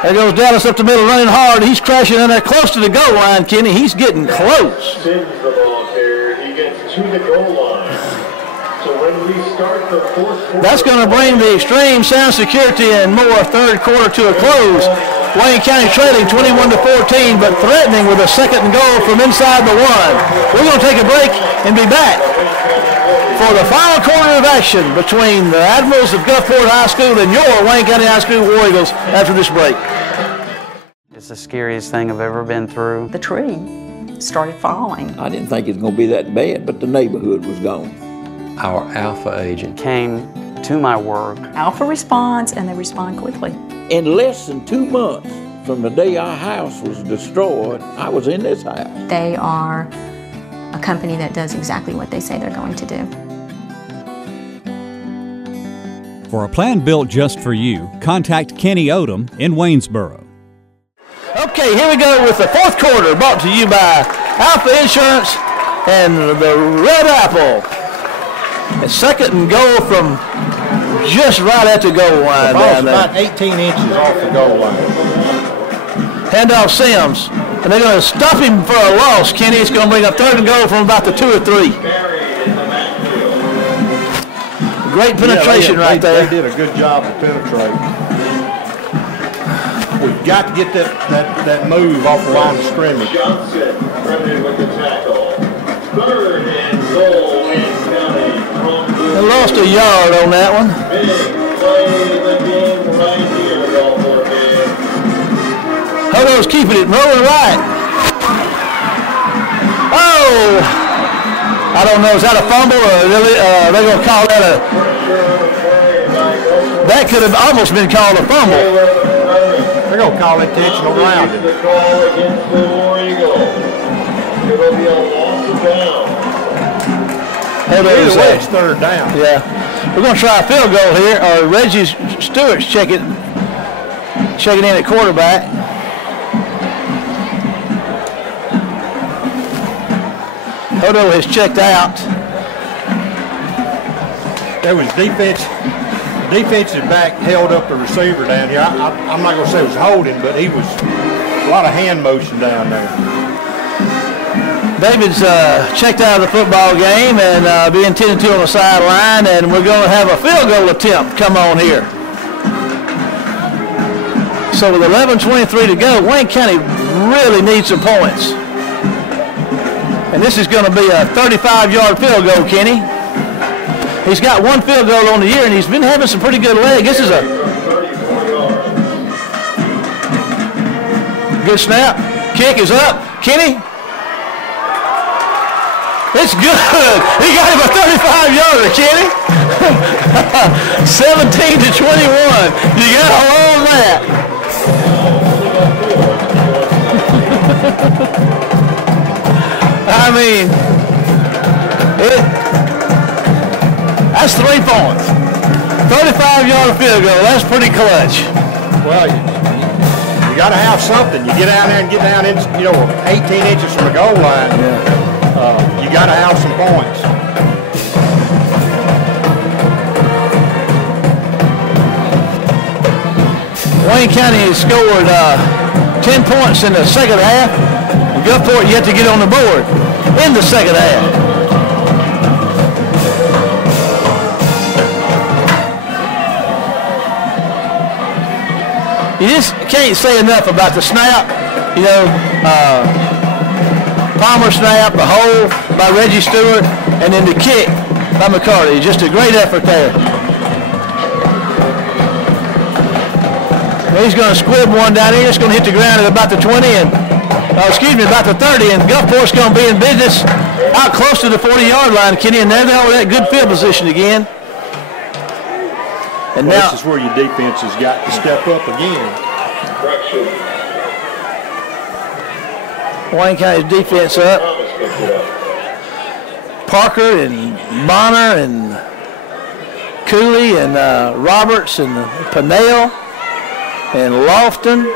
There goes Dallas up the middle, running hard. He's crashing in there close to the goal line, Kenny. He's getting close. Sends the ball carrier. He gets to the goal line. So when we start the fourth quarter, that's going to bring the extreme sound security and more third quarter to a close. Wayne County trailing 21-14, but threatening with a second and goal from inside the 1. We're going to take a break and be back for the final quarter of action between the Admirals of Gulfport High School and your Wayne County High School War Eagles after this break. It's the scariest thing I've ever been through. The tree started falling. I didn't think it was going to be that bad, but the neighborhood was gone. Our Alpha agent came to my work. Alpha responds, and they respond quickly. In less than 2 months from the day our house was destroyed, I was in this house. They are a company that does exactly what they say they're going to do. For a plan built just for you, contact Kenny Odom in Waynesboro. Okay, here we go with the fourth quarter, brought to you by Alpha Insurance and the Red Apple. A second and goal from just right at the goal line. The ball's about 18 inches off the goal line. Handoff Sims, and they're going to stop him for a loss, Kenny. It's going to bring a third and goal from about the 2 or 3. Great penetration right there. They did a good job to penetrate. We've got to get that move off the line of scrimmage. Johnson credited with the tackle. Third and goal, Wayne County. They lost a yard on that one. Big play of the game right here, Gulfport game. Hodo's keeping it rolling right. Oh! I don't know, is that a fumble or they're going to call that a... That could have almost been called a fumble. They're going to call it intentional grounding. The call against the War Eagles. It'll be a loss of down. Either way, it's third down. Yeah. We're going to try a field goal here, or Reggie Stewart's checking in at quarterback. Hodo has checked out. There was defensive back held up the receiver down here. I'm not going to say it was holding, but he was a lot of hand motion down there. David's checked out of the football game and being tended to on the sideline, and we're going to have a field goal attempt come on here. So with 11:23 to go, Wayne County really needs some points. And this is going to be a 35-yard field goal, Kenny. He's got one field goal on the year, and he's been having some pretty good leg. This is a good snap. Kick is up. Kenny. It's good. He got him a 35-yarder, Kenny. 17-21. You got to hold that. I mean, that's 3 points. 35-yard field goal. That's pretty clutch. Well, you got to have something. You get out there and get down in, 18 inches from the goal line. Yeah. You got to have some points. Wayne County has scored 10 points in the second half. Gulfport yet to get on the board in the second half. You just can't say enough about the snap. Palmer snap, the hole by Reggie Stewart, and then the kick by McCarty. Just a great effort there. He's going to squib one down here. It's going to hit the ground at about the 20 and about the 30, and Gulfport's going to be in business out close to the 40-yard line, Kenny, and there they are with that good field position again. And well, now this is where your defense has got to step up again. Wayne County's defense up. Parker and Bonner and Cooley and Roberts and Pinnell and Lofton,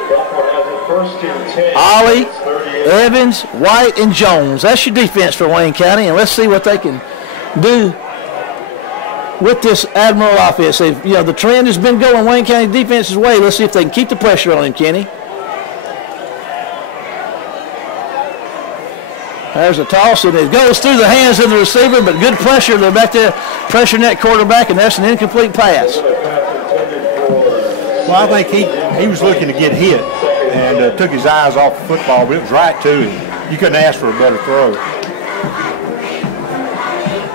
Ollie, Evans, White, and Jones. That's your defense for Wayne County, and let's see what they can do with this Admiral offense. The trend has been going Wayne County defense's way. Let's see if they can keep the pressure on him, Kenny. There's a toss, and it goes through the hands of the receiver, but good pressure. They're back there pressuring that quarterback, and that's an incomplete pass. Well, I think he was looking to get hit and took his eyes off the football, but it was right to him. You couldn't ask for a better throw.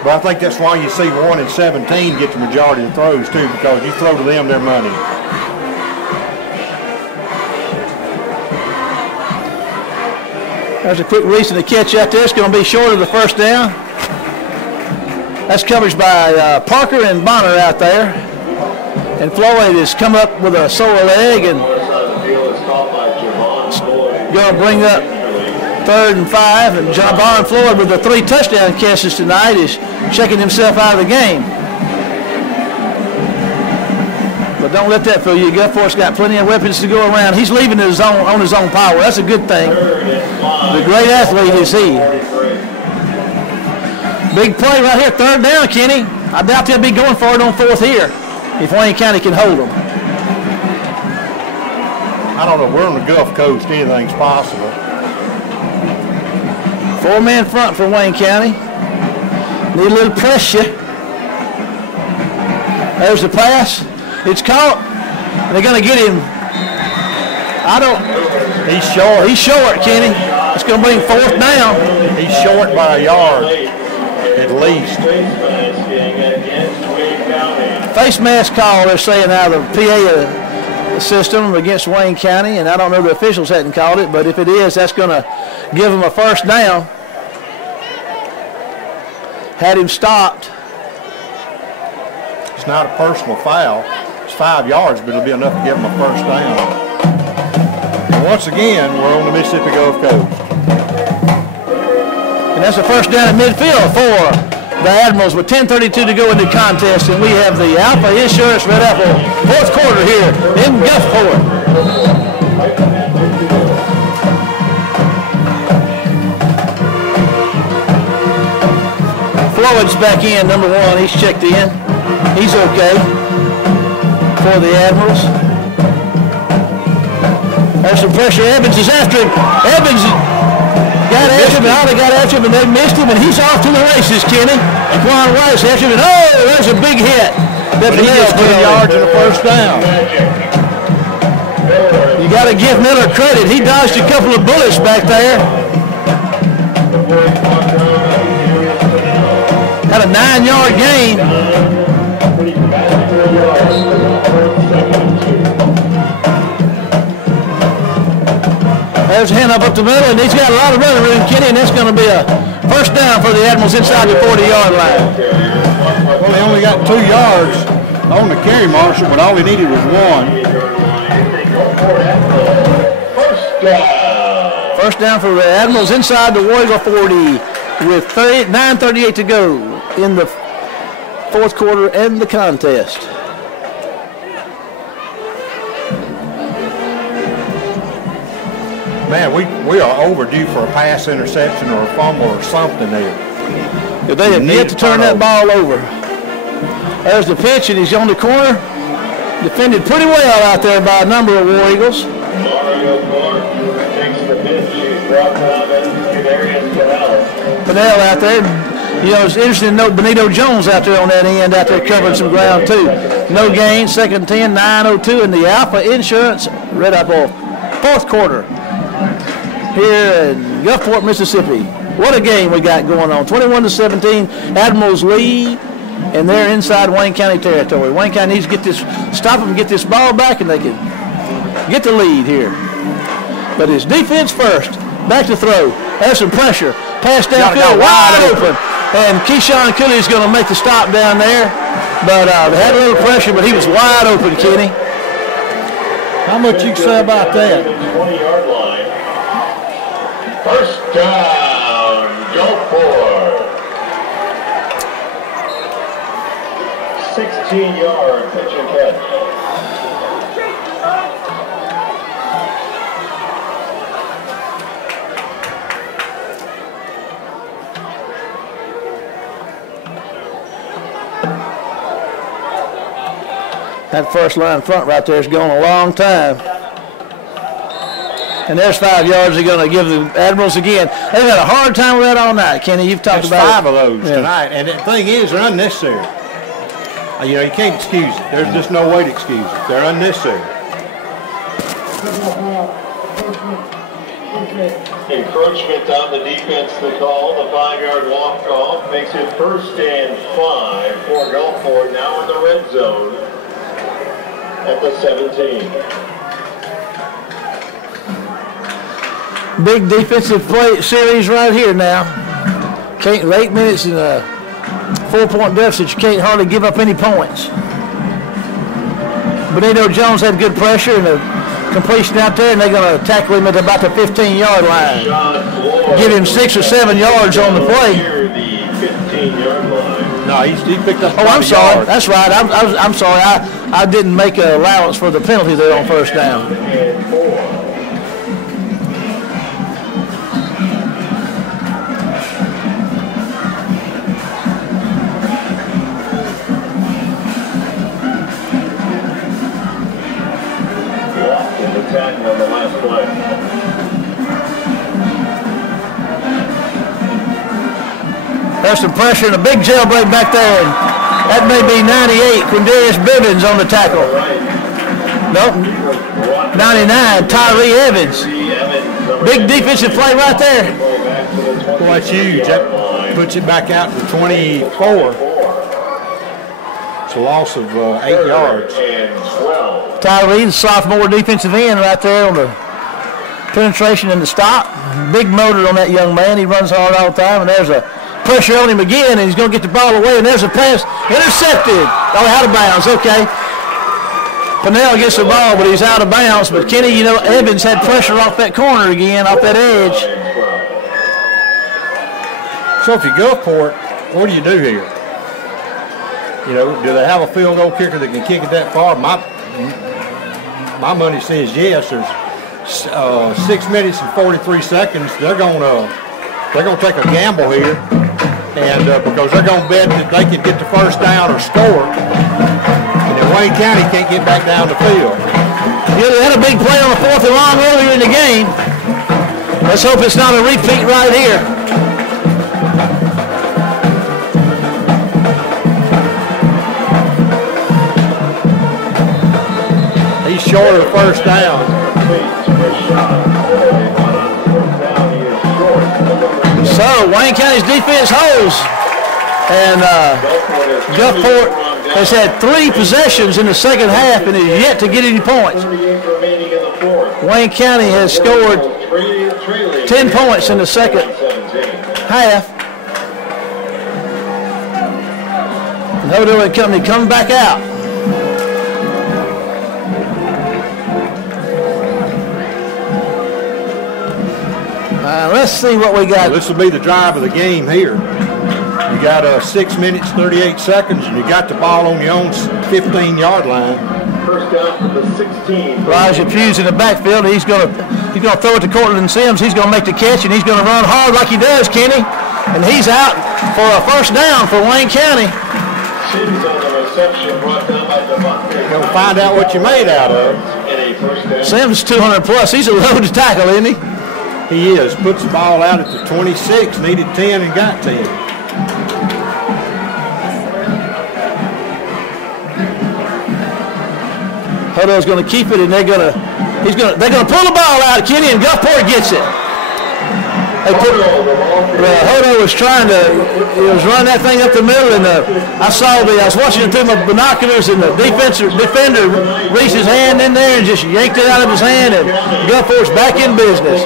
But I think that's why you see 1 and 17 get the majority of the throws, too, because you throw to them their money. There's a quick release of the catch out there. It's going to be short of the first down. That's coverage by Parker and Bonner out there. And Floyd has come up with a sore leg and going to bring up 3rd and 5. And John Bonner Floyd with the 3 touchdown catches tonight is checking himself out of the game. But don't let that fool you. Gulfport's got plenty of weapons to go around. He's leaving on his own power. That's a good thing. The great athlete is he. Big play right here, 3rd down, Kenny. I doubt they'll be going for it on 4th here if Wayne County can hold them. I don't know. We're on the Gulf Coast. Anything's possible. 4-man front for Wayne County. Need a little pressure. There's the pass. It's caught. They're going to get him. He's short. He's short, Kenny. It's going to bring 4th down. He's short by a yard, at least. Face mask call, they're saying, out of the PA system against Wayne County, and I don't know the officials hadn't called it, but if it is, that's going to give them a 1st down. Had him stopped. It's not a personal foul. It's 5 yards, but it'll be enough to give them a 1st down. And once again, we're on the Mississippi Gulf Coast. And that's a 1st down at midfield for the Admirals with 10:32 to go in the contest, and we have the Alpha Insurance Red Apple 4th quarter here in Gulfport. Floyd's back in, number 1. He's checked in. He's okay for the Admirals. There's some pressure. Evans is after him. Evans got after him, and Ollie got after him, and they missed him, and he's off to the races, Kenny. Quan Rice after him, and there's a big hit. But he gets 2 yards and a 1st down. You got to give Miller credit. He dodged a couple of bullets back there. Had a 9-yard gain. There's a hand up the middle, and he's got a lot of running room, Kenny, and that's going to be a 1st down for the Admirals inside the 40-yard line. Well, he only got 2 yards on the carry, Marshall, but all he needed was 1. 1st down for the Admirals inside the Warrigal 40 with 9:38 to go in the 4th quarter and the contest. Man, we are overdue for a pass interception or a fumble or something there. They have yet to turn that ball over. There's the pitch, and he's on the corner. Defended pretty well out there by a number of War Eagles. Pinnell out there. It's interesting to note Benito Jones out there on that end, out there covering some ground too. No gain, 2nd and 10, 9:02 in the Alpha Insurance Red Apple 4th quarter here in Gulfport, Mississippi. What a game we got going on. 21-17, Admirals lead, and they're inside Wayne County territory. Wayne County needs to get this, stop them, get this ball back, and they can get the lead here. But it's defense first Back to throw. There's some pressure. Pass downfield, wide open. And Keyshawn Cooley is going to make the stop down there. But they had a little pressure, but he was wide open, Kenny. How much you can say about that? 20-yard line. First down, Gulfport. 16-yard pitch and catch. That first line front right there is going a long time. And there's 5 yards they're going to give the Admirals again. They've had a hard time with that all night, Kenny. You've talked about 5 of those tonight. And the thing is, they're unnecessary. You know, you can't excuse it. There's just no way to excuse it. They're unnecessary. Encroachment on the defense, the call. The 5-yard walk-off makes it 1st and 5 for Gulfport. Now in the red zone at the 17. Big defensive play series right here now. 8 minutes in a 4-point deficit. You can't hardly give up any points. Benito Jones had good pressure and a completion out there, and they're going to tackle him at about the 15-yard line. Give him 6 or 7 yards on the play. No, he picked up. Oh, I'm sorry. Yards. That's right. I'm sorry. I didn't make an allowance for the penalty there on first down. Tackle on the last play. There's some pressure and a big jailbreak back there. And that may be 98, Quindarius Bibbins on the tackle. Nope. 99, Tyree Evans. Big defensive play right there. Boy, that's huge. That puts it back out to 24. It's a loss of 8 yards. Tyree, the sophomore defensive end right there on the penetration and the stop. Big motor on that young man. He runs hard all the time, and there's a pressure on him again, and he's going to get the ball away, and there's a pass intercepted. Oh, out of bounds. Okay. Pennell gets the ball, but he's out of bounds. But, Kenny, you know, Evans had pressure off that corner again, off that edge. So if you Gulfport, what do you do here? You know, do they have a field goal kicker that can kick it that far? My money says yes. There's 6 minutes and 43 seconds. They're going to take a gamble here, and because they're going to bet that they can get the first down or score, and then Wayne County can't get back down the field. Yeah, they had a big play on the 4th and long earlier in the game. Let's hope it's not a repeat right here. He's short of the first down. So Wayne County's defense holds, and Gulfport has had 3 possessions in the second half and is yet to get any points. Wayne County has scored 10 points in the second half. And Hodo and Company come back out. Let's see what we got. Well, this will be the drive of the game here. You got 6 minutes, 38 seconds, and you got the ball on your own 15-yard line. First down from the 16. Elijah Pughes in the backfield. He's going to throw it to Cortland Sims. He's going to make the catch, and he's going to run hard like he does, Kenny. And he's out for a first down for Wayne County. Sims on the reception, brought down by Devontae. Going to find out what you made out of. Sims 200 plus. He's a load to tackle, isn't he? He is. Puts the ball out at the 26, needed 10 and got 10. Hodo's going to keep it, and they're going to pull the ball out, Kenny, and Gulfport gets it. They put, Hodo was trying to, he was running that thing up the middle, and I was watching it through my binoculars, and the defender reached his hand in there and just yanked it out of his hand, and Gulfport's back in business.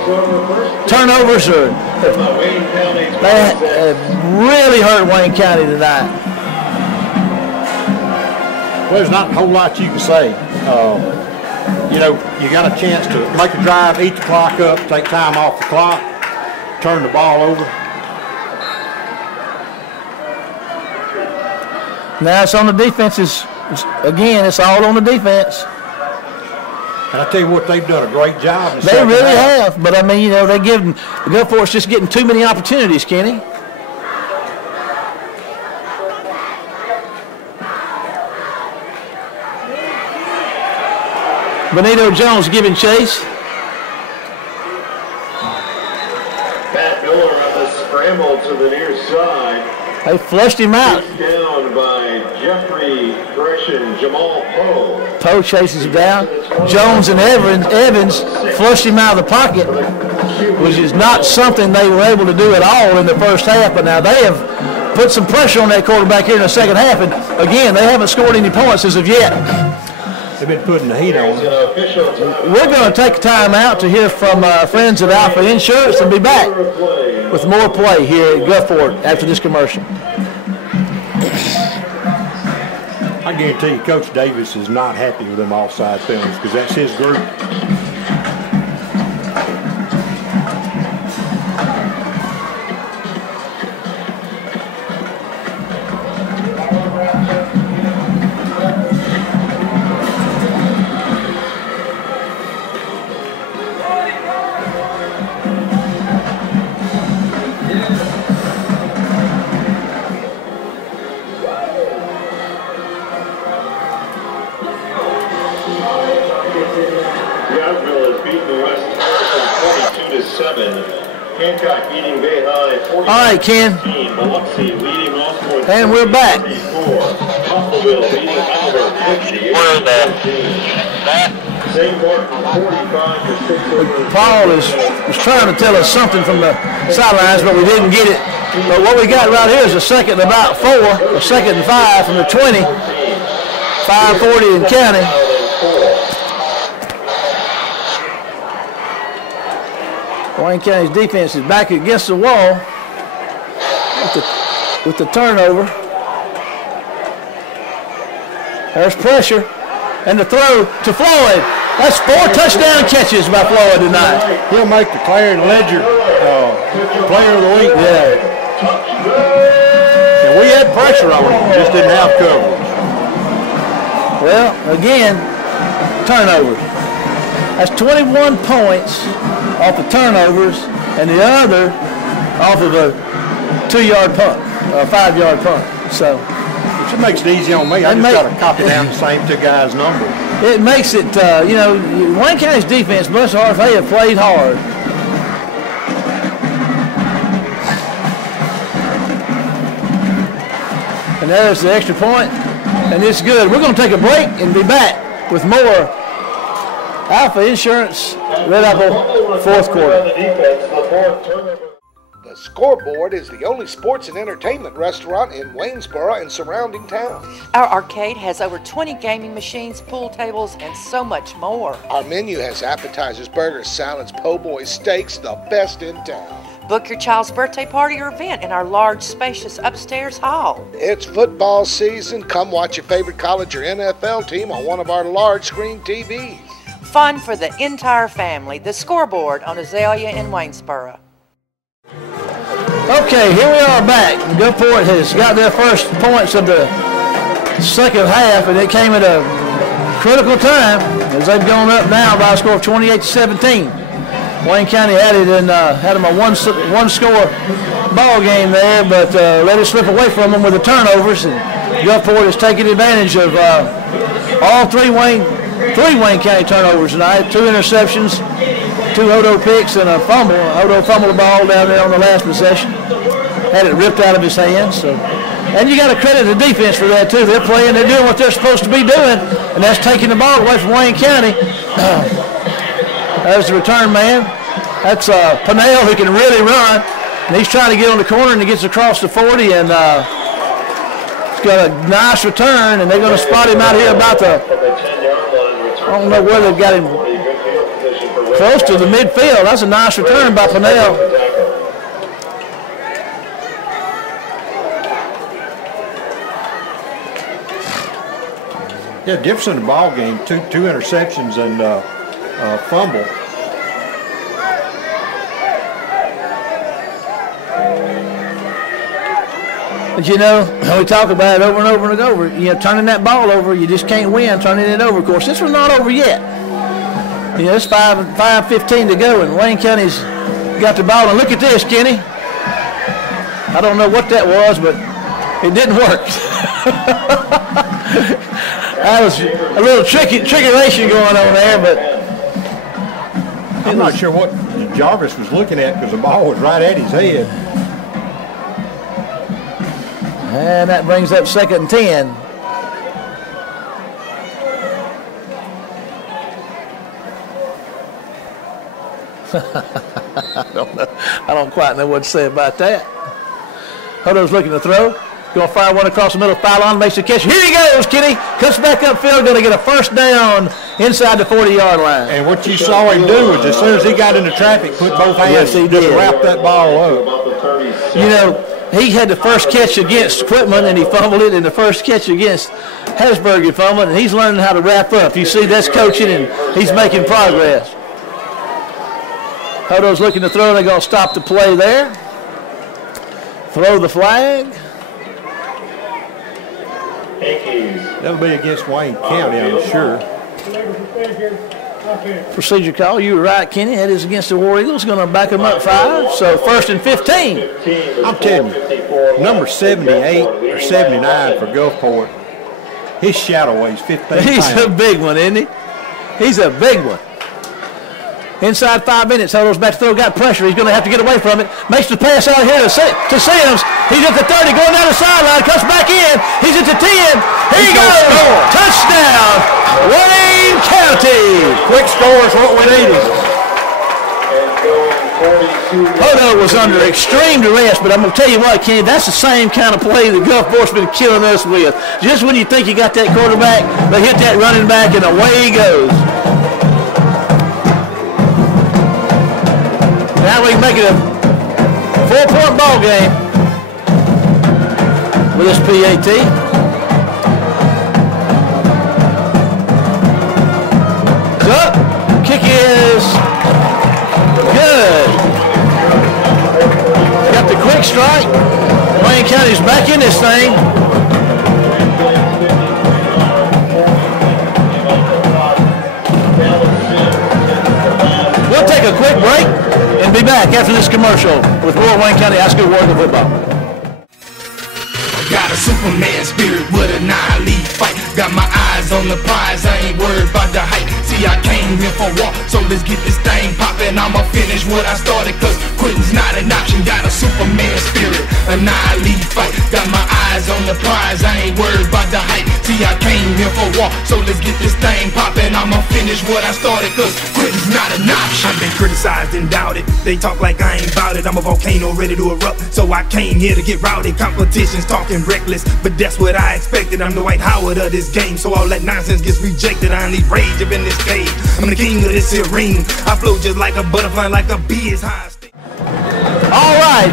Turnovers are, they really hurt Wayne County tonight. Well, there's not a whole lot you can say. You know, you got a chance to make a drive, eat the clock up, take time off the clock, turn the ball over. Now it's on the defenses. Again, it's all on the defense. And I tell you what, they've done a great job. They really have, but I mean, you know, they give them, the Gulfport's just getting too many opportunities, Kenny. Benito Jones giving chase. Pat Miller on the scramble to the near side. They flushed him out. Down by Jeffrey Gresham, Jamal Poe. Poe chases him down. Jones and Evans flushed him out of the pocket, which is not something they were able to do at all in the first half. But now they have put some pressure on that quarterback here in the second half. And again, they haven't scored any points as of yet. They've been putting the heat on. We're going to take a time out to hear from our friends at Alpha Insurance and be back with more play here at Gulfport after this commercial. I guarantee you, Coach Davis is not happy with them offside penalties because that's his group. All right, Ken. And we're back. Paul was trying to tell us something from the sidelines, but we didn't get it. But what we got right here is a second and about 4, a second and 5 from the 20, 5:40 in counting. Wayne County's defense is back against the wall with the turnover. There's pressure, and the throw to Floyd. That's 4 touchdown catches by Floyd tonight. He'll make the Clarion Ledger Player of the Week. Yeah. And we had pressure on him, just didn't have coverage. Well, again, turnovers. That's 21 points off of turnovers, and the other off of a 2-yard punt, a 5-yard punt. So, which makes it easy on me. I just got to copy down the same 2 guys' number. It makes it, you know, Wayne County's defense, bless their hearts, they have played hard. And there's the extra point, and it's good. We're going to take a break and be back with more Alpha Insurance Red Apple fourth quarter. The Scoreboard is the only sports and entertainment restaurant in Waynesboro and surrounding towns. Our arcade has over 20 gaming machines, pool tables, and so much more. Our menu has appetizers, burgers, salads, po' boys, steaks, the best in town. Book your child's birthday party or event in our large, spacious upstairs hall. It's football season. Come watch your favorite college or NFL team on one of our large screen TVs. Fun for the entire family. The Scoreboard on Azalea in Waynesboro. Okay, here we are back. Gulfport has got their first points of the second half, and it came at a critical time as they've gone up now by a score of 28-17. Wayne County had it in, had them a one-score ball game there, but let it slip away from them with the turnovers. And Gulfport has taken advantage of all three Wayne County turnovers tonight. 2 interceptions, 2 Hodo picks, and a fumble. Hodo fumbled the ball down there on the last possession. Had it ripped out of his hands. So, and you got to credit the defense for that too. They're playing, they're doing what they're supposed to be doing, and that's taking the ball away from Wayne County. There's the return man. That's Pinnell, who can really run. And he's trying to get on the corner, and he gets across the 40, and he's got a nice return, and they're going to spot him out here about the, I don't know where they've got him, close to the midfield. That's a nice return by Pinnell. Yeah, difference in the ball game, two interceptions and fumble. But you know, we talk about it over and over and over. You know, turning that ball over, you just can't win turning it over. Of course, this one's not over yet. You know, it's 5:15 to go, and Wayne County's got the ball. And look at this, Kenny. I don't know what that was, but it didn't work. That was a little trickeration going on there, but I'm not sure what Jarvis was looking at because the ball was right at his head. And that brings up 2nd and 10. I don't quite know what to say about that. Hodo's looking to throw. Going to fire one across the middle, foul on, makes the catch. Here he goes, Kenny. Cuts back upfield, going to get a first down inside the 40-yard line. And what you saw him do is as soon as he got into traffic, put both hands, yes, he just did. wrapped that ball up. You know, he had the first catch against Quitman, and he fumbled it, and the first catch against Hattiesburg he fumbled, and he's learning how to wrap up. You see, that's coaching, and he's making progress. Hodo's looking to throw, and they're going to stop the play there. Throw the flag. That'll be against Wayne County, I'm sure. Procedure call. You were right, Kenny. That is against the War Eagles. Going to back them up 5. So 1st and 15. I'm telling you, number 78 or 79 for Gulfport, his shadow weighs 15 pounds. He's a big one, isn't he? He's a big one. Inside 5 minutes, Hodo's back to throw. Got pressure. He's going to have to get away from it. Makes the pass out here to Sims. He's at the 30, going down the sideline. Cuts back in. He's at the 10. Here he goes. Touchdown, Wayne County. Quick score is what we needed. Hodo was under extreme duress, but I'm going to tell you what, Kenny, that's the same kind of play that Gulfport's been killing us with. Just when you think you got that quarterback, they hit that running back, and away he goes. Now we can make it a 4-point ball game with this PAT. Up. Kick is good. Got the quick strike. Wayne County's back in this thing. We'll take a quick break and be back after this commercial with more Wayne County High School Warrior football. Got a Superman spirit with a 9-lead fight. Got my eyes on the prize, I ain't worried about the hype. See, I came here for war, so let's get this thing poppin'. I'ma finish what I started, cause quitting's not an option. Got a Superman spirit, a 9-lead fight. Got my eyes on the prize, I ain't worried about the hype. See, I came here for war, so let's get this thing poppin'. I'ma finish what I started, cause quitting's not an option. I've been criticized and doubted, they talk like I ain't bout it. I'm a volcano ready to erupt, so I came here to get rowdy. Competition's talking reckless, but that's what I expected. I'm the Dwight Howard of this game, so all that nonsense gets rejected. I need rage up in this cage. I'm the king of this here ring. I flow just like a butterfly, like a bee is high. All right,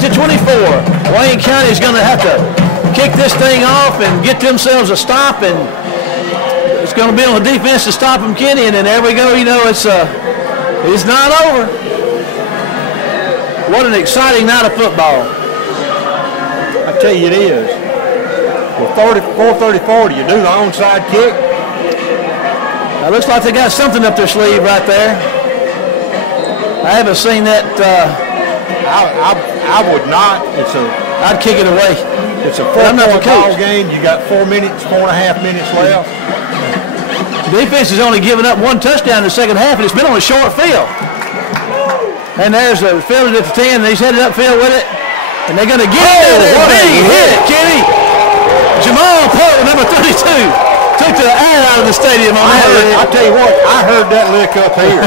28-24. Wayne County is going to have to kick this thing off and get themselves a stop, and it's going to be on the defense to stop them, Kenny. And then there we go. You know, it's not over. What an exciting night of football. I tell you, it is. With 4:34, do you do the onside kick? It looks like they got something up their sleeve right there. I haven't seen that. I would not. I'd kick it away. It's a 4-point ball game. You got 4.5 minutes left. The defense has only given up 1 touchdown in the second half, and it's been on a short field. And there's the field at the 10, and he's headed upfield with it. And they're going to get it. What a hit, Kenny. Jamal Poe, number 32, took the air out of the stadium on that. I'll tell you what, I heard that lick up here.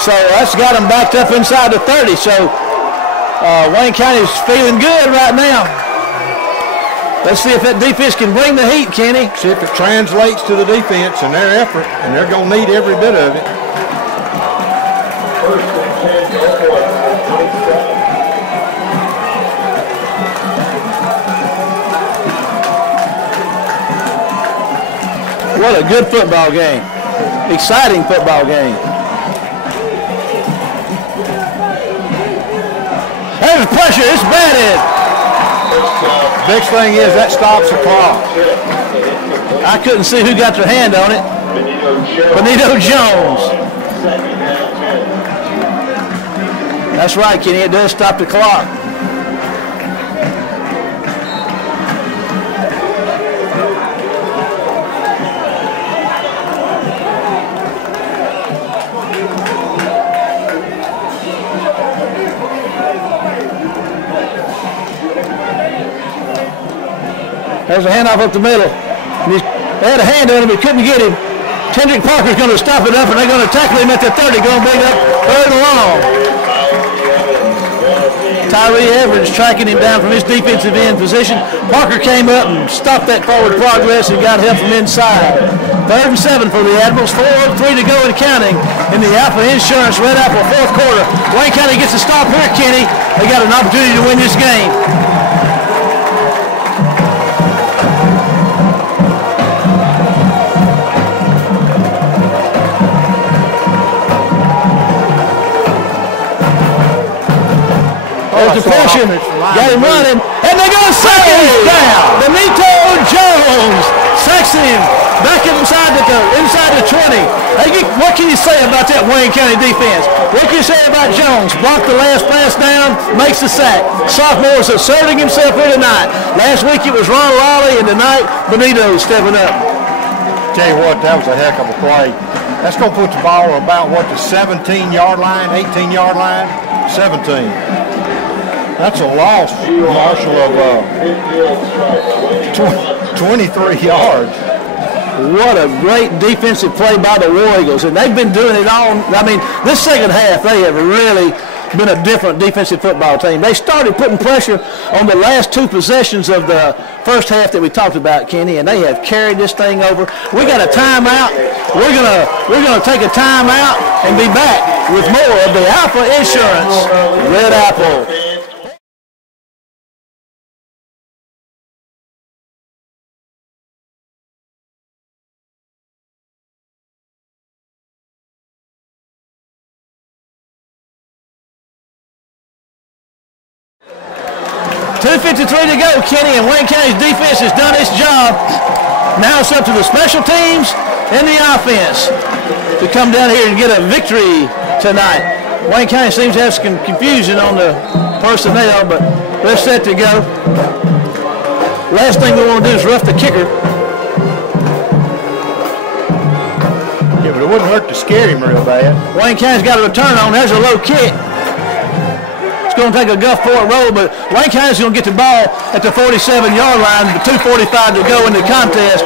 So that's got them backed up inside the 30. So Wayne County's feeling good right now. Let's see if that defense can bring the heat, Kenny. See if it translates to the defense and their effort, and they're going to need every bit of it. What a good football game. Exciting football game. There's pressure. It's batted. Big thing is that stops the clock. I couldn't see who got their hand on it. Benito Jones. That's right, Kenny. It does stop the clock. There's a handoff up the middle. They had a hand on him, but couldn't get him. Kendrick Parker's going to stop it up, and they're going to tackle him at the 30, going to bring up third and long. Tyree Evans tracking him down from his defensive end position. Parker came up and stopped that forward progress and got help from inside. 3rd and 7 for the Admirals. 4:03 to go and counting in the Alpha Insurance Red Apple fourth quarter. Wayne County gets a stop here, Kenny. They got an opportunity to win this game. There's the pressure. Got him running. And they're going to sack him down. Benito Jones sacks him back inside the 20. Hey, what can you say about that Wayne County defense? What can you say about Jones? Blocked the last pass down, makes the sack. Sophomore is asserting himself here tonight. Last week it was Ron Raleigh, and tonight Benito stepping up. Tell you what, that was a heck of a play. That's going to put the ball about, what, the 17-yard line, 18-yard line? 17. That's a loss, Marshall, of 23 yards. What a great defensive play by the War Eagles. And they've been doing it all. I mean, this second half, they have really been a different defensive football team. They started putting pressure on the last 2 possessions of the first half that we talked about, Kenny, and they have carried this thing over. We got a timeout. We're gonna take a timeout and be back with more of the Alpha Insurance Red Apple. 2:53 to go, Kenny, and Wayne County's defense has done its job. Now it's up to the special teams and the offense to come down here and get a victory tonight. Wayne County seems to have some confusion on the personnel, but they're set to go. Last thing we want to do is rough the kicker. Yeah, but it wouldn't hurt to scare him real bad. Wayne County's got a return on. There's a low kick. It's going to take a Gulfport roll, but Wayne County's going to get the ball at the 47-yard line with 2:45 to go in the contest.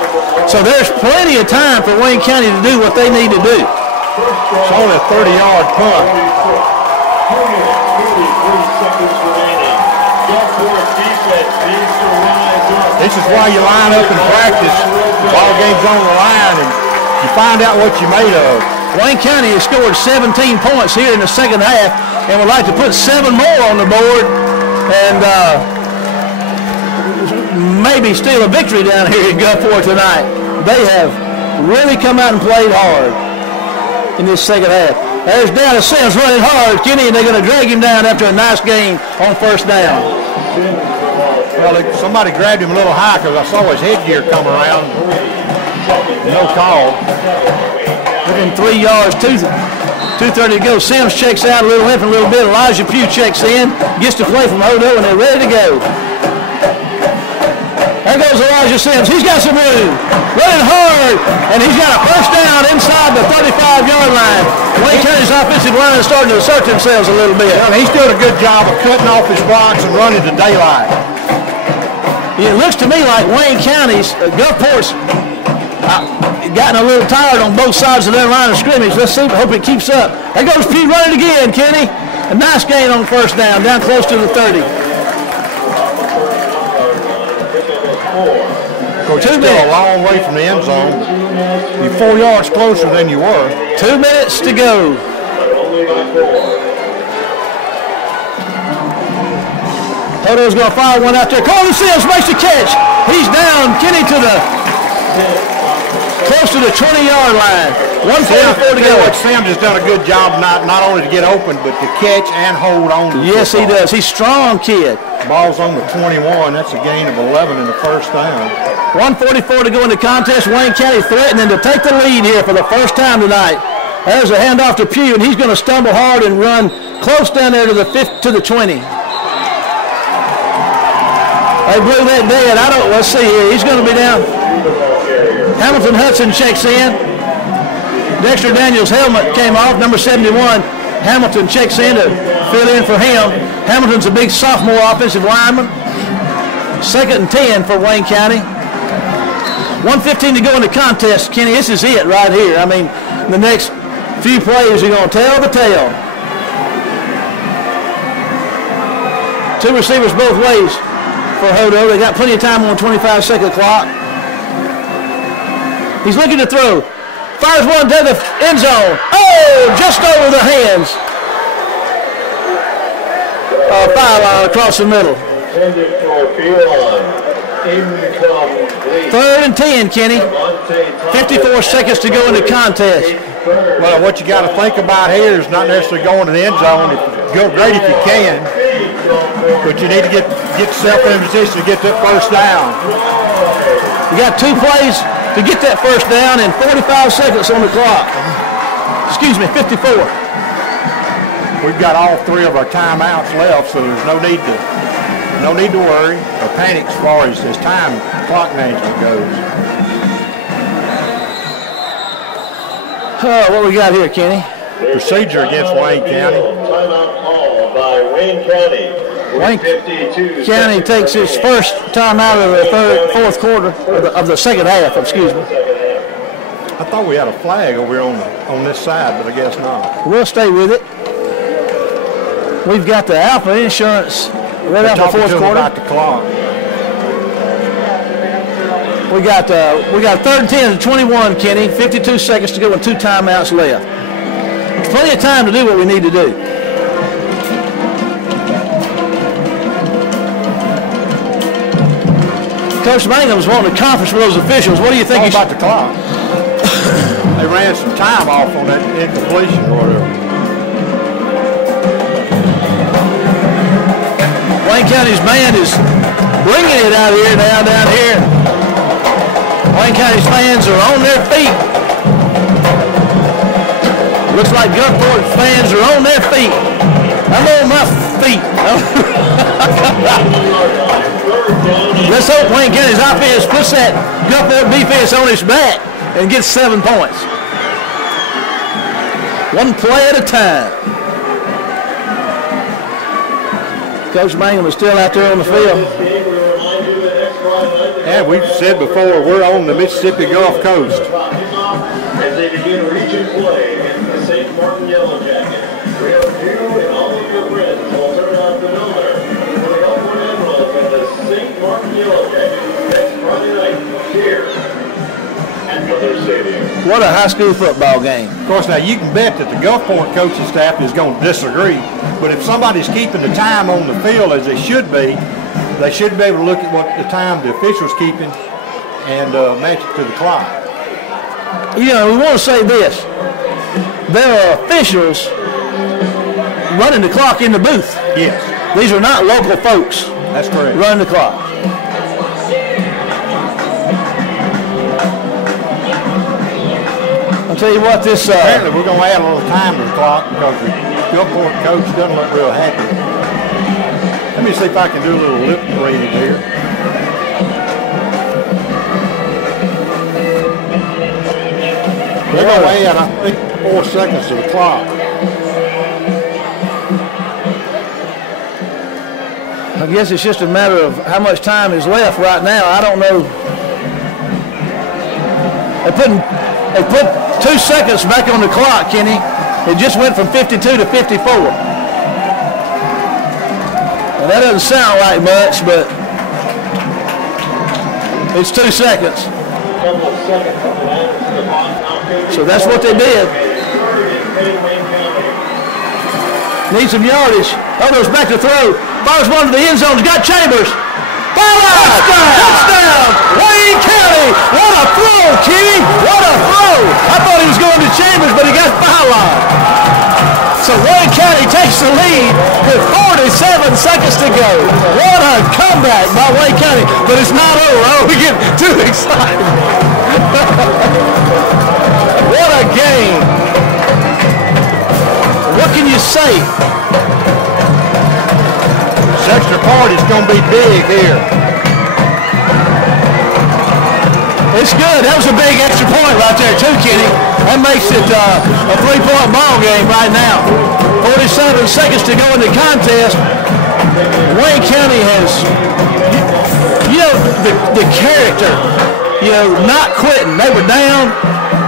So there's plenty of time for Wayne County to do what they need to do. It's only a 30-yard punt. This is why you line up in practice. The ball game's on the line, and you find out what you're made of. Wayne County has scored 17 points here in the second half and would like to put 7 more on the board and maybe steal a victory down here in Gulfport tonight. They have really come out and played hard in this second half. There's Dallas Sims running hard, Kenny, and they're going to drag him down after a nice game on first down. Well, somebody grabbed him a little high because I saw his headgear come around. No call. Within 3 yards, 2:30 to go. Sims checks out a little left and a little bit. Elijah Pugh checks in, gets the play from Hodo, and they're ready to go. There goes Elijah Sims. He's got some room. Running hard, and he's got a first down inside the 35-yard line. Wayne County's offensive line is starting to assert themselves a little bit. Yeah, he's doing a good job of cutting off his blocks and running to daylight. It looks to me like Wayne County's, Gulfport's Gotten a little tired on both sides of their line of scrimmage. Let's see. Hope it keeps up. There goes Pugh running again, Kenny. A nice gain on first down close to the 30. Coach, you're still a long way from the end zone. You're 4 yards closer than you were. 2 minutes to go. Hodo's going to fire one out there. Colton Sims makes the catch. He's down. Kenny to the close to the 20-yard line. 1:44 to go. Sims has done a good job not only to get open, but to catch and hold on to the Yes, football. he does. He's a strong kid. Ball's on the 21. That's a gain of 11 in the first down. 1:44 to go in the contest. Wayne County threatening to take the lead here for the first time tonight. There's a handoff to Pugh, and he's going to stumble hard and run close down there to the 20. They blew that dead. Let's see here. He's going to be down. Hamilton Hudson checks in. Dexter Daniels' helmet came off, number 71. Hamilton checks in to fill in for him. Hamilton's a big sophomore offensive lineman. 2nd and 10 for Wayne County. 1:15 to go in the contest, Kenny. This is it right here. I mean, the next few plays are going to tell the tale. 2 receivers both ways for Hodo. They got plenty of time on 25-second clock. He's looking to throw. Fires one to the end zone. Oh, just over the hands. Foul line across the middle. 3rd and 10, Kenny. 54 seconds to go in the contest. Well, what you got to think about here is not necessarily going to the end zone. Great if you can, but you need to get yourself in position to get that first down. You got 2 plays to get that first down and 45 seconds on the clock. Excuse me, 54. We've got all 3 of our timeouts left, so there's no need to worry or panic as far as time clock management goes. What we got here, Kenny? Procedure against Wayne County. Timeout call by Wayne County. Wayne County takes his first time out of the fourth quarter of the second half. Excuse me. I thought we had a flag over here on this side, but I guess not. We'll stay with it. We've got the Alpha Insurance right out the fourth quarter. About the clock. We got 3rd and 10 to 21, Kenny. 52 seconds to go and 2 timeouts left. There's plenty of time to do what we need to do. Coach Mangum's wanting a conference with those officials. What do you think? All about the clock. They ran some time off on that incompletion or whatever. Wayne County's band is bringing it out here now down here. Wayne County's fans are on their feet. Looks like Gulfport fans are on their feet. I'm on my feet. Let's hope Wayne County's offense puts that Gulfport defense on its back and gets 7 points. 1 play at a time. Coach Mangum is still out there on the field. And we've said before, we're on the Mississippi Gulf Coast. As they begin reaching play against the St. Martin Yellow Jackets. We hope you and all of your friends will turn out the builder for the Gulfport Admirals and the St. Martin Yellow Jackets next Friday night here at Mother Stadium. What a high school football game. Of course, now you can bet that the Gulfport coaching staff is going to disagree, but if somebody's keeping the time on the field as they should be able to look at what the time the official's keeping and match it to the clock. You know, we want to say this. There are officials running the clock in the booth. Yes. These are not local folks. That's correct. Running the clock. I'll tell you what, this... Apparently we're going to add a little time to the clock because the Gulfport coach doesn't look real happy. Let me see if I can do a little lip reading here. They're going to add, I think, 4 seconds to the clock. I guess it's just a matter of how much time is left right now. I don't know. They put 2 seconds back on the clock, Kenny. It just went from 52 to 54. And that doesn't sound like much, but it's 2 seconds. So that's what they did. Need some yardage. Odo's back to throw. Fires one to the end zone. Got Chambers. Touchdown! Wayne County! What a throw, Kenny! What a throw! I thought he was going to Chambers, but he got foul line. So Wayne County takes the lead with 47 seconds to go. What a comeback by Wayne County! But it's not over. Oh, we get too excited. What a game! What can you say? This extra point is going to be big here. It's good. That was a big extra point right there too, Kenny. That makes it a 3-point ball game right now. 47 seconds to go in the contest. Wayne County has, you know, the character, you know, not quitting. They were down,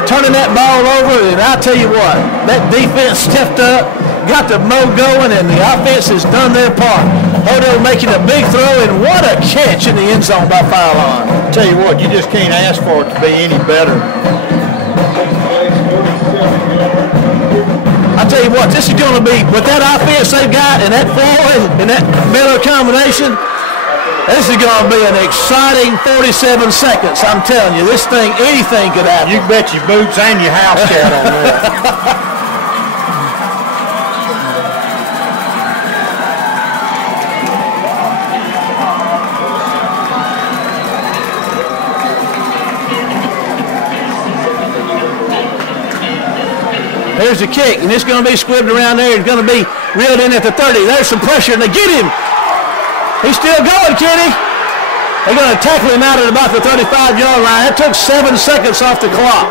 turning that ball over, and I tell you what, that defense stepped up, got the mo going, and the offense has done their part. Odo making a big throw, and what a catch in the end zone by foul line. Tell you what, you just can't ask for it to be any better. I tell you what, this is going to be, with that offense they've got and that flow and that Miller combination, this is going to be an exciting 47 seconds. I'm telling you, this thing, anything could happen. You can bet your boots and your house cat on that. There's the kick, and it's going to be squibbed around there. It's going to be reeled in at the 30. There's some pressure, and they get him. He's still going, Kenny. They're going to tackle him out at about the 35-yard line. That took 7 seconds off the clock.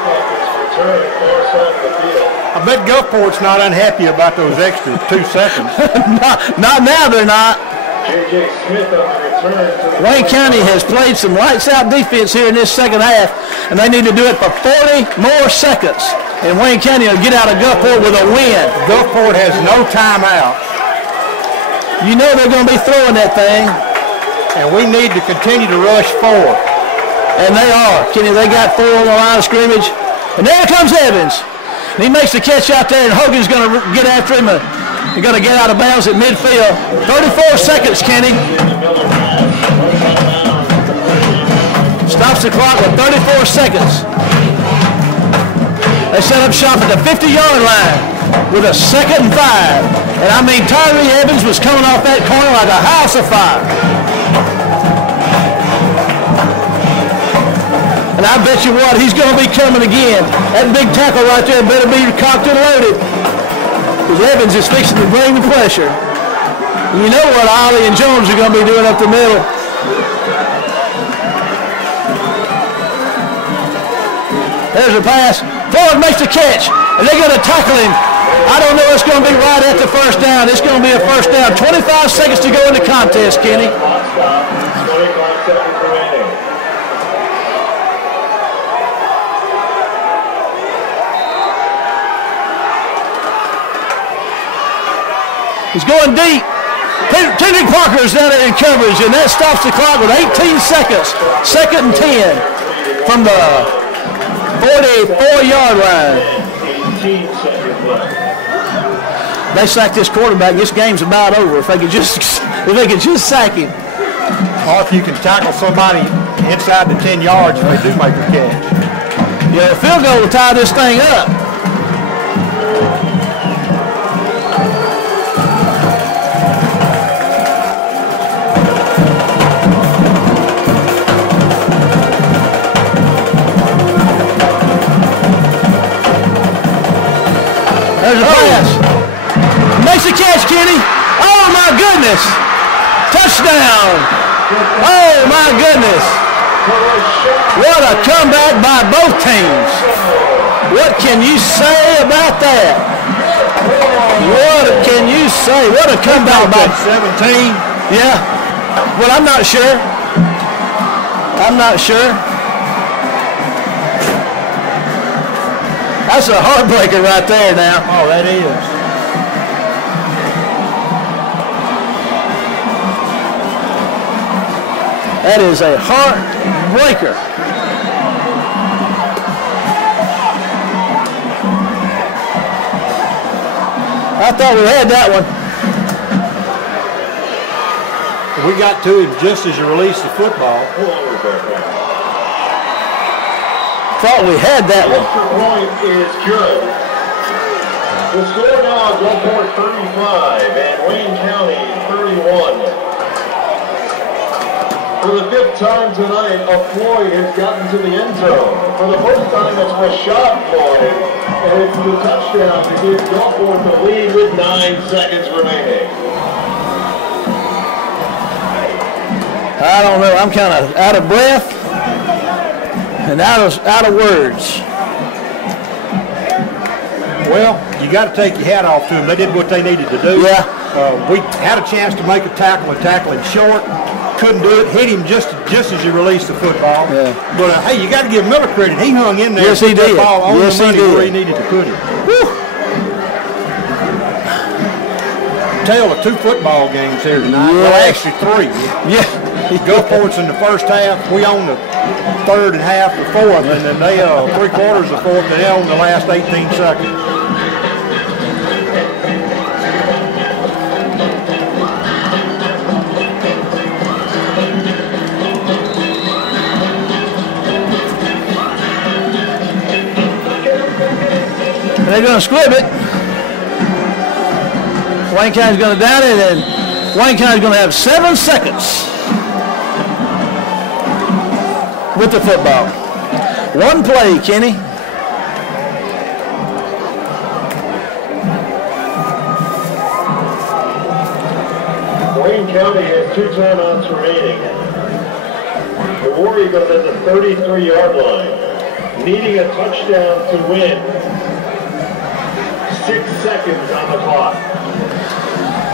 I bet Gulfport's not unhappy about those extra 2 seconds. not now, they're not. Wayne County has played some lights-out defense here in this second half, and they need to do it for 40 more seconds. And Wayne County will get out of Gulfport with a win. Gulfport has no timeout. You know they're going to be throwing that thing. And we need to continue to rush forward. And they are. Kenny, they got 4 on the line of scrimmage. And there comes Evans. And he makes the catch out there, and Hogan's going to get after him. He's going to get out of bounds at midfield. 34 seconds, Kenny. Stops the clock with 34 seconds. They set up shop at the 50-yard line with a 2nd and 5. And I mean, Tyree Evans was coming off that corner like a house of fire. And I bet you what, he's going to be coming again. That big tackle right there better be cocked and loaded, because Evans is fixing to bring the pressure. You know what Ollie and Jones are going to be doing up the middle. There's a pass. Ford makes the catch, and they're going to tackle him. I don't know. It's going to be right at the first down. It's going to be a first down. 25 seconds to go in the contest, Kenny. He's going deep. Kendrick Parker is down there in coverage, and that stops the clock with 18 seconds. 2nd and 10 from the 44-yard line. They sack this quarterback. This game's about over. If they could just sack him. Or if you can tackle somebody inside the 10 yards, if they do make a catch. Yeah, the field goal will tie this thing up. There's a pass. Makes a catch, Kenny. Oh, my goodness. Touchdown. Oh, my goodness. What a comeback by both teams. What can you say about that? What can you say? What a comeback by 17. Yeah. Well, I'm not sure. I'm not sure. That's a heartbreaker right there now. Oh, that is. That is a heartbreaker. I thought we had that one. We got to him just as you released the football. Thought we had that one. Extra point is good. The score now is Gulfport 35 and Wayne County 31. For the 5th time tonight, a Floyd has gotten to the end zone. For the first time, it's Rashad Floyd, and it's the touchdown to give Gulfport the lead with 9 seconds remaining. I don't know. I'm kind of out of breath and out of words. Well, you got to take your hat off to them. They did what they needed to do. Yeah. We had a chance to make a tackle and tackle him short. Couldn't do it. Hit him just as you released the football. Yeah. But hey, you got to give Miller credit. He hung in there. Yes, he did. The ball on yes, the money he did. where he needed to put it. Tale of 2 football games here tonight. Yeah. Well, actually 3. Yeah. Gulfport's in the first half. We own the third and half, the fourth, and then they 3/4 the fourth, and they own the last 18 seconds. They're going to squib it. Wayne County's going to down it, and Wayne County's going to have 7 seconds with the football. One play, Kenny. Wayne County has 2 timeouts remaining. The War Eagles at the 33-yard line, needing a touchdown to win. 6 seconds on the clock.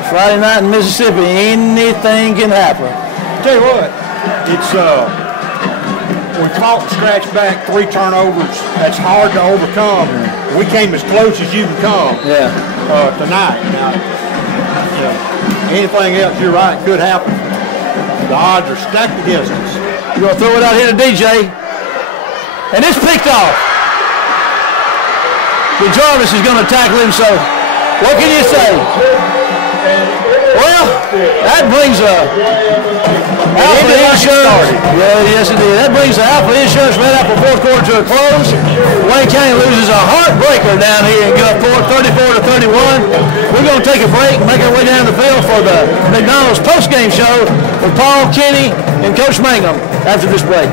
Friday night in Mississippi, anything can happen. Tell you what, it's we fought and scratched back 3 turnovers. That's hard to overcome. We came as close as you can come. Yeah. Tonight. Now, anything else, you're right, could happen. The odds are stacked against us. You're gonna throw it out here to DJ, and it's picked off. But Jarvis is going to tackle him, so what can you say? Well, that brings Alpha Insurance. Yeah, yes it did. That brings the Alpha Insurance Red Apple 4th quarter to a close. Wayne County loses a heartbreaker down here in Gulfport, 34-31. We're going to take a break and make our way down the field for the McDonald's postgame show with Paul, Kenny, and Coach Mangum after this break.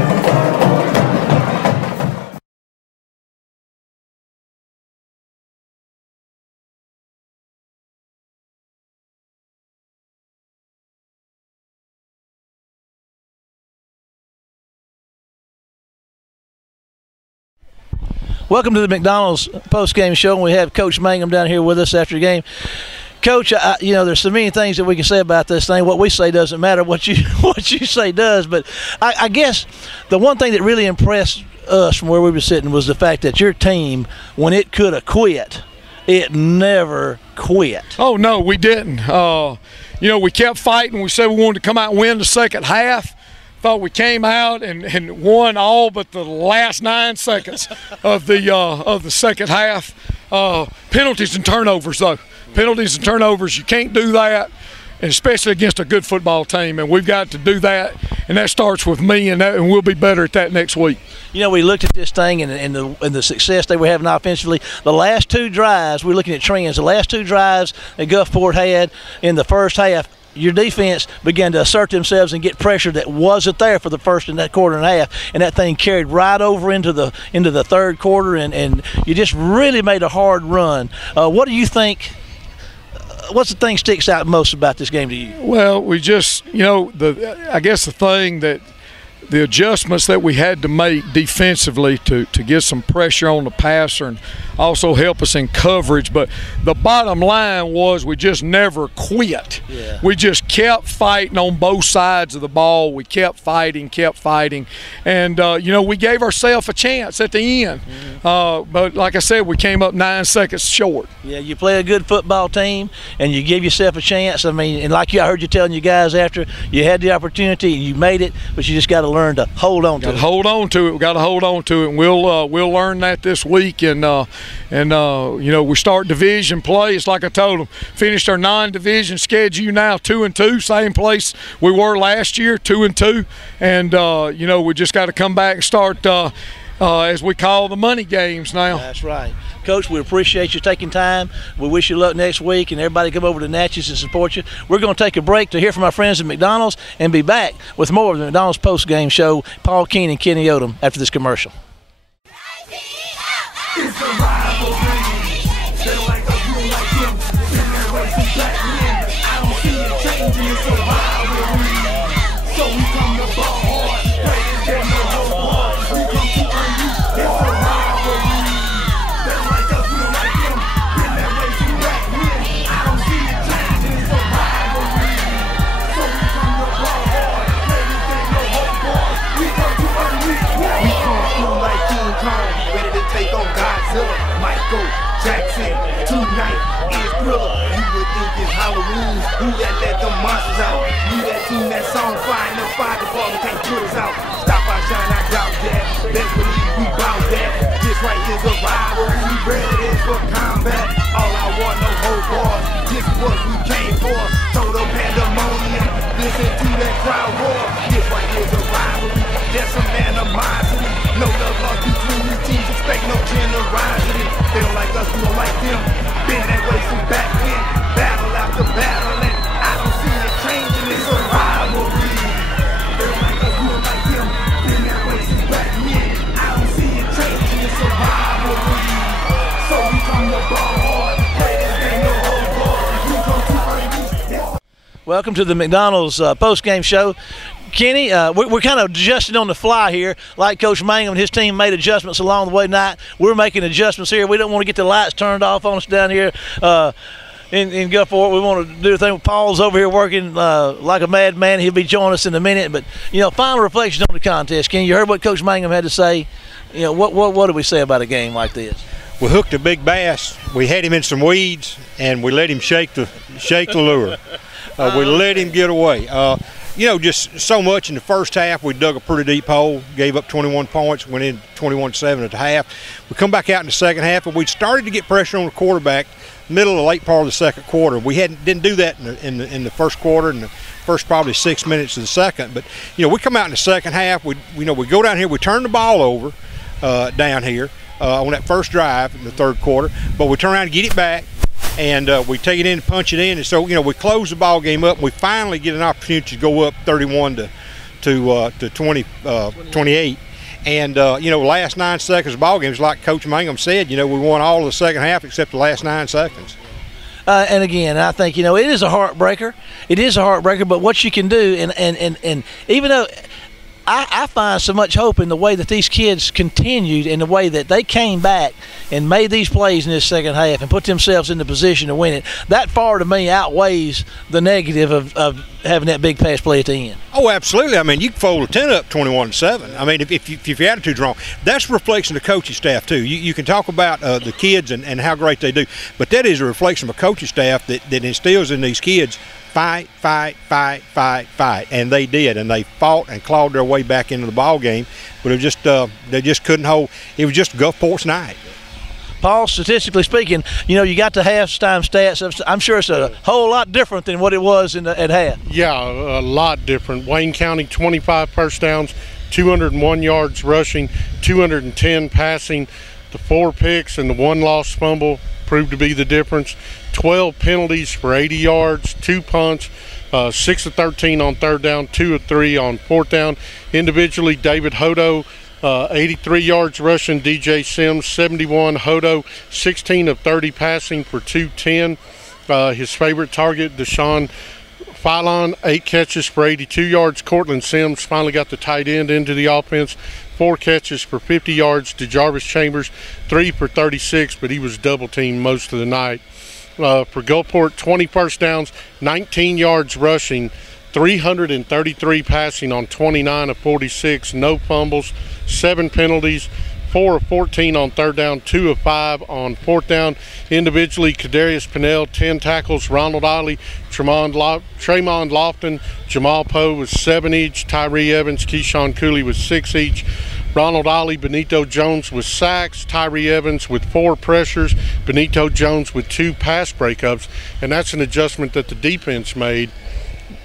Welcome to the McDonald's post-game show. We have Coach Mangum down here with us after the game. Coach, there's so many things that we can say about this thing. What we say doesn't matter. What you say does. But I guess the one thing that really impressed us from where we were sitting was the fact that your team, when it could have quit, it never quit. Oh, no, we didn't. We kept fighting. We said we wanted to come out and win the second half. Thought we came out and won all but the last 9 seconds of the second half. Penalties and turnovers, though. Penalties and turnovers, you can't do that, and especially against a good football team. And we've got to do that, and that starts with me, and we'll be better at that next week. We looked at this thing and the success they were having offensively. The last 2 drives, we're looking at trends. The last 2 drives that Gulfport had in the first half, your defense began to assert themselves and get pressure that wasn't there for the first and that quarter and a half, and that thing carried right over into the third quarter, and you just really made a hard run. What do you think? What's the thing sticks out most about this game to you? Well, we just, I guess the thing that the adjustments that we had to make defensively to get some pressure on the passer and also help us in coverage. But the bottom line was we just never quit. Yeah. We just kept fighting on both sides of the ball. We kept fighting. And, we gave ourselves a chance at the end. But like I said, we came up 9 seconds short. Yeah, you play a good football team and you give yourself a chance. I mean, and like I heard you telling you guys after, you had the opportunity and you made it, but you just got to learn to hold on to it. Hold on to it. We got to hold on to it, and we'll learn that this week. And we start division play. It's like I told them, finished our non-division schedule now 2-2, same place we were last year, 2-2, and we just got to come back and start as we call the money games now. That's right. Coach, we appreciate you taking time. We wish you luck next week, and everybody come over to Natchez and support you. We're going to take a break to hear from our friends at McDonald's and be back with more of the McDonald's post-game show, Paul King and Kenny Odom, after this commercial. It's a rivalry. They like us, we don't like them. Been that way since back then. I don't see it changing. It's a rivalry. So we come to ball hard. Players get no hope hard. We come to earn you. It's a rivalry. They like us, we don't like them. Been that way since back then. I don't see it changing. It's a rivalry. So we come to ball hard. Players get no hope hard. We come to earn you. We come through like King Kong, ready to take on Godzilla. Michael Jackson, tonight is Thriller. You would think it's Halloween. Who that let them monsters out? We that team that song fire, no fire department can't put us out. Stop our shine, I doubt that. Best believe we bout that. This right here's a rivalry. We ready for combat. All I want, no whole bars. This is what we came for. Total pandemonium. Listen to that crowd roar. This right here's a rivalry. There's some animosity. No love lost between these teams. Expect no generosity. They don't like us, we don't like them. Been that way since back then. Battle after battle, and I don't see it changing. It's a rivalry. They don't like us, we don't like them. Been that way since back then. I don't see it changing. It's a rivalry. So we come to ball hard. Players ain't no whole ball. We come to earn you. Welcome to the McDonald's post-game show. Kenny, we're kind of adjusting on the fly here. Like Coach Mangum and his team made adjustments along the way tonight. We're making adjustments here. We don't want to get the lights turned off on us down here in Gulfport. We want to do the thing. Paul's over here working like a madman. He'll be joining us in a minute. But, final reflection on the contest. Kenny, you heard what Coach Mangum had to say. What do we say about a game like this? We hooked a big bass. We had him in some weeds, and we let him shake the lure. We let him get away. Just so much in the first half. We dug a pretty deep hole, gave up 21 points, went in 21-7 at the half. We come back out in the second half, and we started to get pressure on the quarterback middle to late part of the second quarter. We didn't do that in the first quarter and the first probably 6 minutes of the second. But we come out in the second half. We go down here. We turn the ball over down here on that first drive in the third quarter, but we turn around and get it back. And we take it in and punch it in, and so we close the ball game up. And we finally get an opportunity to go up 31 to 28. And last 9 seconds of the ball game is like Coach Mangum said. We won all of the second half except the last 9 seconds. And again, I think it is a heartbreaker. It is a heartbreaker, but what you can do, and even though I find so much hope in the way that these kids continued, in the way that they came back and made these plays in this second half and put themselves in the position to win it. That far, to me, outweighs the negative of having that big pass play at the end. Oh, absolutely. I mean, you can fold a 10 up 21-7. I mean, if your attitude's wrong, that's a reflection of the coaching staff too. You can talk about the kids and how great they do, but that is a reflection of a coaching staff that instills in these kids fight, and they did, and they fought and clawed their way back into the ball game. But they just couldn't hold. It was just Gulfport's night. Paul, statistically speaking, you got the halftime stats. I'm sure it's a whole lot different than what it was at half. Yeah, a lot different. Wayne County, 25 first downs, 201 yards rushing, 210 passing. The 4 picks and the 1 lost fumble proved to be the difference. 12 penalties for 80 yards, 2 punts, 6 of 13 on third down, 2 of 3 on fourth down. Individually, David Hodo, 83 yards rushing, DJ Sims 71, Hodo 16 of 30 passing for 210. His favorite target, Deshaun Phylon, 8 catches for 82 yards. Cortland Sims finally got the tight end into the offense. 4 catches for 50 yards. DeJarvis Chambers, 3 for 36, but he was double-teamed most of the night. For Gulfport, 20 first downs, 19 yards rushing, 333 passing on 29 of 46, no fumbles, 7 penalties, 4 of 14 on third down, 2 of 5 on fourth down. Individually, Kadarius Pennell, 10 tackles, Ronald Ollie, Tremont Lofton, Jamal Poe was 7 each, Tyree Evans, Keyshawn Cooley was 6 each. Ronald Ollie, Benito Jones with sacks, Tyree Evans with 4 pressures, Benito Jones with 2 pass breakups, and that's an adjustment that the defense made.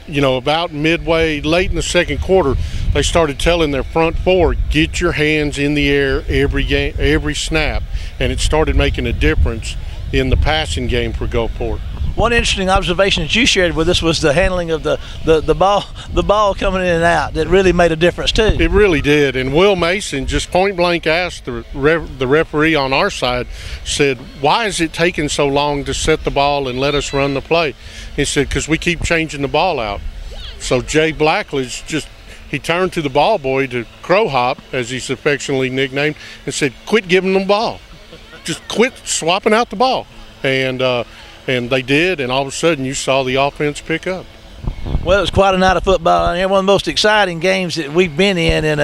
You know, about midway, late in the second quarter, they started telling their front 4, get your hands in the air every snap, and it started making a difference in the passing game for Gulfport. One interesting observation that you shared with us was the handling of the ball coming in and out. That really made a difference too. It really did, and Will Mason just point blank asked the referee on our side, said, why is it taking so long to set the ball and let us run the play? He said, because we keep changing the ball out. So Jay Blackledge he turned to the ball boy, to Crow Hop, as he's affectionately nicknamed, and said, quit giving them the ball. Just quit swapping out the ball. And they did, and all of a sudden you saw the offense pick up. Well, it was quite a night of football. I mean, one of the most exciting games that we've been in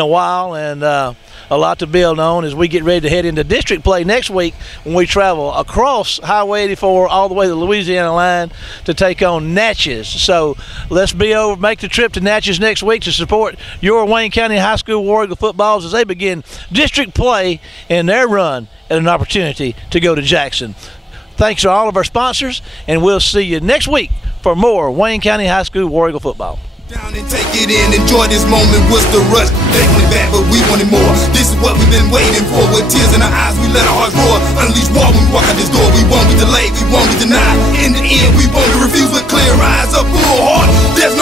a while, and a lot to build on as we get ready to head into district play next week when we travel across Highway 84 all the way to the Louisiana line to take on Natchez. So let's make the trip to Natchez next week to support your Wayne County High School War Eagle footballs as they begin district play in their run at an opportunity to go to Jackson. Thanks to all of our sponsors, and we'll see you next week for more Wayne County High School War Eagle football. Down and take it in, enjoy this moment. What's the rush? They wanted back, but we wanted more. This is what we've been waiting for. With tears in our eyes, we let our hearts roar. Unleash war when we walk out this door. We won't be delayed, we won't be denied. In the end, we won't refuse with clear eyes, a full heart. That's